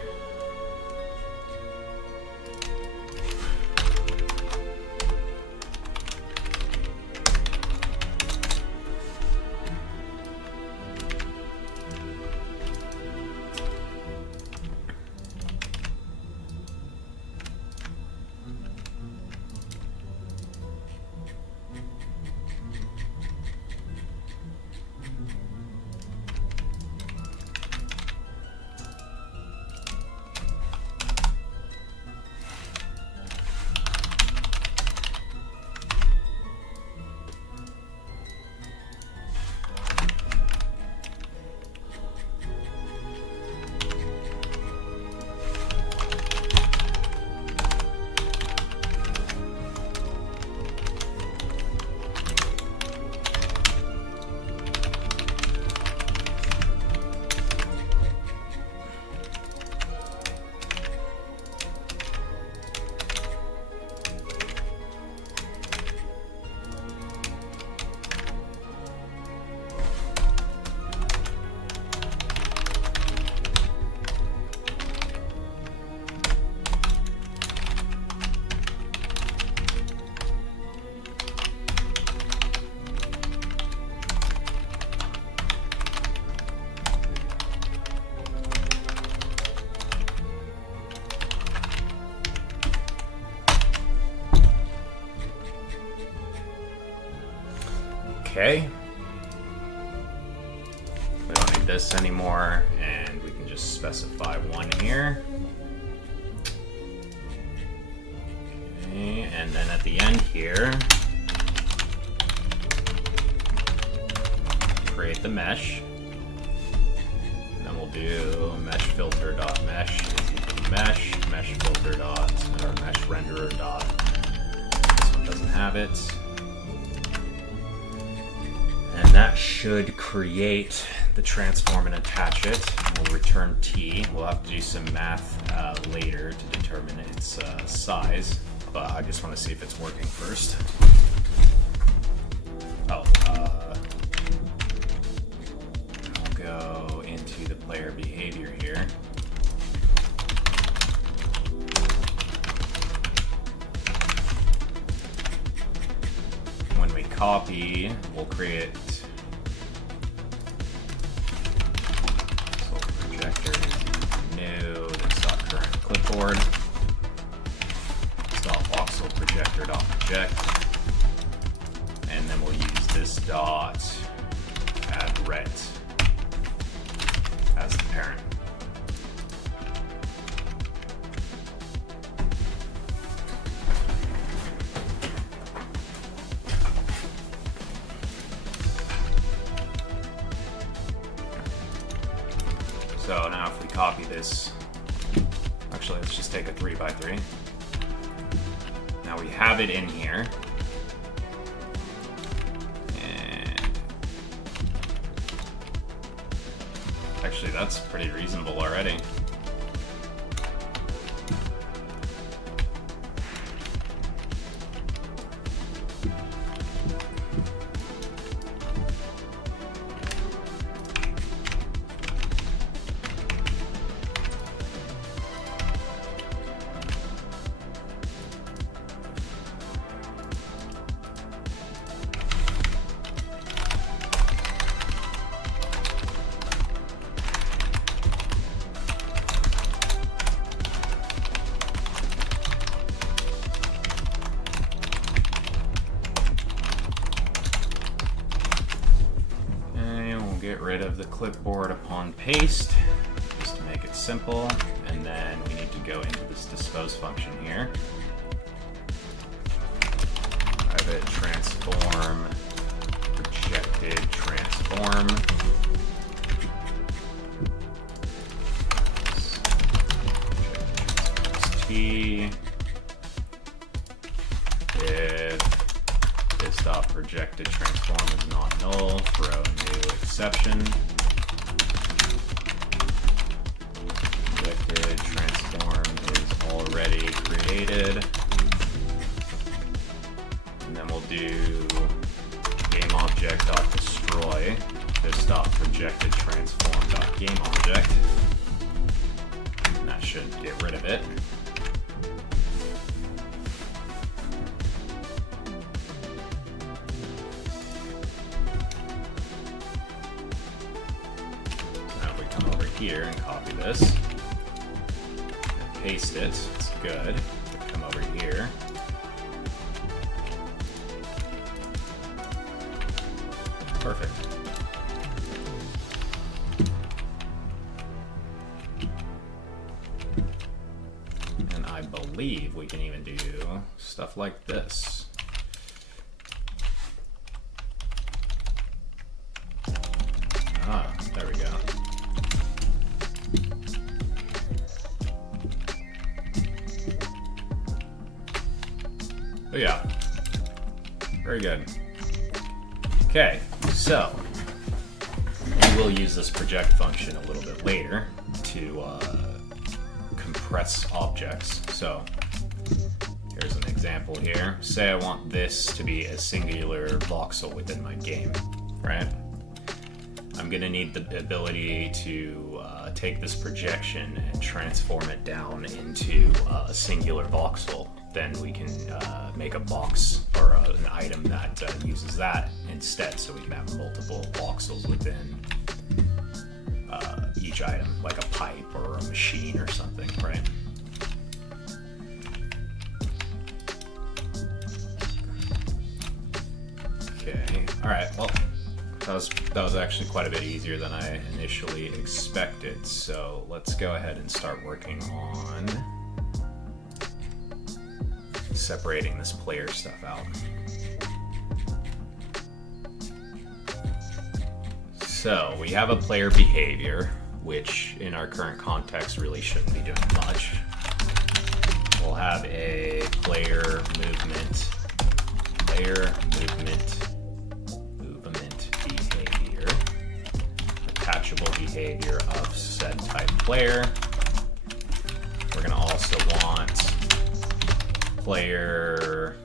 Okay. We don't need this anymore, and we can just specify one here. Okay, and then at the end here, create the mesh. And then we'll do mesh filter dot mesh is equal to mesh filter dot, or mesh renderer dot. This one doesn't have it. And that should create the transform and attach it. We'll return t. We'll have to do some math later to determine its size, but I just want to see if it's working first. Oh, I'll go into the player behavior here. copy, we'll create projector new, that's dot current clipboard, dot voxel projector dot project, and then we'll use this dot add ret as the parent. So now if we copy this, actually let's just take a 3x3. Now we have it in here. And actually that's pretty reasonable already. Get rid of the clipboard upon paste, just to make it simple, and then we need to go into this dispose function here. Private transform, projected transform. T. If this dot projected transform is not null, throw new exception. Projected transform is already created. And then we'll do GameObject.destroy this dot projected transform dot GameObject. And that should get rid of it. Here and copy this and paste it. It's good. Come over here. Perfect. And I believe we can even do stuff like this. Ah, there we go. Oh yeah, very good. Okay, so we will use this project function a little bit later to compress objects. So here's an example here. Say I want this to be a singular voxel within my game, right? I'm gonna need the ability to take this projection and transform it down into a singular voxel. Then we can make a box or an item that uses that instead, so we can have multiple voxels within each item, like a pipe or a machine or something, right? Okay, all right, well, that was actually quite a bit easier than I initially expected, so let's go ahead and start working on separating this player stuff out. So we have a player behavior, which in our current context really shouldn't be doing much. We'll have a player movement behavior, attachable behavior of said type player. We're gonna also want player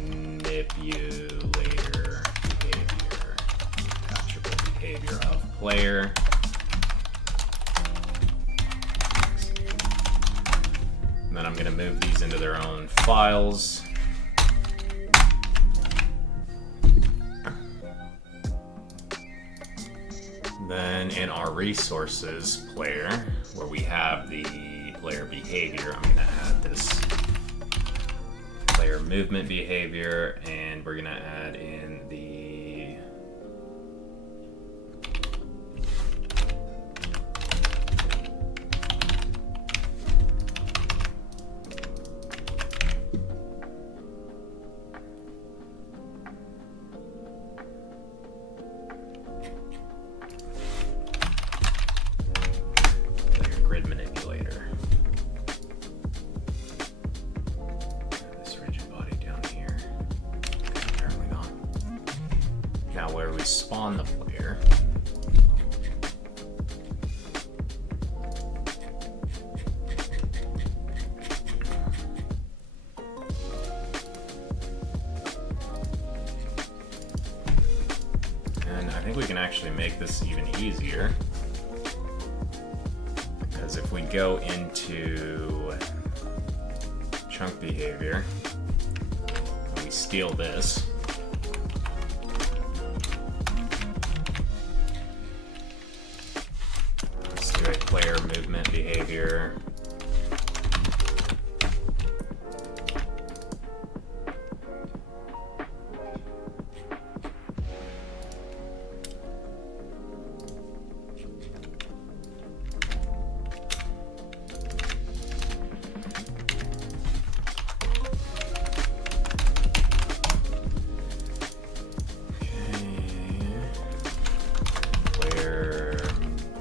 manipulator behavior, attachable behavior of player. And then I'm going to move these into their own files. Then in our resources player, where we have the player behavior, I'm going to add this player movement behavior, and we're going to add in the grid manipulator. This rigid body down here. Apparently not. Now where we spawn the player. And I think we can actually make this even easier. Because if we go into chunk behavior, and we steal this, let's do a player movement behavior.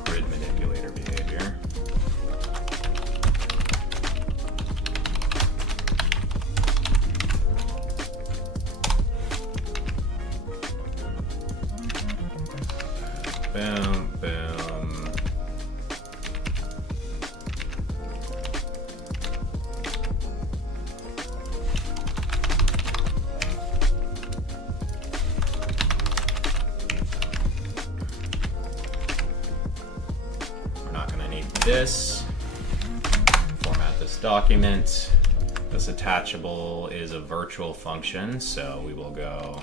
Grid manipulator behavior. Boom, boom. This, format this document. This attachable is a virtual function, so we will go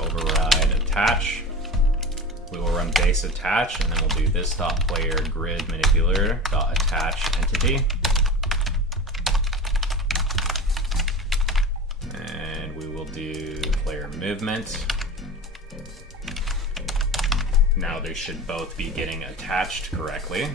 override attach. We will run base attach, and then we'll do this dot player grid manipulator dot attach entity. And we will do player movement. Now they should both be getting attached correctly.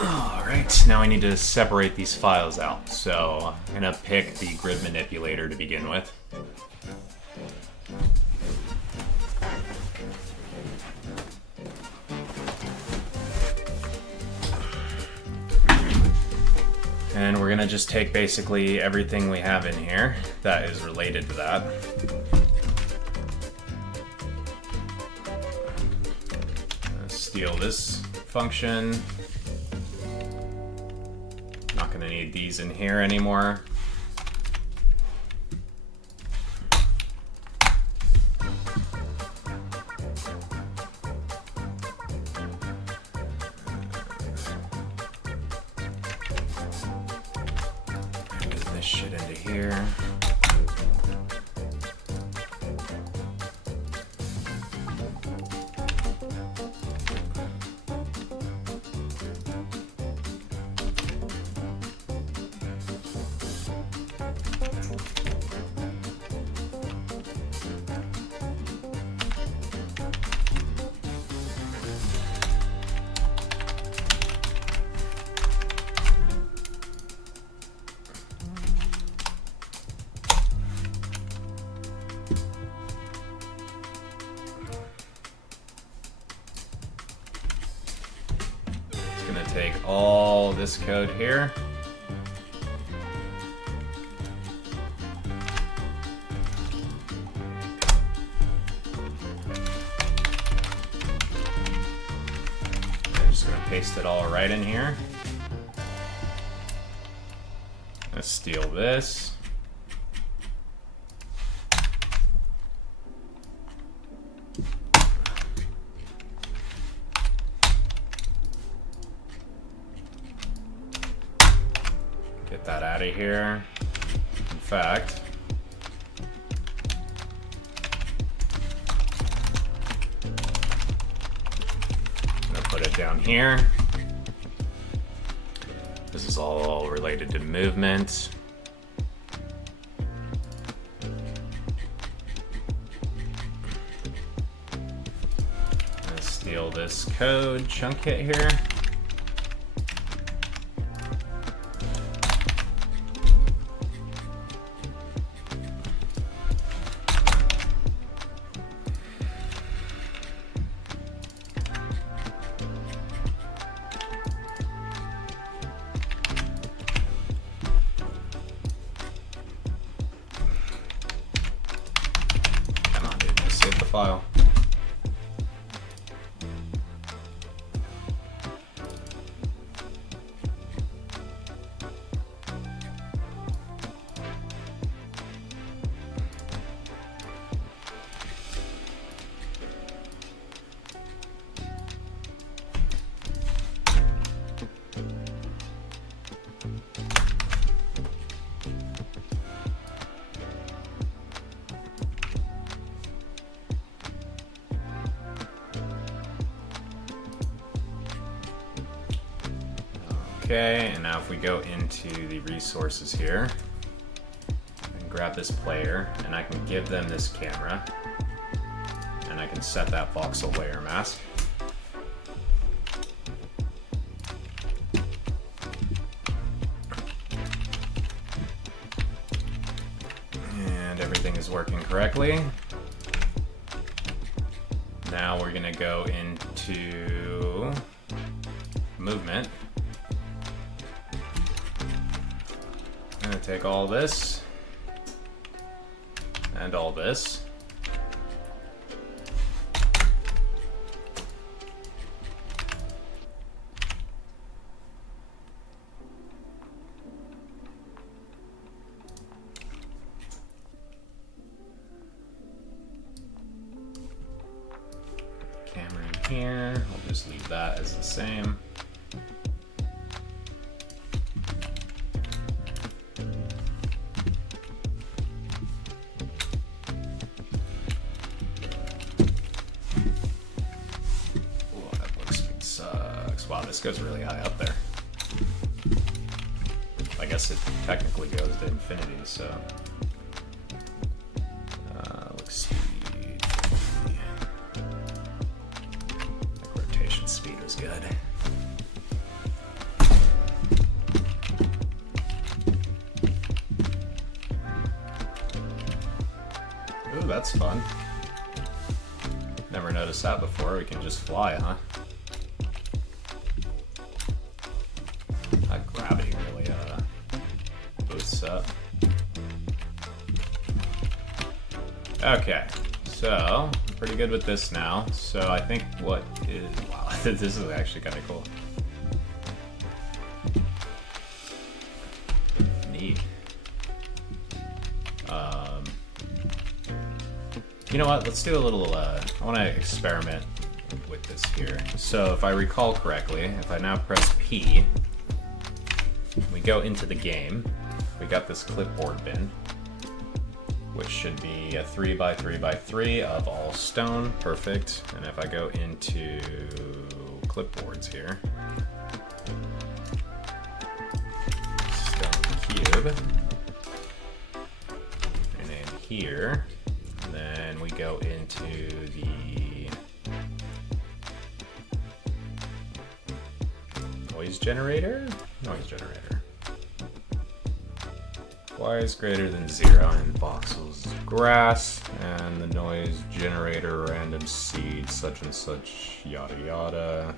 Alright, now I need to separate these files out. So I'm gonna pick the grid manipulator to begin with. And we're gonna just take basically everything we have in here that is related to that. Steal this function. Not gonna need these in here anymore. This shit into here. this code here. I'm just gonna paste it all right in here. Let's steal this. Get that out of here. In fact, I'm gonna put it down here. This is all related to movement. Let's steal this code chunk it here. Save the file. Okay, and now if we go into the resources here, and grab this player, and I can give them this camera, and I can set that voxel layer mask. And everything is working correctly. Now we're gonna go into movement. I'm gonna take all this and all this. Camera in here. I'll just leave that as the same. Wow, this goes really high up there. I guess it technically goes to infinity, so. Look speed. Like rotation speed is good. Ooh, that's fun. Never noticed that before. We can just fly, huh? That gravity really boosts up. Okay, so pretty good with this now. So I think wow, this is actually kind of cool. Neat. You know what? Let's do a little. I want to experiment with this here. So if I recall correctly, if I now press P. We go into the game. We got this clipboard bin, which should be a 3x3x3 of all stone. Perfect. And if I go into clipboards here, stone cube, and in here, and then we go into the noise generator. Y is greater than 0 and voxels grass, and the noise generator random seed such and such yada yada.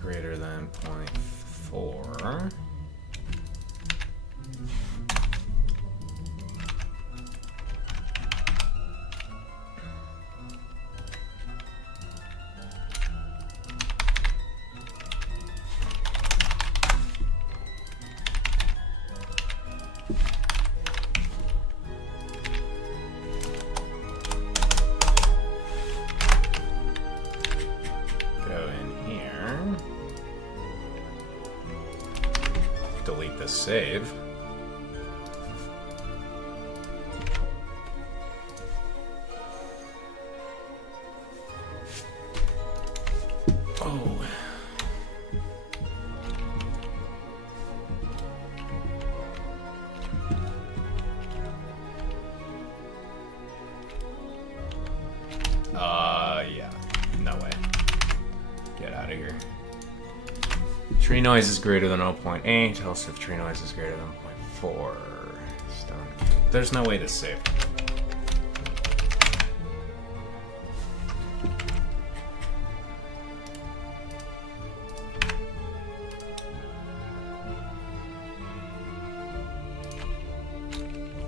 greater than 0.4. Delete the save. Oh. Yeah. No way. Get out of here. Tree noise is greater than 0.8. Tell us if tree noise is greater than 0.4. Stone. There's no way to save.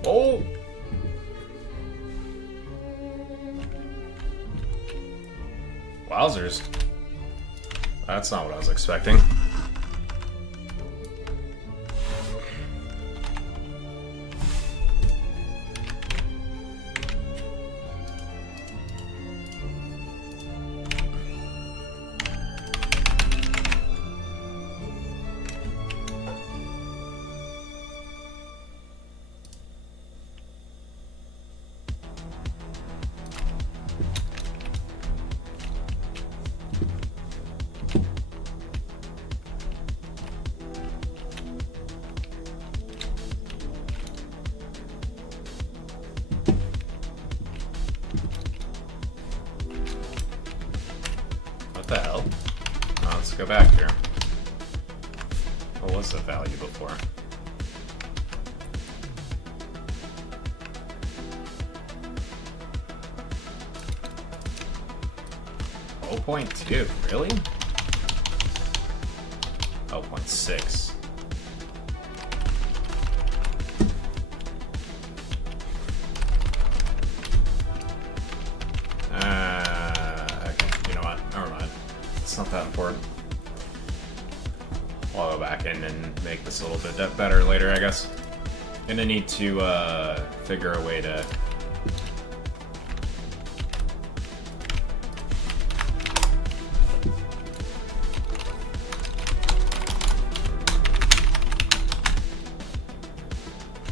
Oh! Wowzers. That's not what I was expecting. What the hell? Oh, let's go back here. What was the value before? Oh, 0.2, really? Oh, 0.6. Okay, you know what? Never mind. It's not that important. I'll go back in and make this a little bit better later, I guess. Gonna need to figure a way to...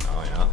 Oh, yeah.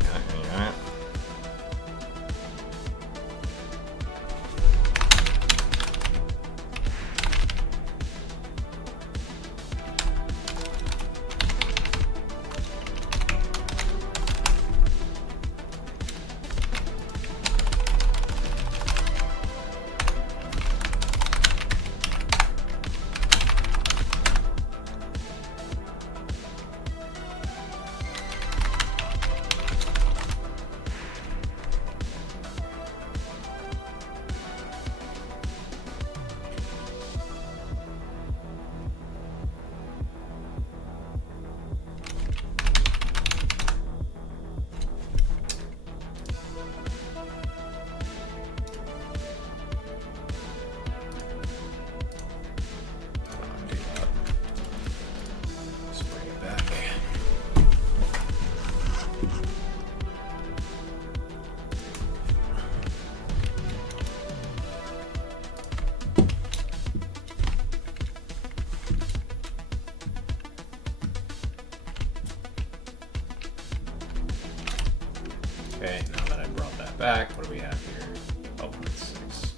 Okay, now that I brought that back, what do we have here? 12.6.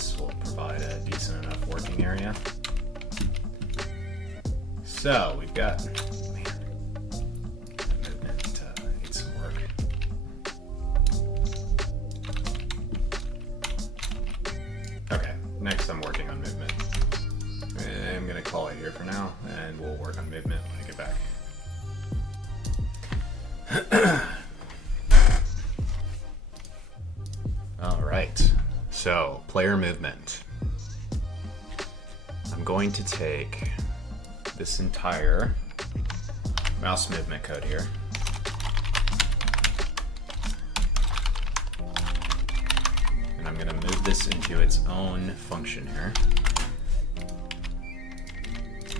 this will provide a decent enough working area. So we've got, man, movement needs some work. Okay, next I'm working on movement. I'm gonna call it here for now, and we'll work on movement when I get back. Alright, so player movement. I'm going to take this entire mouse movement code here. And I'm going to move this into its own function here.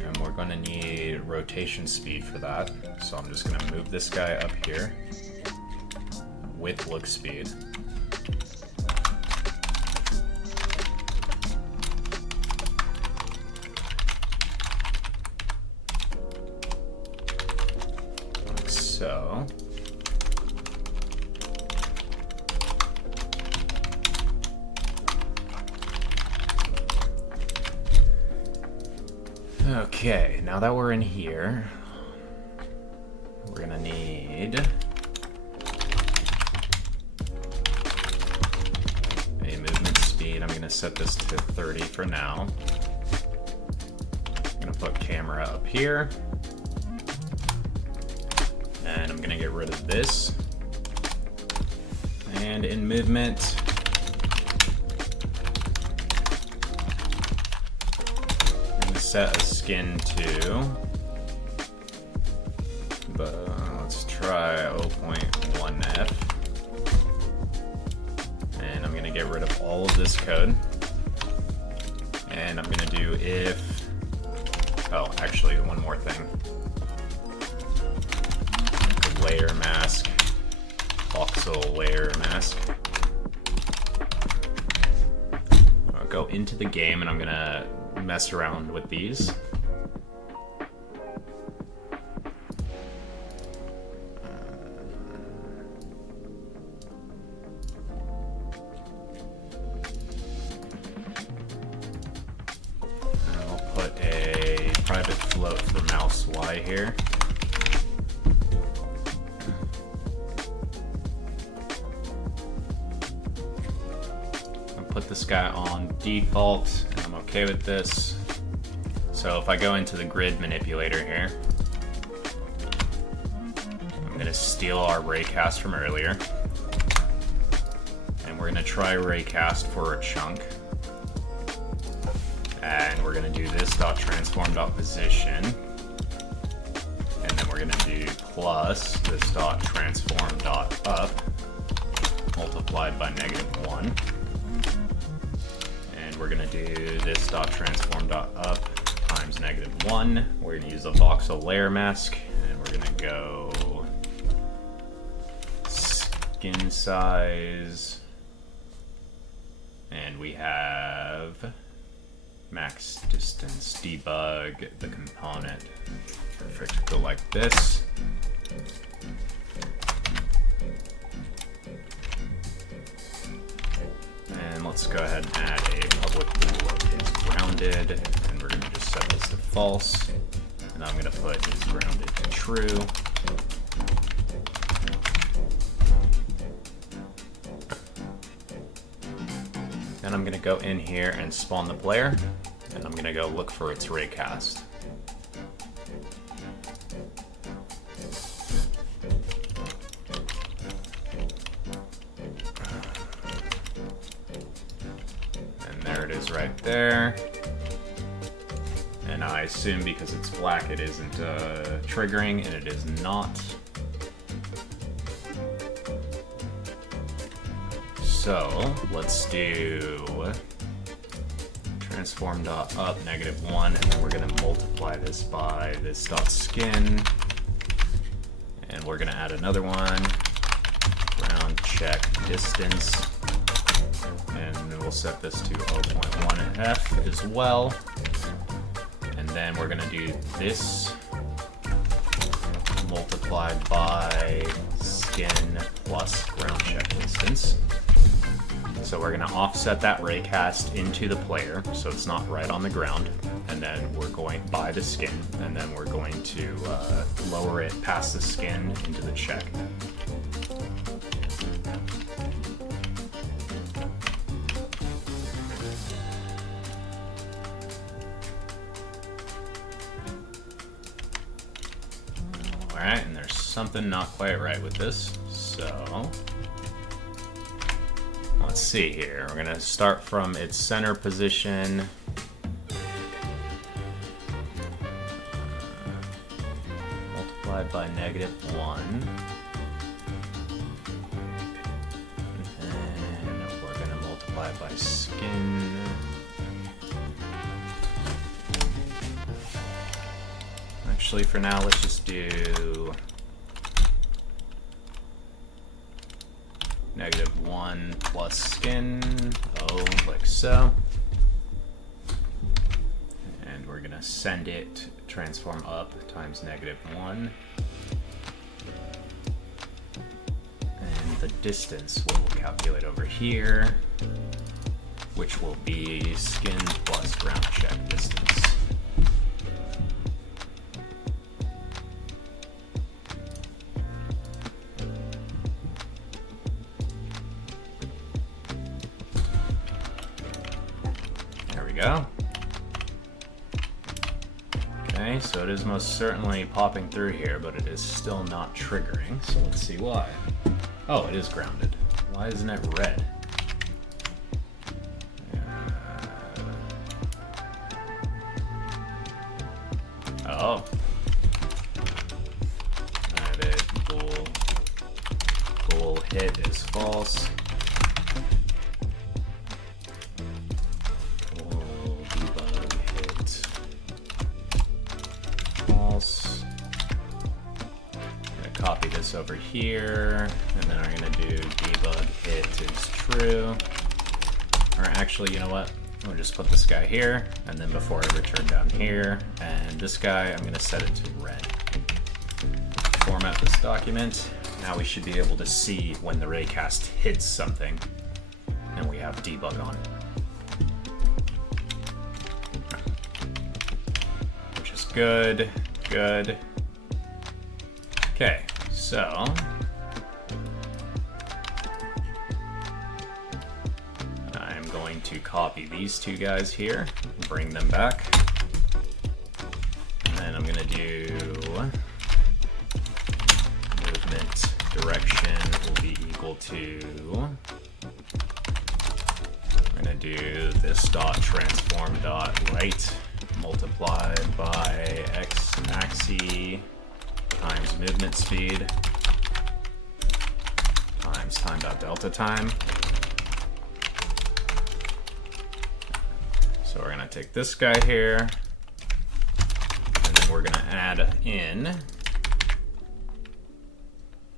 And we're going to need rotation speed for that. So I'm just going to move this guy up here with look speed. Like so. Okay, now that we're in here, we're gonna need a movement speed. I'm gonna set this to 30 for now. I'm gonna put camera up here, and I'm gonna get rid of this. And in movement, set a skin to, but let's try 0.1f, and I'm gonna get rid of all of this code, and I'm gonna do if, oh, actually one more thing, layer mask, voxel layer mask. I'll go into the game and I'm gonna mess around with these. I'll put a private float for mouse Y here. I'll put this guy on default. I'm okay with this. So if I go into the grid manipulator here, I'm gonna steal our raycast from earlier. And we're gonna try raycast for a chunk. And we're gonna do this .transform.position. And then we're gonna do plus this .transform.up multiplied by -1. We're gonna do this .transform.up times -1. We're gonna use a voxel layer mask, and we're gonna go skin size, and we have max distance, debug the component. Perfect. Go like this. And let's go ahead and add a public bool is grounded, and we're going to just set this to false. And I'm going to put is grounded to true. Then I'm going to go in here and spawn the player, and I'm going to go look for its raycast. Right there, and I assume because it's black it isn't triggering, and it is not. So let's do transform.up -1, and then we're going to multiply this by this .skin, and we're going to add another one, round check distance. And we'll set this to 0.1f as well. And then we're going to do this multiplied by skin plus ground check distance. So we're going to offset that raycast into the player so it's not right on the ground. And then we're going by the skin. And then we're going to lower it past the skin into the check. Alright, and there's something not quite right with this. So let's see here. We're going to start from its center position. Multiplied by -1. And then we're going to multiply it by skin. Actually, for now, let's just do -1 plus skin, like so. And we're gonna send it transform up times -1. And the distance we'll calculate over here, which will be skin plus ground check distance. Go. Okay, so it is most certainly popping through here, but it is still not triggering, so let's see why. Oh, it is grounded. Why isn't it red? Oh. Edit, goal hit is false. Copy this over here, and then I'm going to do debug hit is true. Or actually, you know what? We'll just put this guy here, and then before I return down here, and this guy, I'm going to set it to red. Format this document. Now we should be able to see when the raycast hits something, and we have debug on it. Which is good, good. Okay, so I'm going to copy these two guys here, bring them back, and then I'm going to do movement direction will be equal to, I'm going to do this dot transform dot right multiplied by x axis times movement speed times time.delta time. So we're going to take this guy here, and then we're going to add in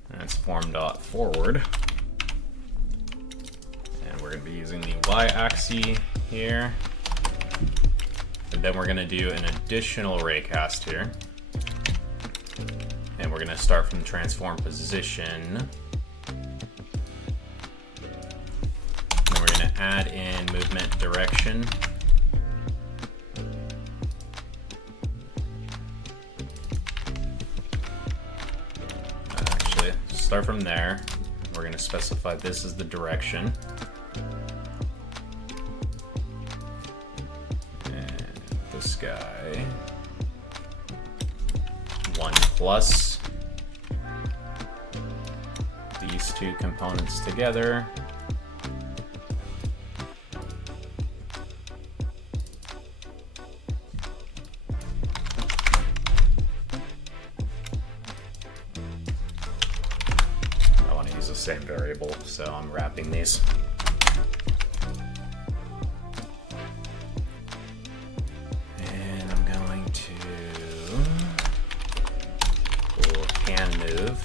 transform.forward, and we're going to be using the y-axis here, and then we're going to do an additional raycast here. And we're going to start from the transform position. And we're going to add in movement direction. Actually, start from there. We're going to specify this as the direction. And this guy. 1 plus these two components together. I want to use the same variable, so I'm wrapping these. And I'm going to can move.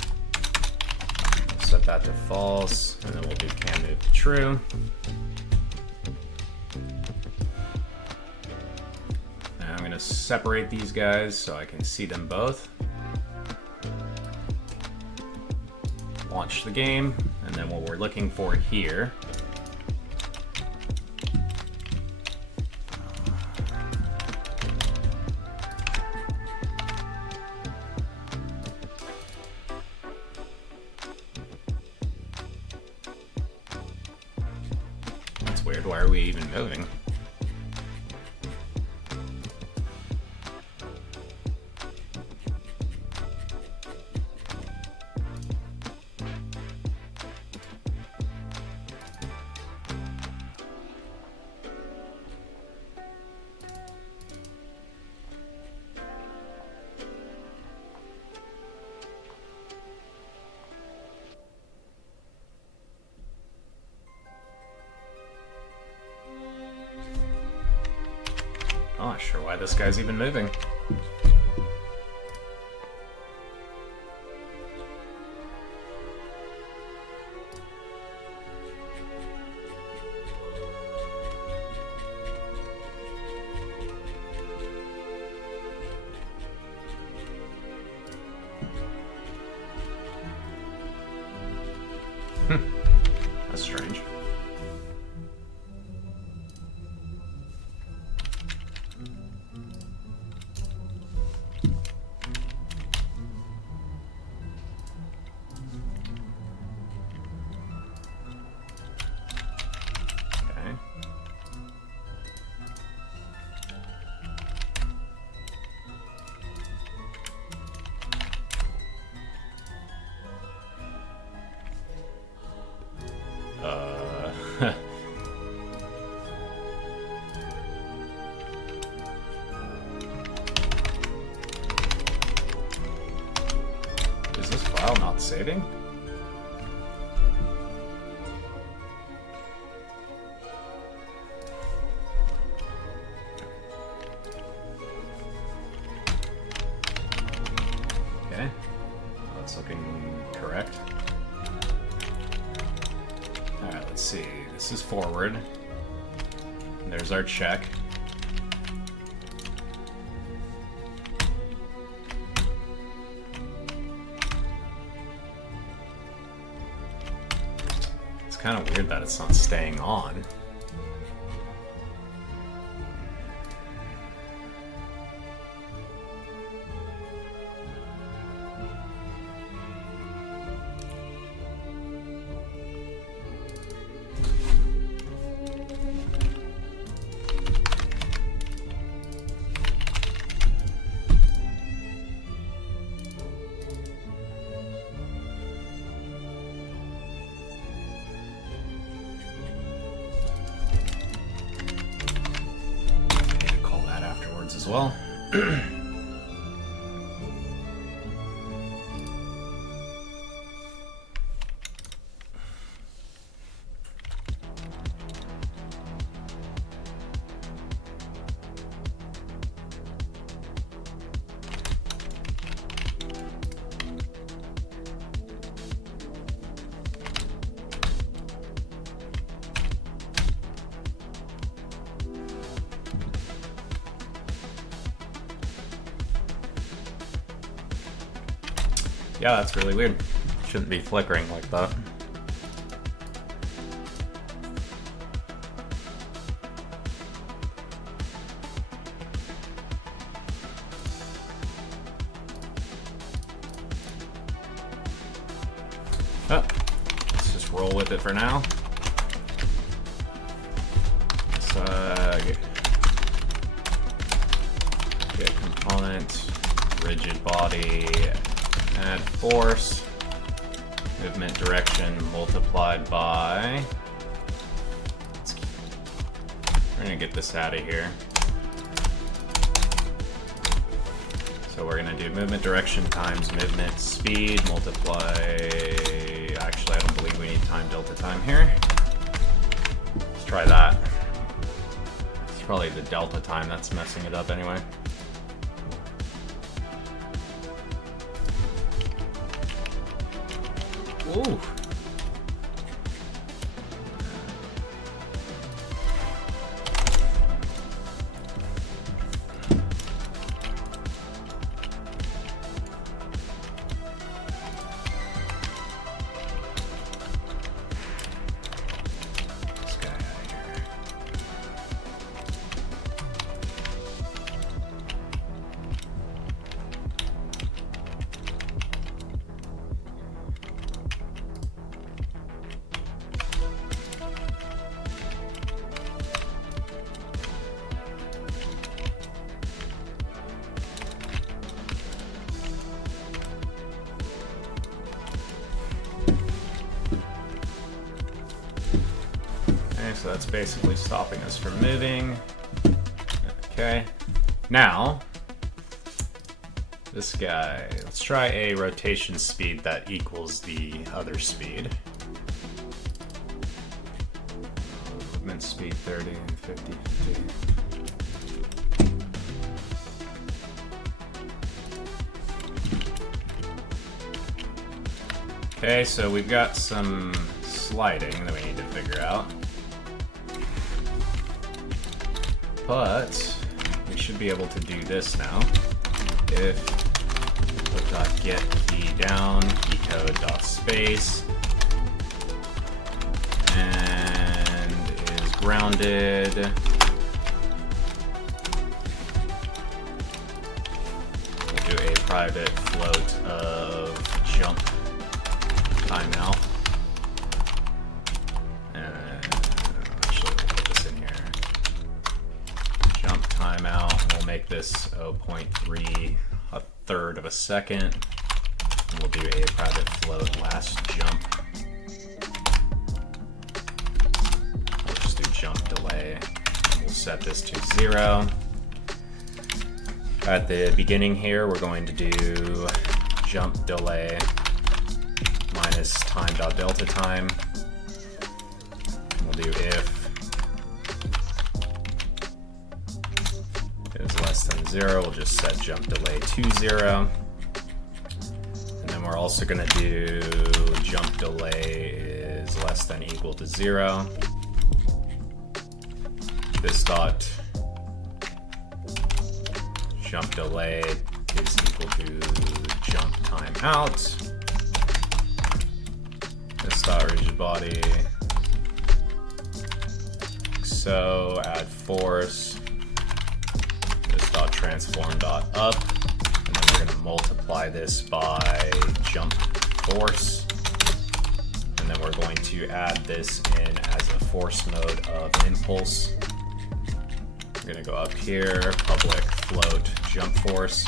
Set that to false, and then we'll do can move to true. Now I'm going to separate these guys so I can see them both. Launch the game, and then what we're looking for here are we even moving? I'm not sure why this guy's even moving. That's strange. Is this file not saving? Okay, that's looking correct. Alright, let's see. This is forward. There's our check. It's kind of weird that it's not staying on. As well. Yeah, that's really weird. Shouldn't be flickering like that. Oh, let's just roll with it for now. Let's get component, rigid body, add force, movement direction multiplied by... We're gonna get this out of here. So we're gonna do movement direction times movement speed multiply... Actually, I don't believe we need time delta time here. Let's try that. It's probably the delta time that's messing it up anyway. Ooh. This guy out of here. basically stopping us from moving. Okay. Now, this guy, let's try a rotation speed that equals the other speed. Movement speed 30 and 50, 50. Okay, so we've got some sliding that we need to figure out. But we should be able to do this now. If get key down, keycode.space, and is grounded. We'll do a private float of jump timeout. Actually, we'll put this in here. Jump timeout. We'll make this 0.3, a third of a second. And we'll do a private float last jump. We'll just do jump delay. We'll set this to 0. At the beginning here, we're going to do jump delay minus time.delta time. We'll do if is less than 0, we'll just set jump delay to 0. And then we're also going to do jump delay is less than equal to 0. This dot jump delay is equal to jump time out. This dot rigid body. So add force. This dot transform dot up. And then we're going to multiply this by jump force. And then we're going to add this in as a force mode of impulse. We're going to go up here, public float jump force.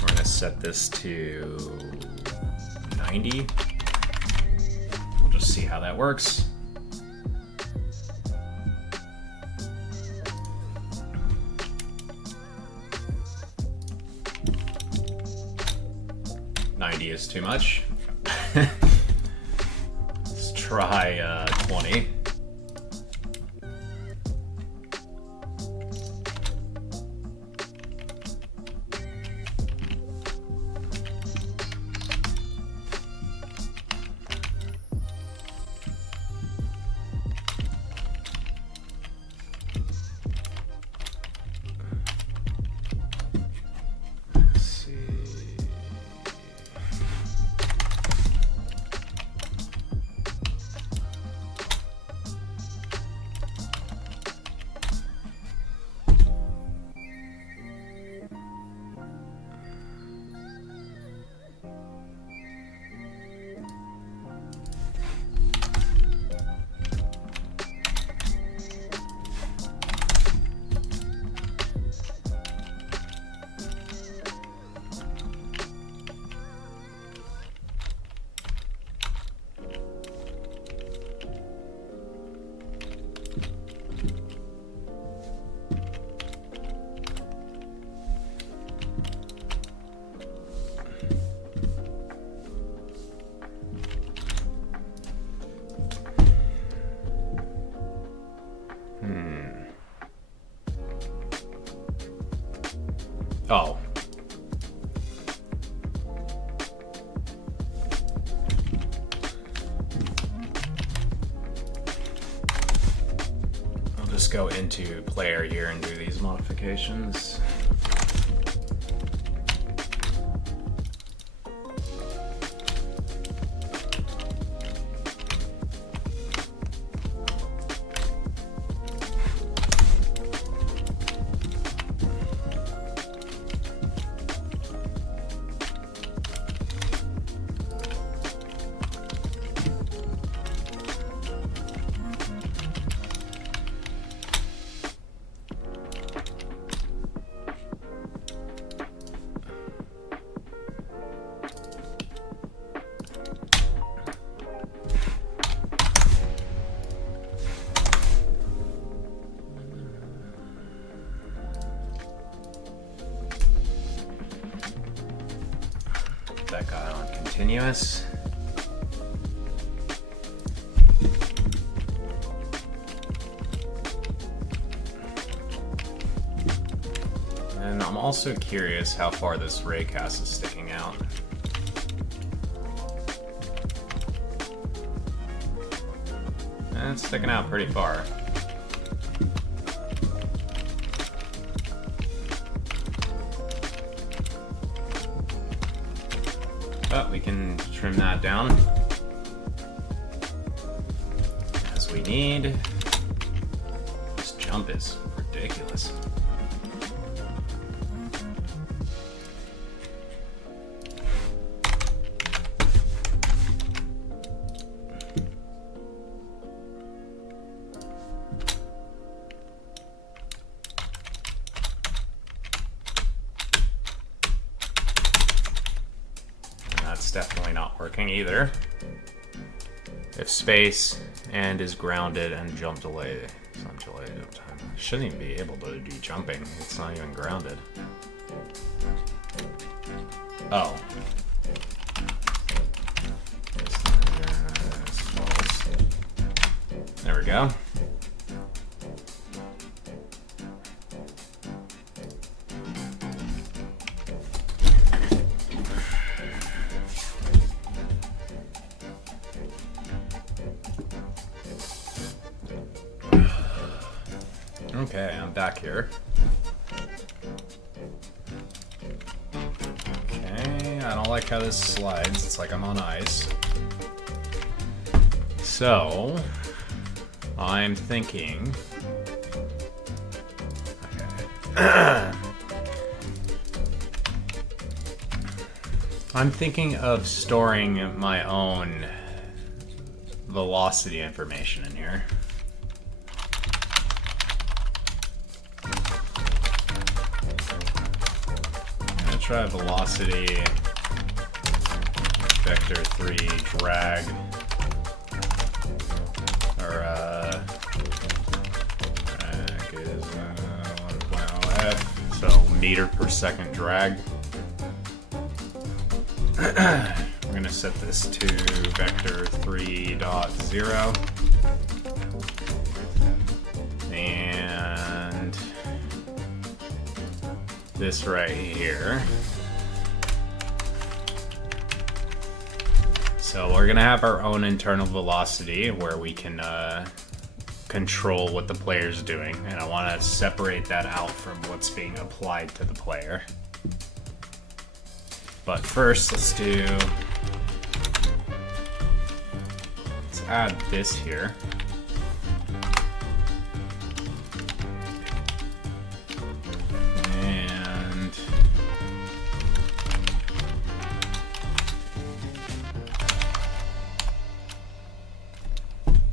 We're going to set this to 90. We'll just see how that works. Is too much. Let's try 20. Oh. I'll just go into player here and do these modifications. that guy on continuous. And I'm also curious how far this raycast is sticking out. And it's sticking out pretty far. But we can trim that down as we need. This jump is ridiculous. Definitely not working either. If space and is grounded and jump delay, it's not delay time. I shouldn't even be able to do jumping. It's not even grounded. Oh. There we go. Okay, I'm back here. Okay, I don't like how this slides. It's like I'm on ice. So, I'm thinking... Okay. I'm thinking of storing my own velocity information in here. Try velocity vector 3 drag or drag is 1.0f, so meter per second drag. We're gonna set this to vector 3.0 and this right here. So we're gonna have our own internal velocity where we can control what the player's doing, and I want to separate that out from what's being applied to the player. But first, let's add this here.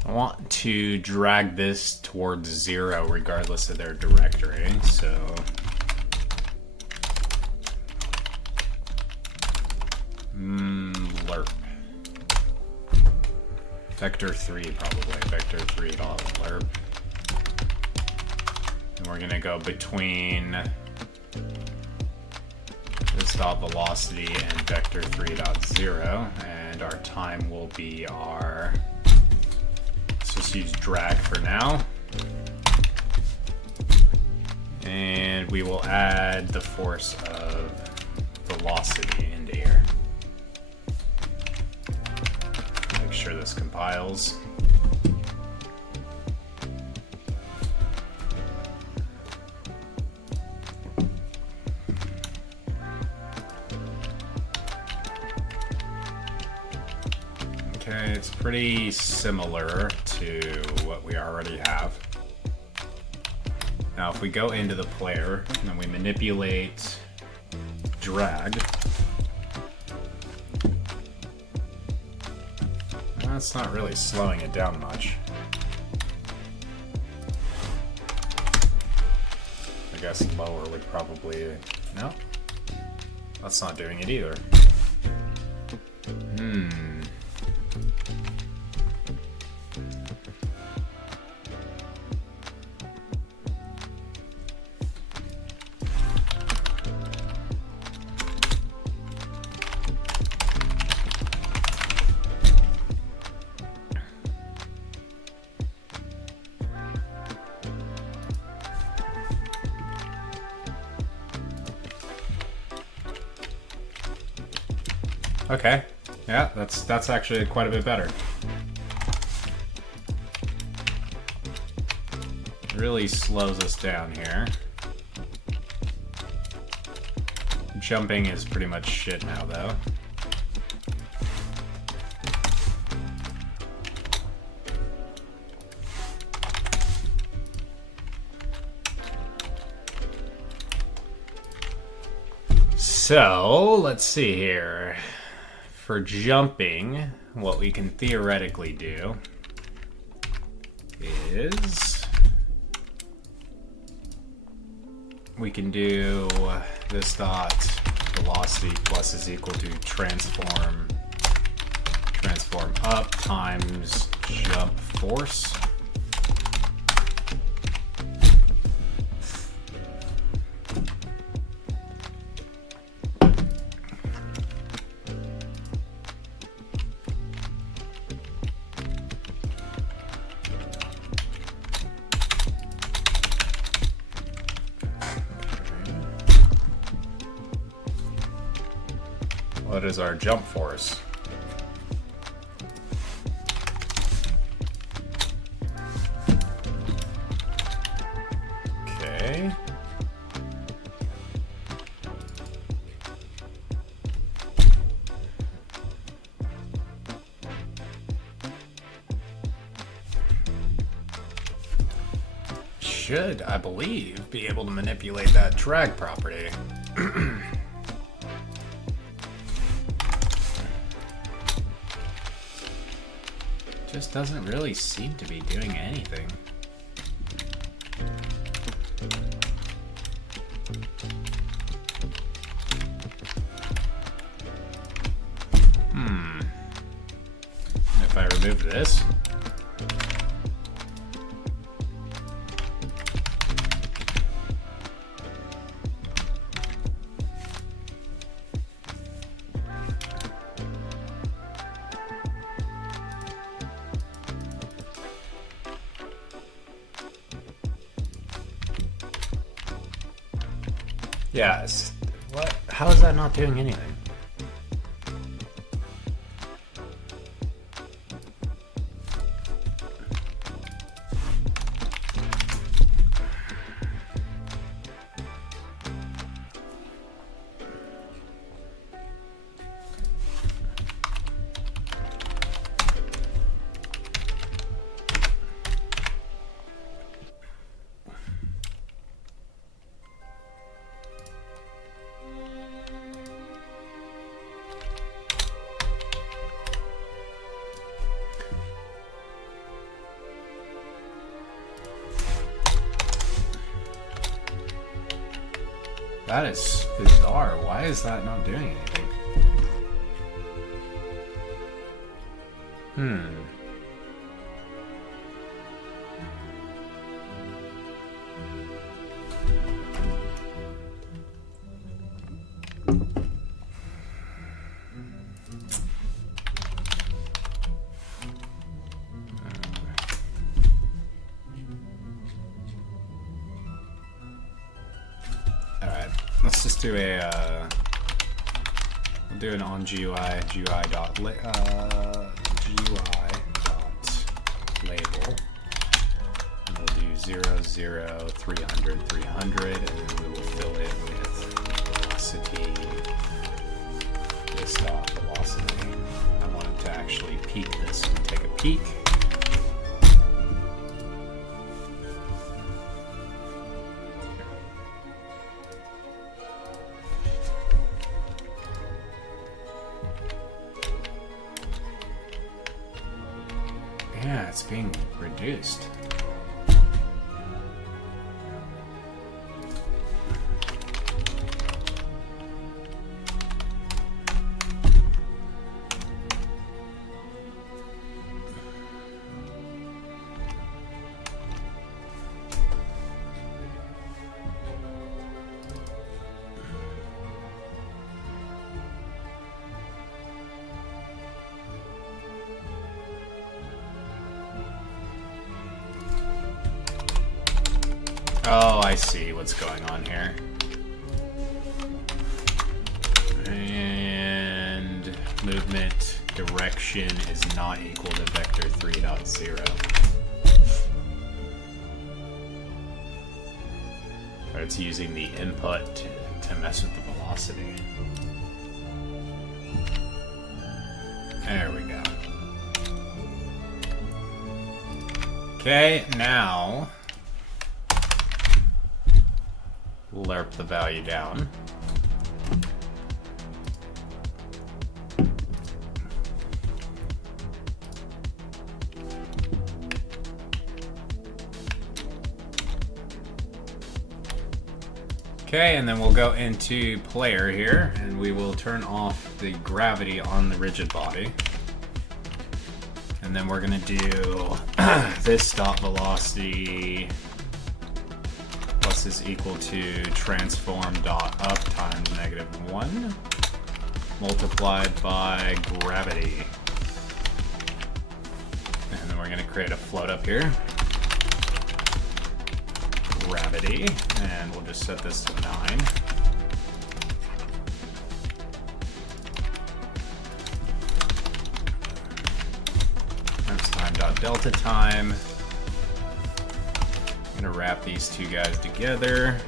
I want to drag this towards 0 regardless of their directory, so lerp. Vector 3 probably, vector 3 lerp. And we're gonna go between this dot velocity and vector 3.0, and our time will be our... Just use drag for now, and we will add the force of velocity into here. Make sure this compiles. Okay, it's pretty similar to what we already have. Now if we go into the player and we manipulate drag, that's not really slowing it down much. I guess lower would probably... No? That's not doing it either. Okay. Yeah, that's actually quite a bit better. Really slows us down here. Jumping is pretty much shit now, though. So, let's see here. For jumping, what we can theoretically do is we can do this dot velocity plus is equal to transform up times jump force. What is our jump force? Okay. Should, I believe, be able to manipulate that drag property. Just doesn't really seem to be doing anything. If I remove this. Yes. What? How is that not doing anything? That is bizarre. Why is that not doing anything? Let's just do a, we'll do an on GUI, GUI dot label, and we'll do 0, 0, 300, 300, and then we will fill it with velocity, this dot velocity. I want it to actually peek this and take a peek. Yeah, it's being reduced. Oh, I see what's going on here. And movement direction is not equal to vector 3.0. Or it's using the input to mess with the velocity. There we go. Okay, now lerp the value down. Okay, and then we'll go into player here, and we will turn off the gravity on the rigid body. And then we're gonna do this dot velocity plus is equal to transform dot up times -1 multiplied by gravity. And then we're gonna create a float up here. Gravity, and we'll just set this to 9. Times time dot delta time. I'm gonna wrap these two guys together.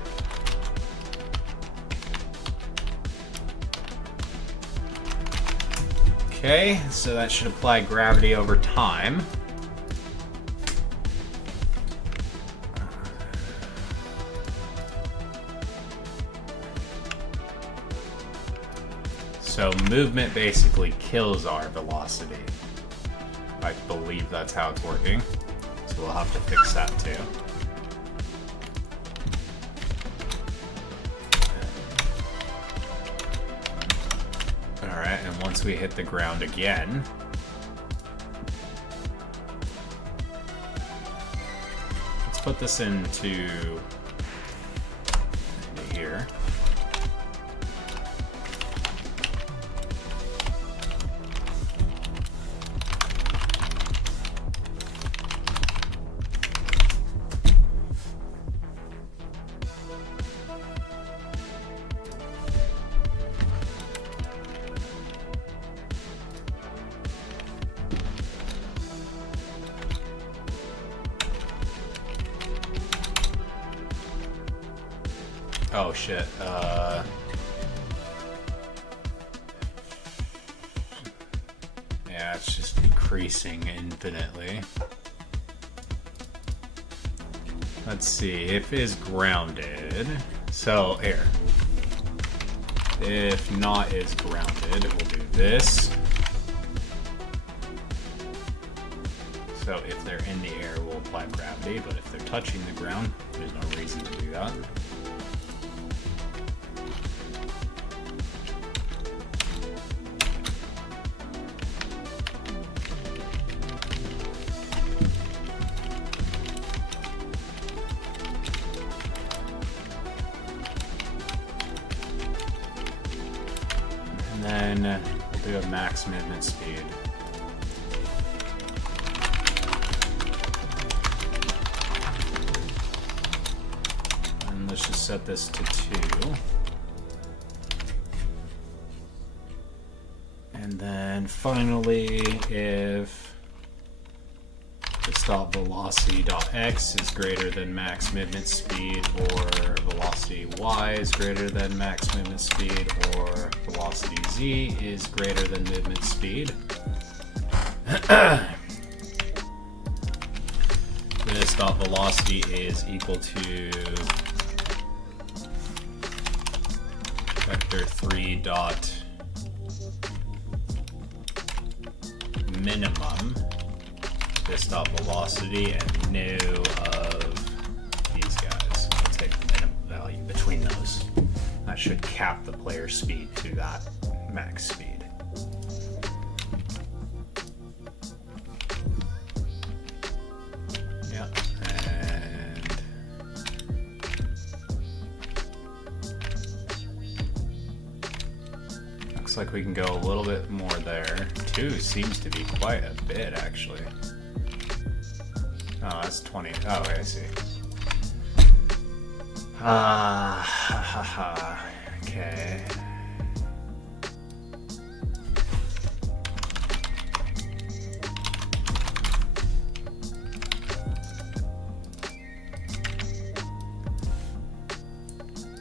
Okay, so that should apply gravity over time. So movement basically kills our velocity. I believe that's how it's working. So we'll have to fix that too. Alright, and once we hit the ground again, let's put this into here. Oh shit, yeah, it's just increasing infinitely. Let's see, if is grounded, so here. If not is grounded, we'll do this. So if they're in the air, we'll apply gravity, but if they're touching the ground, there's no reason to do that. And then we'll do a max movement speed. And let's just set this to 2. And then finally, if dot velocity dot x is greater than max movement speed, or velocity y is greater than max movement speed, or velocity z is greater than movement speed. This dot velocity is equal to vector 3 dot minimum this dot velocity and nu of these guys. I'll take the minimum value between those. That should cap the player speed to that max speed. Yep, and looks like we can go a little bit more there. 2 seems to be quite a bit actually. Oh, that's 20. Oh, I see. Okay.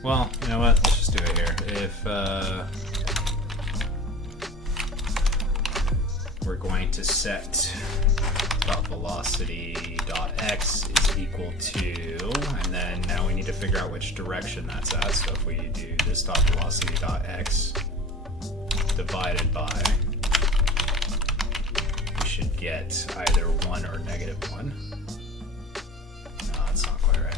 Well, you know what? Let's just do it here. If we're going to set dot velocity dot x is equal to, and then now we need to figure out which direction that's at. So if we do this dot velocity dot x divided by, we should get either 1 or -1. No, that's not quite right.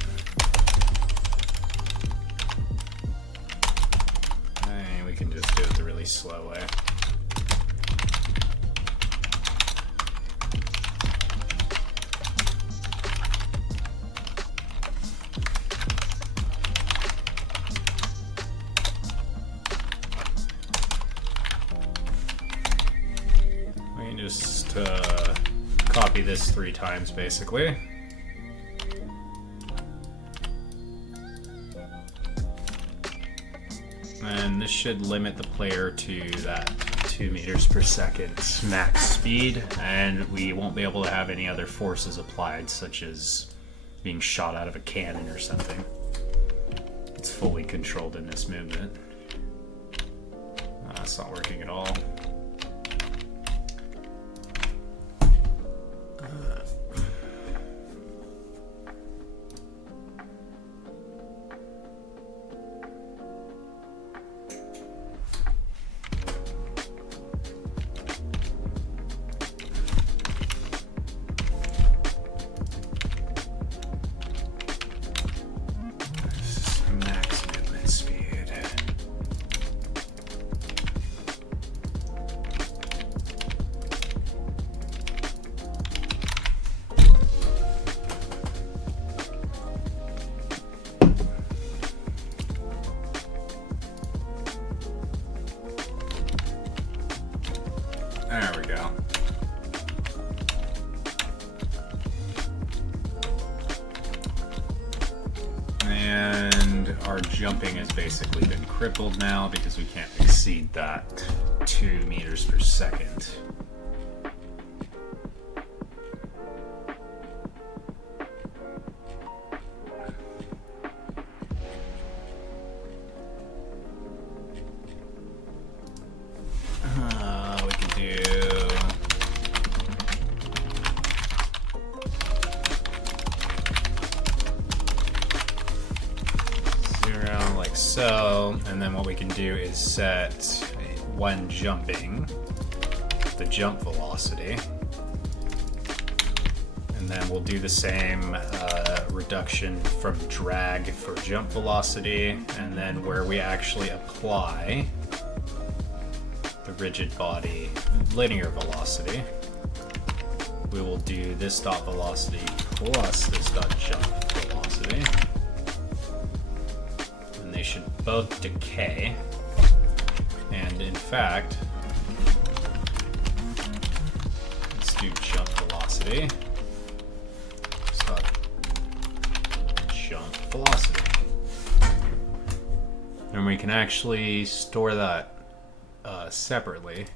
We can just do it the really slow way. We can just copy this 3 times basically. And this should limit the player to that 2 meters per second max speed, and we won't be able to have any other forces applied, such as being shot out of a cannon or something. It's fully controlled in this movement. That's not working at all. There we go. And our jumping has basically been crippled now because we can't exceed that 2 meters per second. We can do 0 like so, and then what we can do is set when jumping the jump velocity, and then we'll do the same reduction from drag for jump velocity, and then where we actually apply the rigid body linear velocity, we will do this dot velocity plus this dot jump velocity, and they should both decay. And in fact, let's do jump velocity. Dot jump velocity, and we can actually store that separately.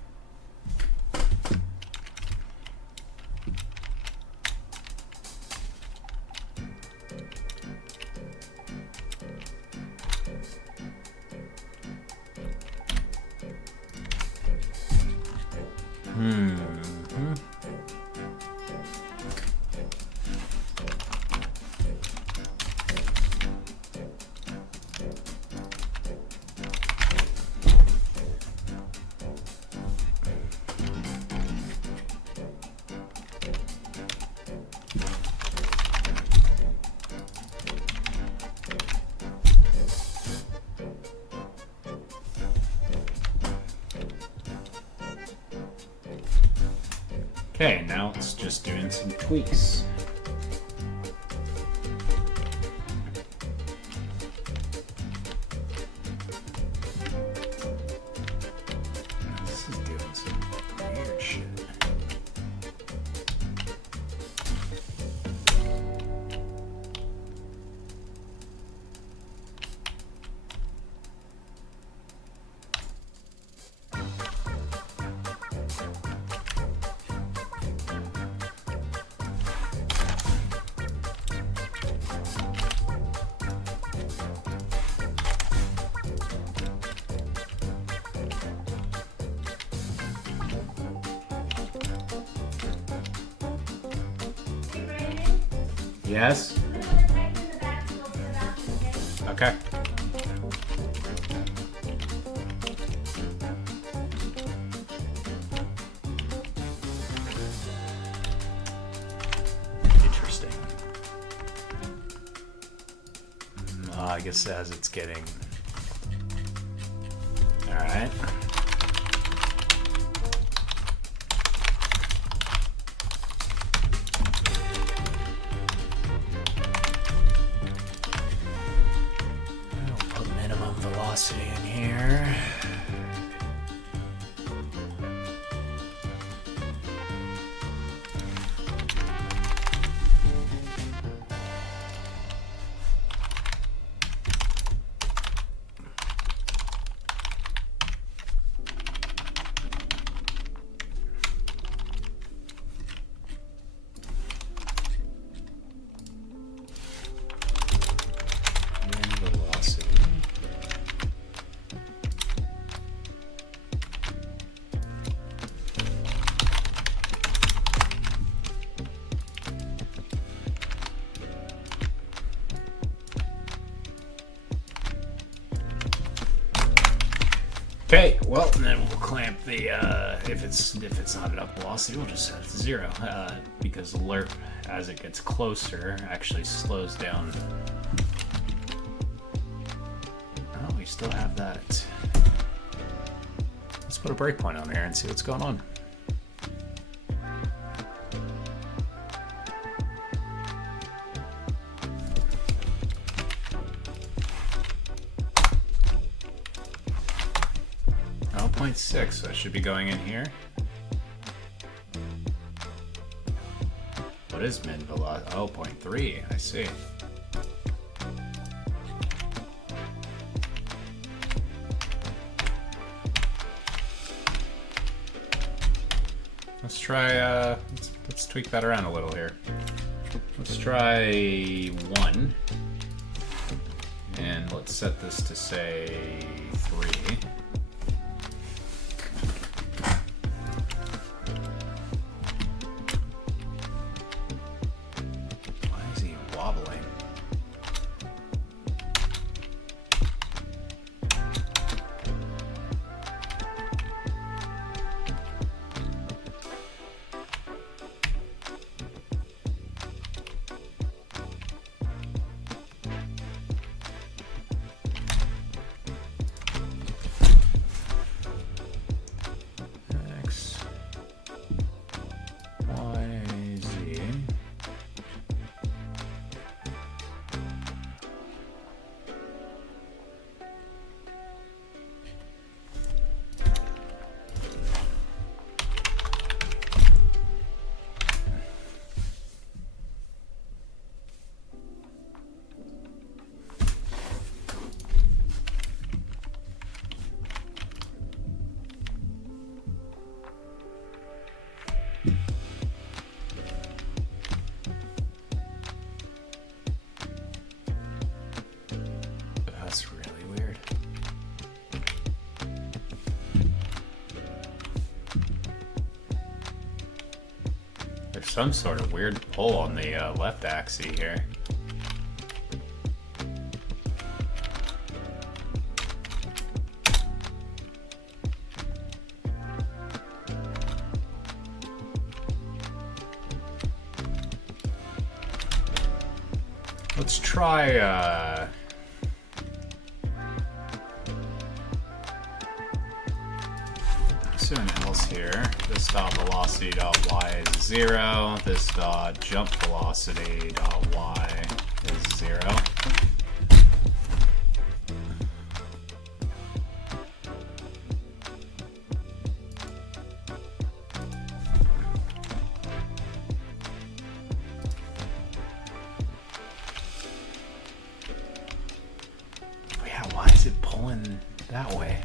Okay, now it's just doing some tweaks. This is doing some weird shit. Yes? Okay. Interesting. I guess as it's getting... Alright. I'll put minimum velocity in here. Okay, well, then we'll clamp the, if it's not enough velocity, we'll just set it to 0, because the lerp, as it gets closer, actually slows down. Oh, we still have that. Let's put a breakpoint on here and see what's going on. Oh, 0.6, so it should be going in here. What is min velocity? Oh, 0.3, I see. Let's try, let's tweak that around a little here. Let's try 1. And let's set this to, say, 3. Why is he wobbling? X, Y, Z. That's really weird. There's some sort of weird pull on the left axis here. Let's try let's do an else here. This dot velocity dot y is 0. This dot jump velocity dot y is 0. Yeah, why is it pulling that way?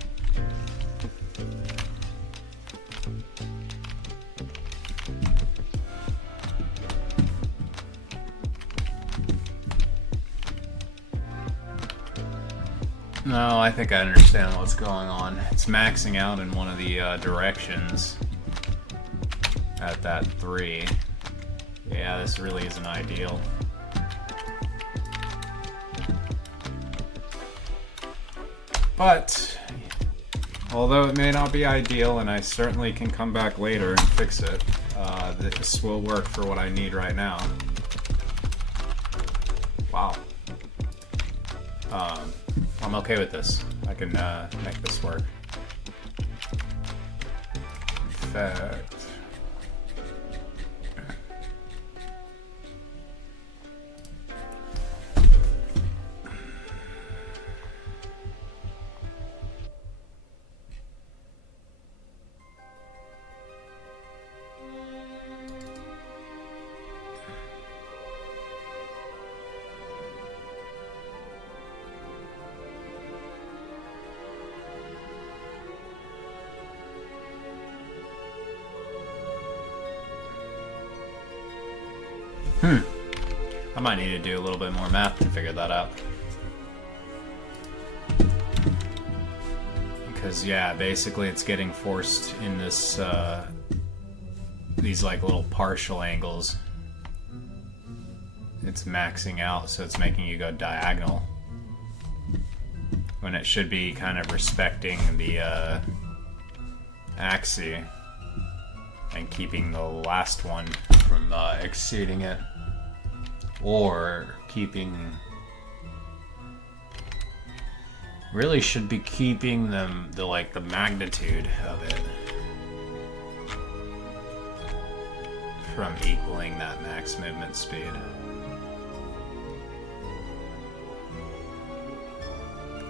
No, I think I understand what's going on. It's maxing out in one of the directions at that 3. Yeah, this really isn't ideal. But although it may not be ideal, and I certainly can come back later and fix it, this will work for what I need right now. Wow. I'm okay with this. I can make this work. In fact... I might need to do a little bit more math to figure that out. Because, yeah, basically it's getting forced in this, these, like, little partial angles. It's maxing out, so it's making you go diagonal. When it should be kind of respecting the, axis and keeping the last one from, exceeding it. Or keeping... Really should be keeping them, the magnitude of it from equaling that max movement speed.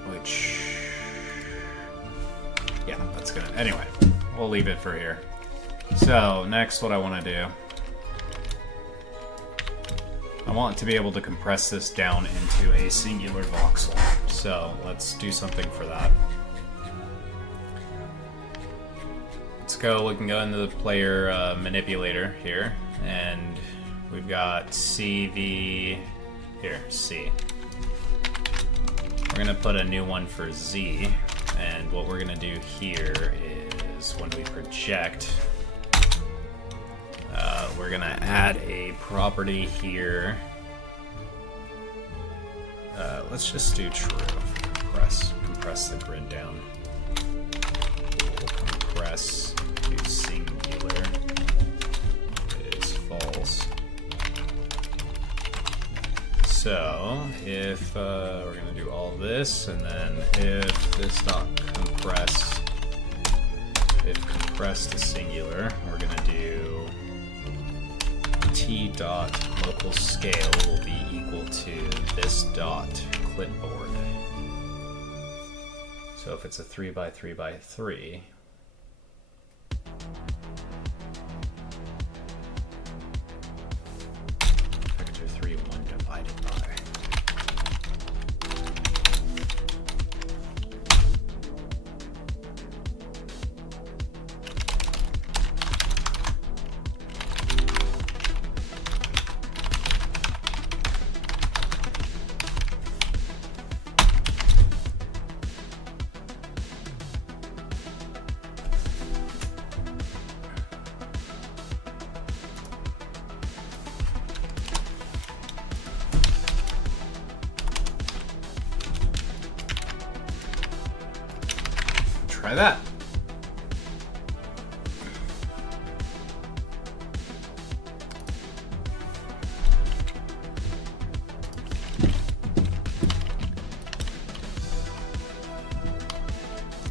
Which... yeah, that's gonna... anyway, we'll leave it for here. So, next what I want to do... I want to be able to compress this down into a singular voxel. So let's do something for that. Let's go, we can go into the player manipulator here, and we've got CV, here, C. We're gonna put a new one for Z, and what we're gonna do here is when we project, we're gonna add a property here. Let's just do true. Compress the grid down. We'll compress to singular. It is false. So if we're gonna do all this, and then if this dot compress, if compress to singular, we're gonna do t dot local scale will be equal to this dot clipboard. So if it's a 3 by 3 by 3, vector 3 1 divided by. Try that.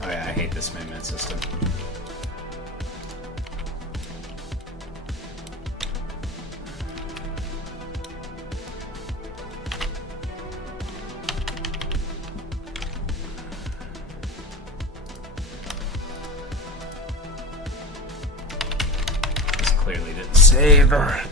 Oh yeah, I hate this movement system. Clearly didn't save her.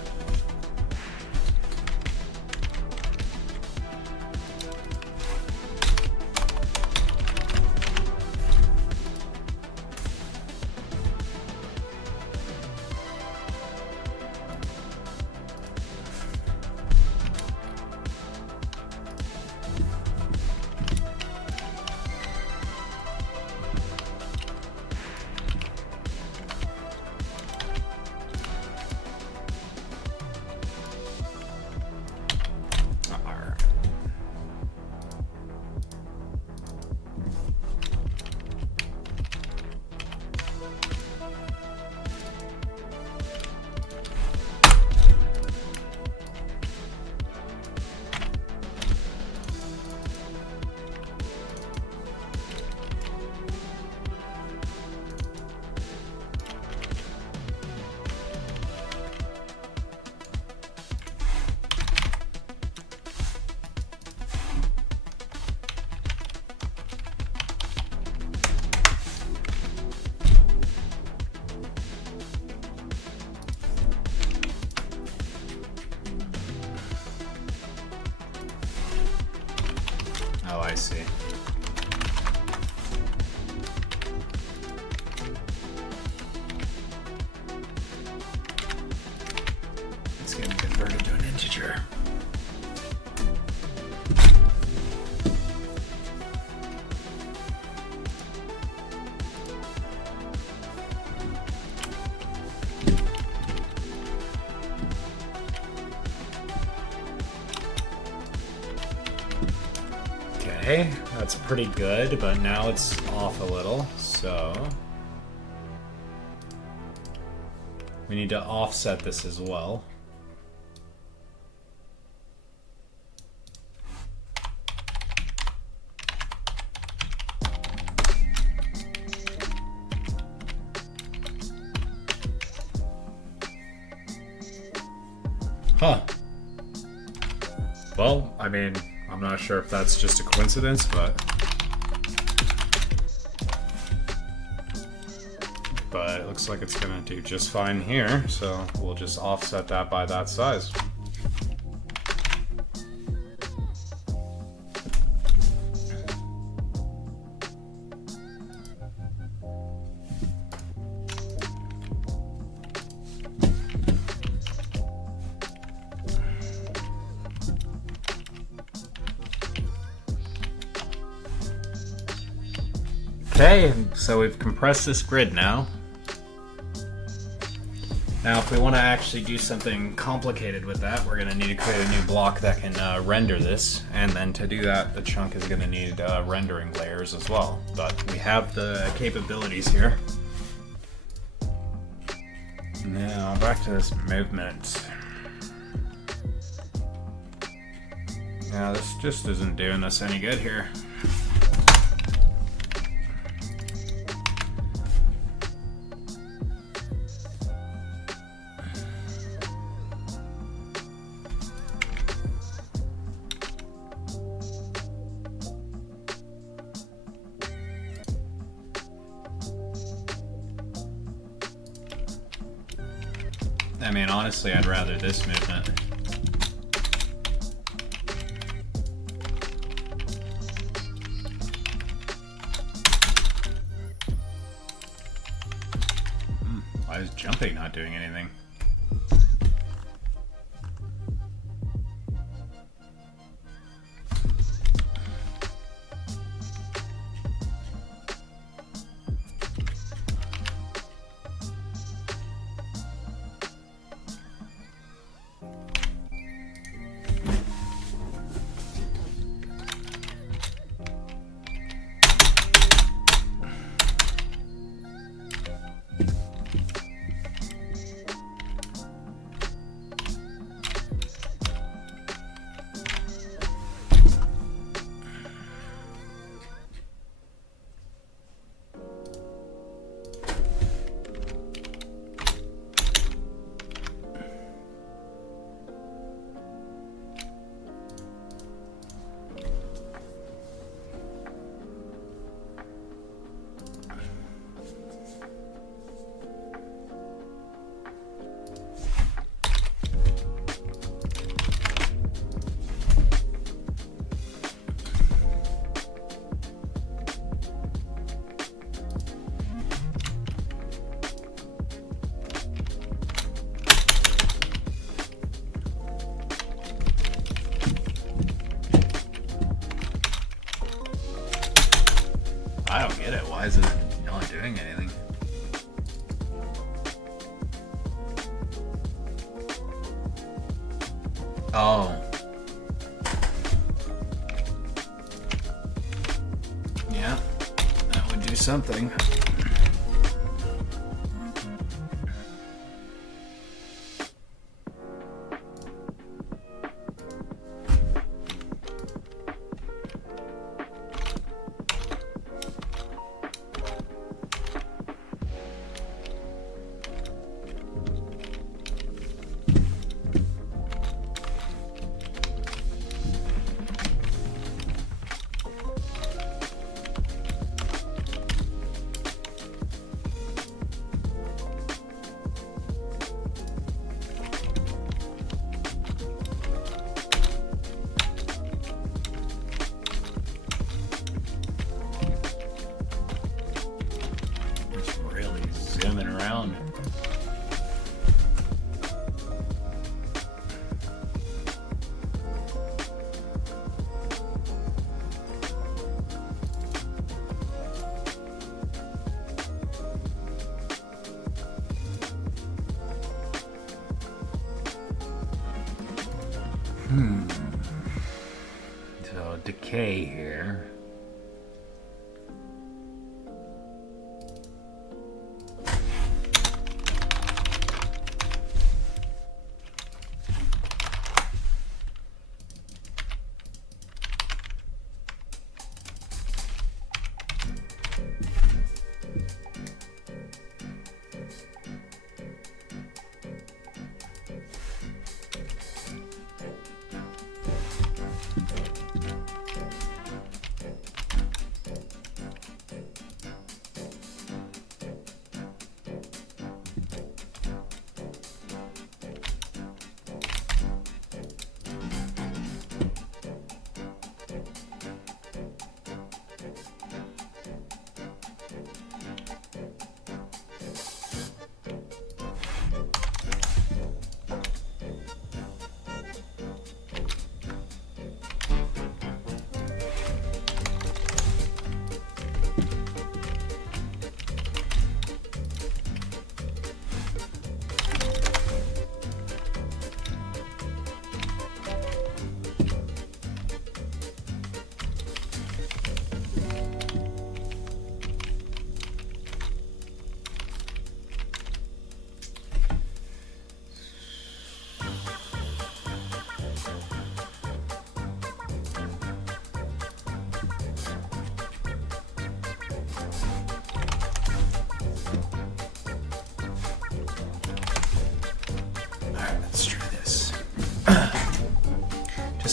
see. Let's get it converted to an integer. Okay, that's pretty good, but now it's off a little, so we need to offset this as well. Huh. Well, I mean, I'm not sure if that's just a coincidence, but it looks like it's gonna do just fine here, so we'll just offset that by that size. Okay, so we've compressed this grid now. Now, if we want to actually do something complicated with that, we're going to need to create a new block that can render this, and then to do that, the chunk is going to need rendering layers as well. But we have the capabilities here. Now, back to this movement. Now, this just isn't doing us any good here. I mean, honestly, I'd rather this movement. Why is jumping not doing anything? I don't get it. Why is it not doing anything? Oh. Yeah, that would do something. So decay here.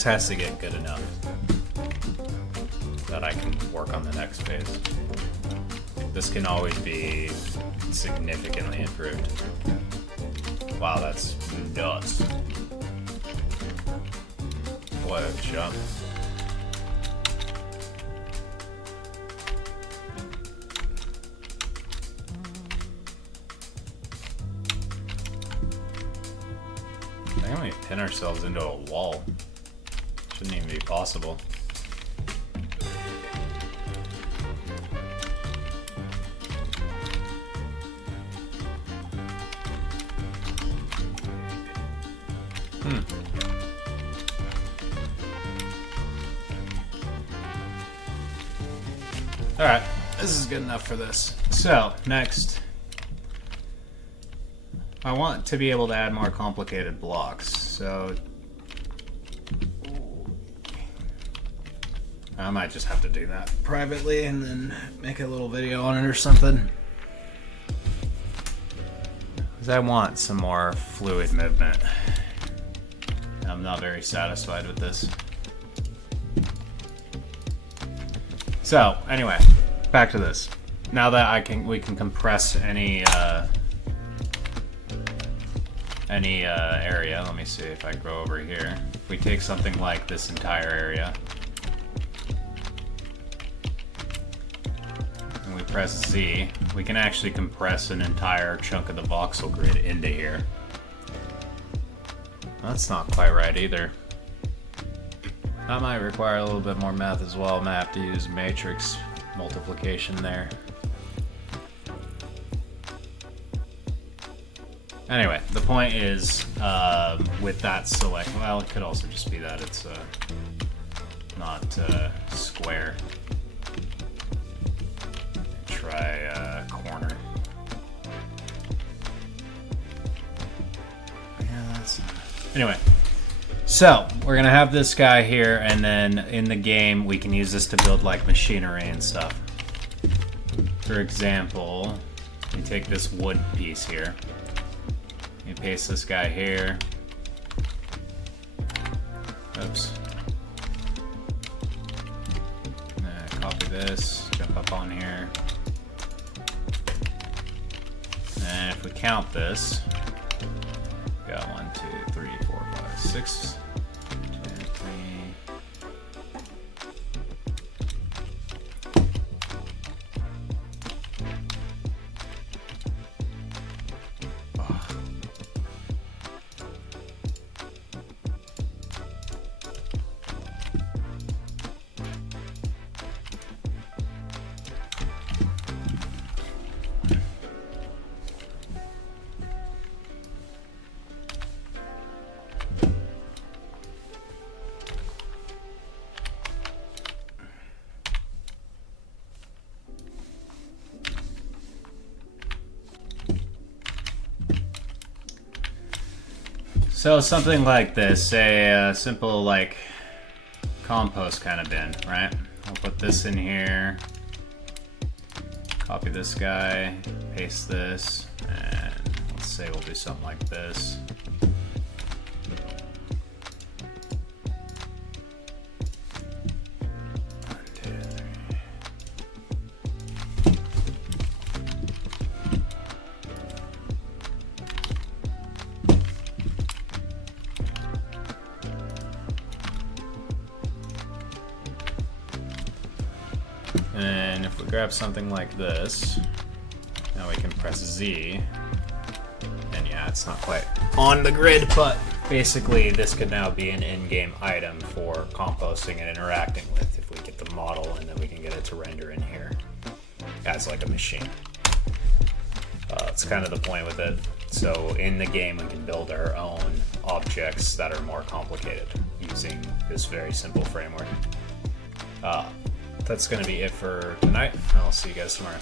Has to get good enough that I can work on the next phase. This can always be significantly improved. Wow, that's nuts. What a jump. I think we pin ourselves into a wall. Shouldn't even be possible. Alright, this is good enough for this. So, next. I want to be able to add more complicated blocks, so I might just have to do that privately and then make a little video on it or something. Because I want some more fluid movement. I'm not very satisfied with this. So, anyway, back to this. Now that we can compress any area. Let me see if I go over here. If we take something like this entire area, press Z, we can actually compress an entire chunk of the voxel grid into here. That's not quite right either. That might require a little bit more math as well. I might have to use matrix multiplication there. Anyway, the point is, with that select, well, it could also just be that it's not square. Try corner. Yeah, that's... Anyway, so we're gonna have this guy here, and then in the game we can use this to build like machinery and stuff. For example, you take this wood piece here, you paste this guy here. Oops. Copy this, jump up on here. And if we count this, we got 1, 2, 3, 4, 5, 6, 2, 3. So something like this, a simple like compost kind of bin, right? I'll put this in here, copy this guy, paste this, and let's say we'll do something like this. And if we grab something like this, now we can press Z. And yeah, it's not quite on the grid, but basically this could now be an in-game item for composting and interacting with if we get the model and then we can get it to render in here as like a machine. That's kind of the point with it. So in the game we can build our own objects that are more complicated using this very simple framework. That's going to be it for tonight. I'll see you guys tomorrow.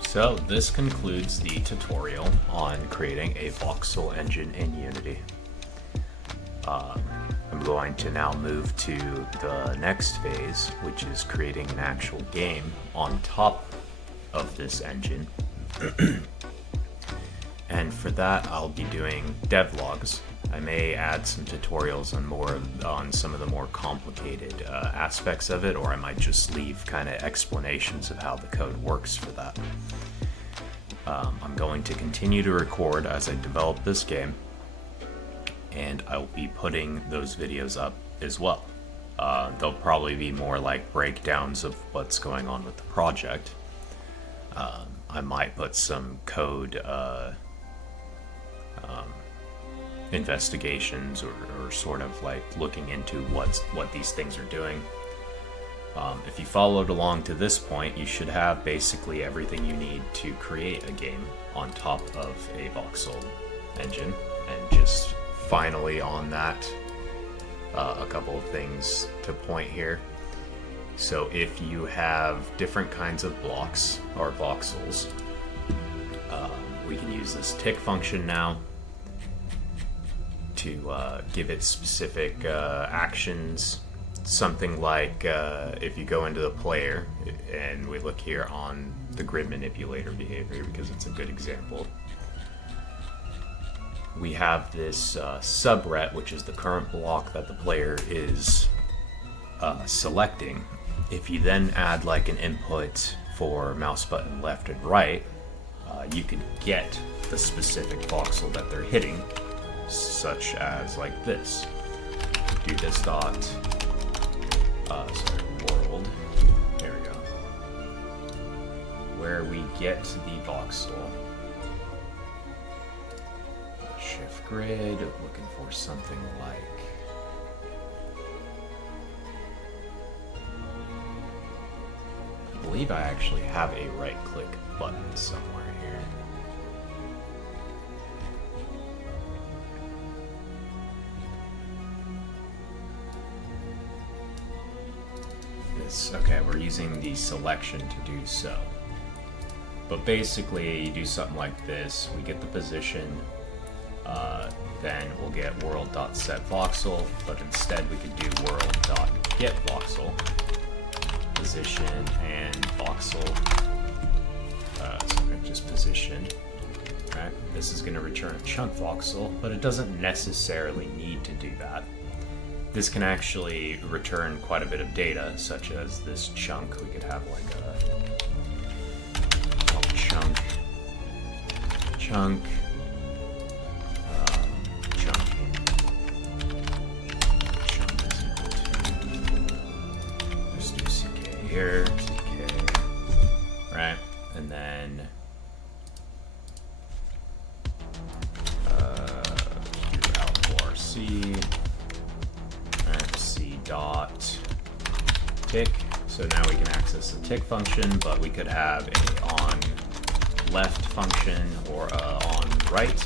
So this concludes the tutorial on creating a voxel engine in Unity. I'm going to now move to the next phase, which is creating an actual game on top of this engine. And for that, I'll be doing devlogs. I may add some tutorials on some of the more complicated aspects of it, or I might just leave kind of explanations of how the code works for that. I'm going to continue to record as I develop this game, and I'll be putting those videos up as well. They'll probably be more like breakdowns of what's going on with the project. I might put some code investigations or sort of like looking into what these things are doing. If you followed along to this point, you should have basically everything you need to create a game on top of a voxel engine. And just finally on that, a couple of things to point here. So if you have different kinds of blocks or voxels, we can use this tick function now to give it specific actions. Something like if you go into the player, and we look here on the grid manipulator behavior because it's a good example. We have this subret, which is the current block that the player is selecting. If you then add like an input for mouse button left and right, you can get the specific voxel that they're hitting, such as like this. Do this dot, world, there we go, where we get the voxel. Shift grid, looking for something like I believe I actually have a right click button somewhere here. Okay, we're using the selection to do so. But basically, you do something like this, we get the position, then we'll get world.setVoxel, but instead we could do world.getVoxel, position and voxel, sorry, just position. Right? This is going to return a chunk voxel, but it doesn't necessarily need to do that. This can actually return quite a bit of data, such as this chunk. We could have like a chunk, chunk, chunk is equal to, let's do CK here, CK, right? And then do alpha C. Dot tick. So now we can access the tick function, but we could have a on left function or a on right,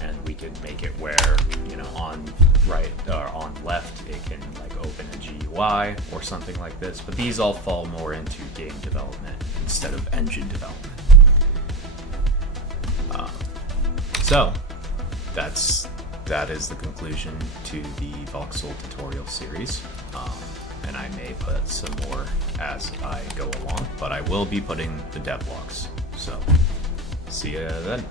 and we could make it where, you know, on right or on left it can like open a GUI or something like this. But these all fall more into game development instead of engine development. So that is the conclusion to the Voxel tutorial series. And I may put some more as I go along, but I will be putting the devlogs. So, see ya then.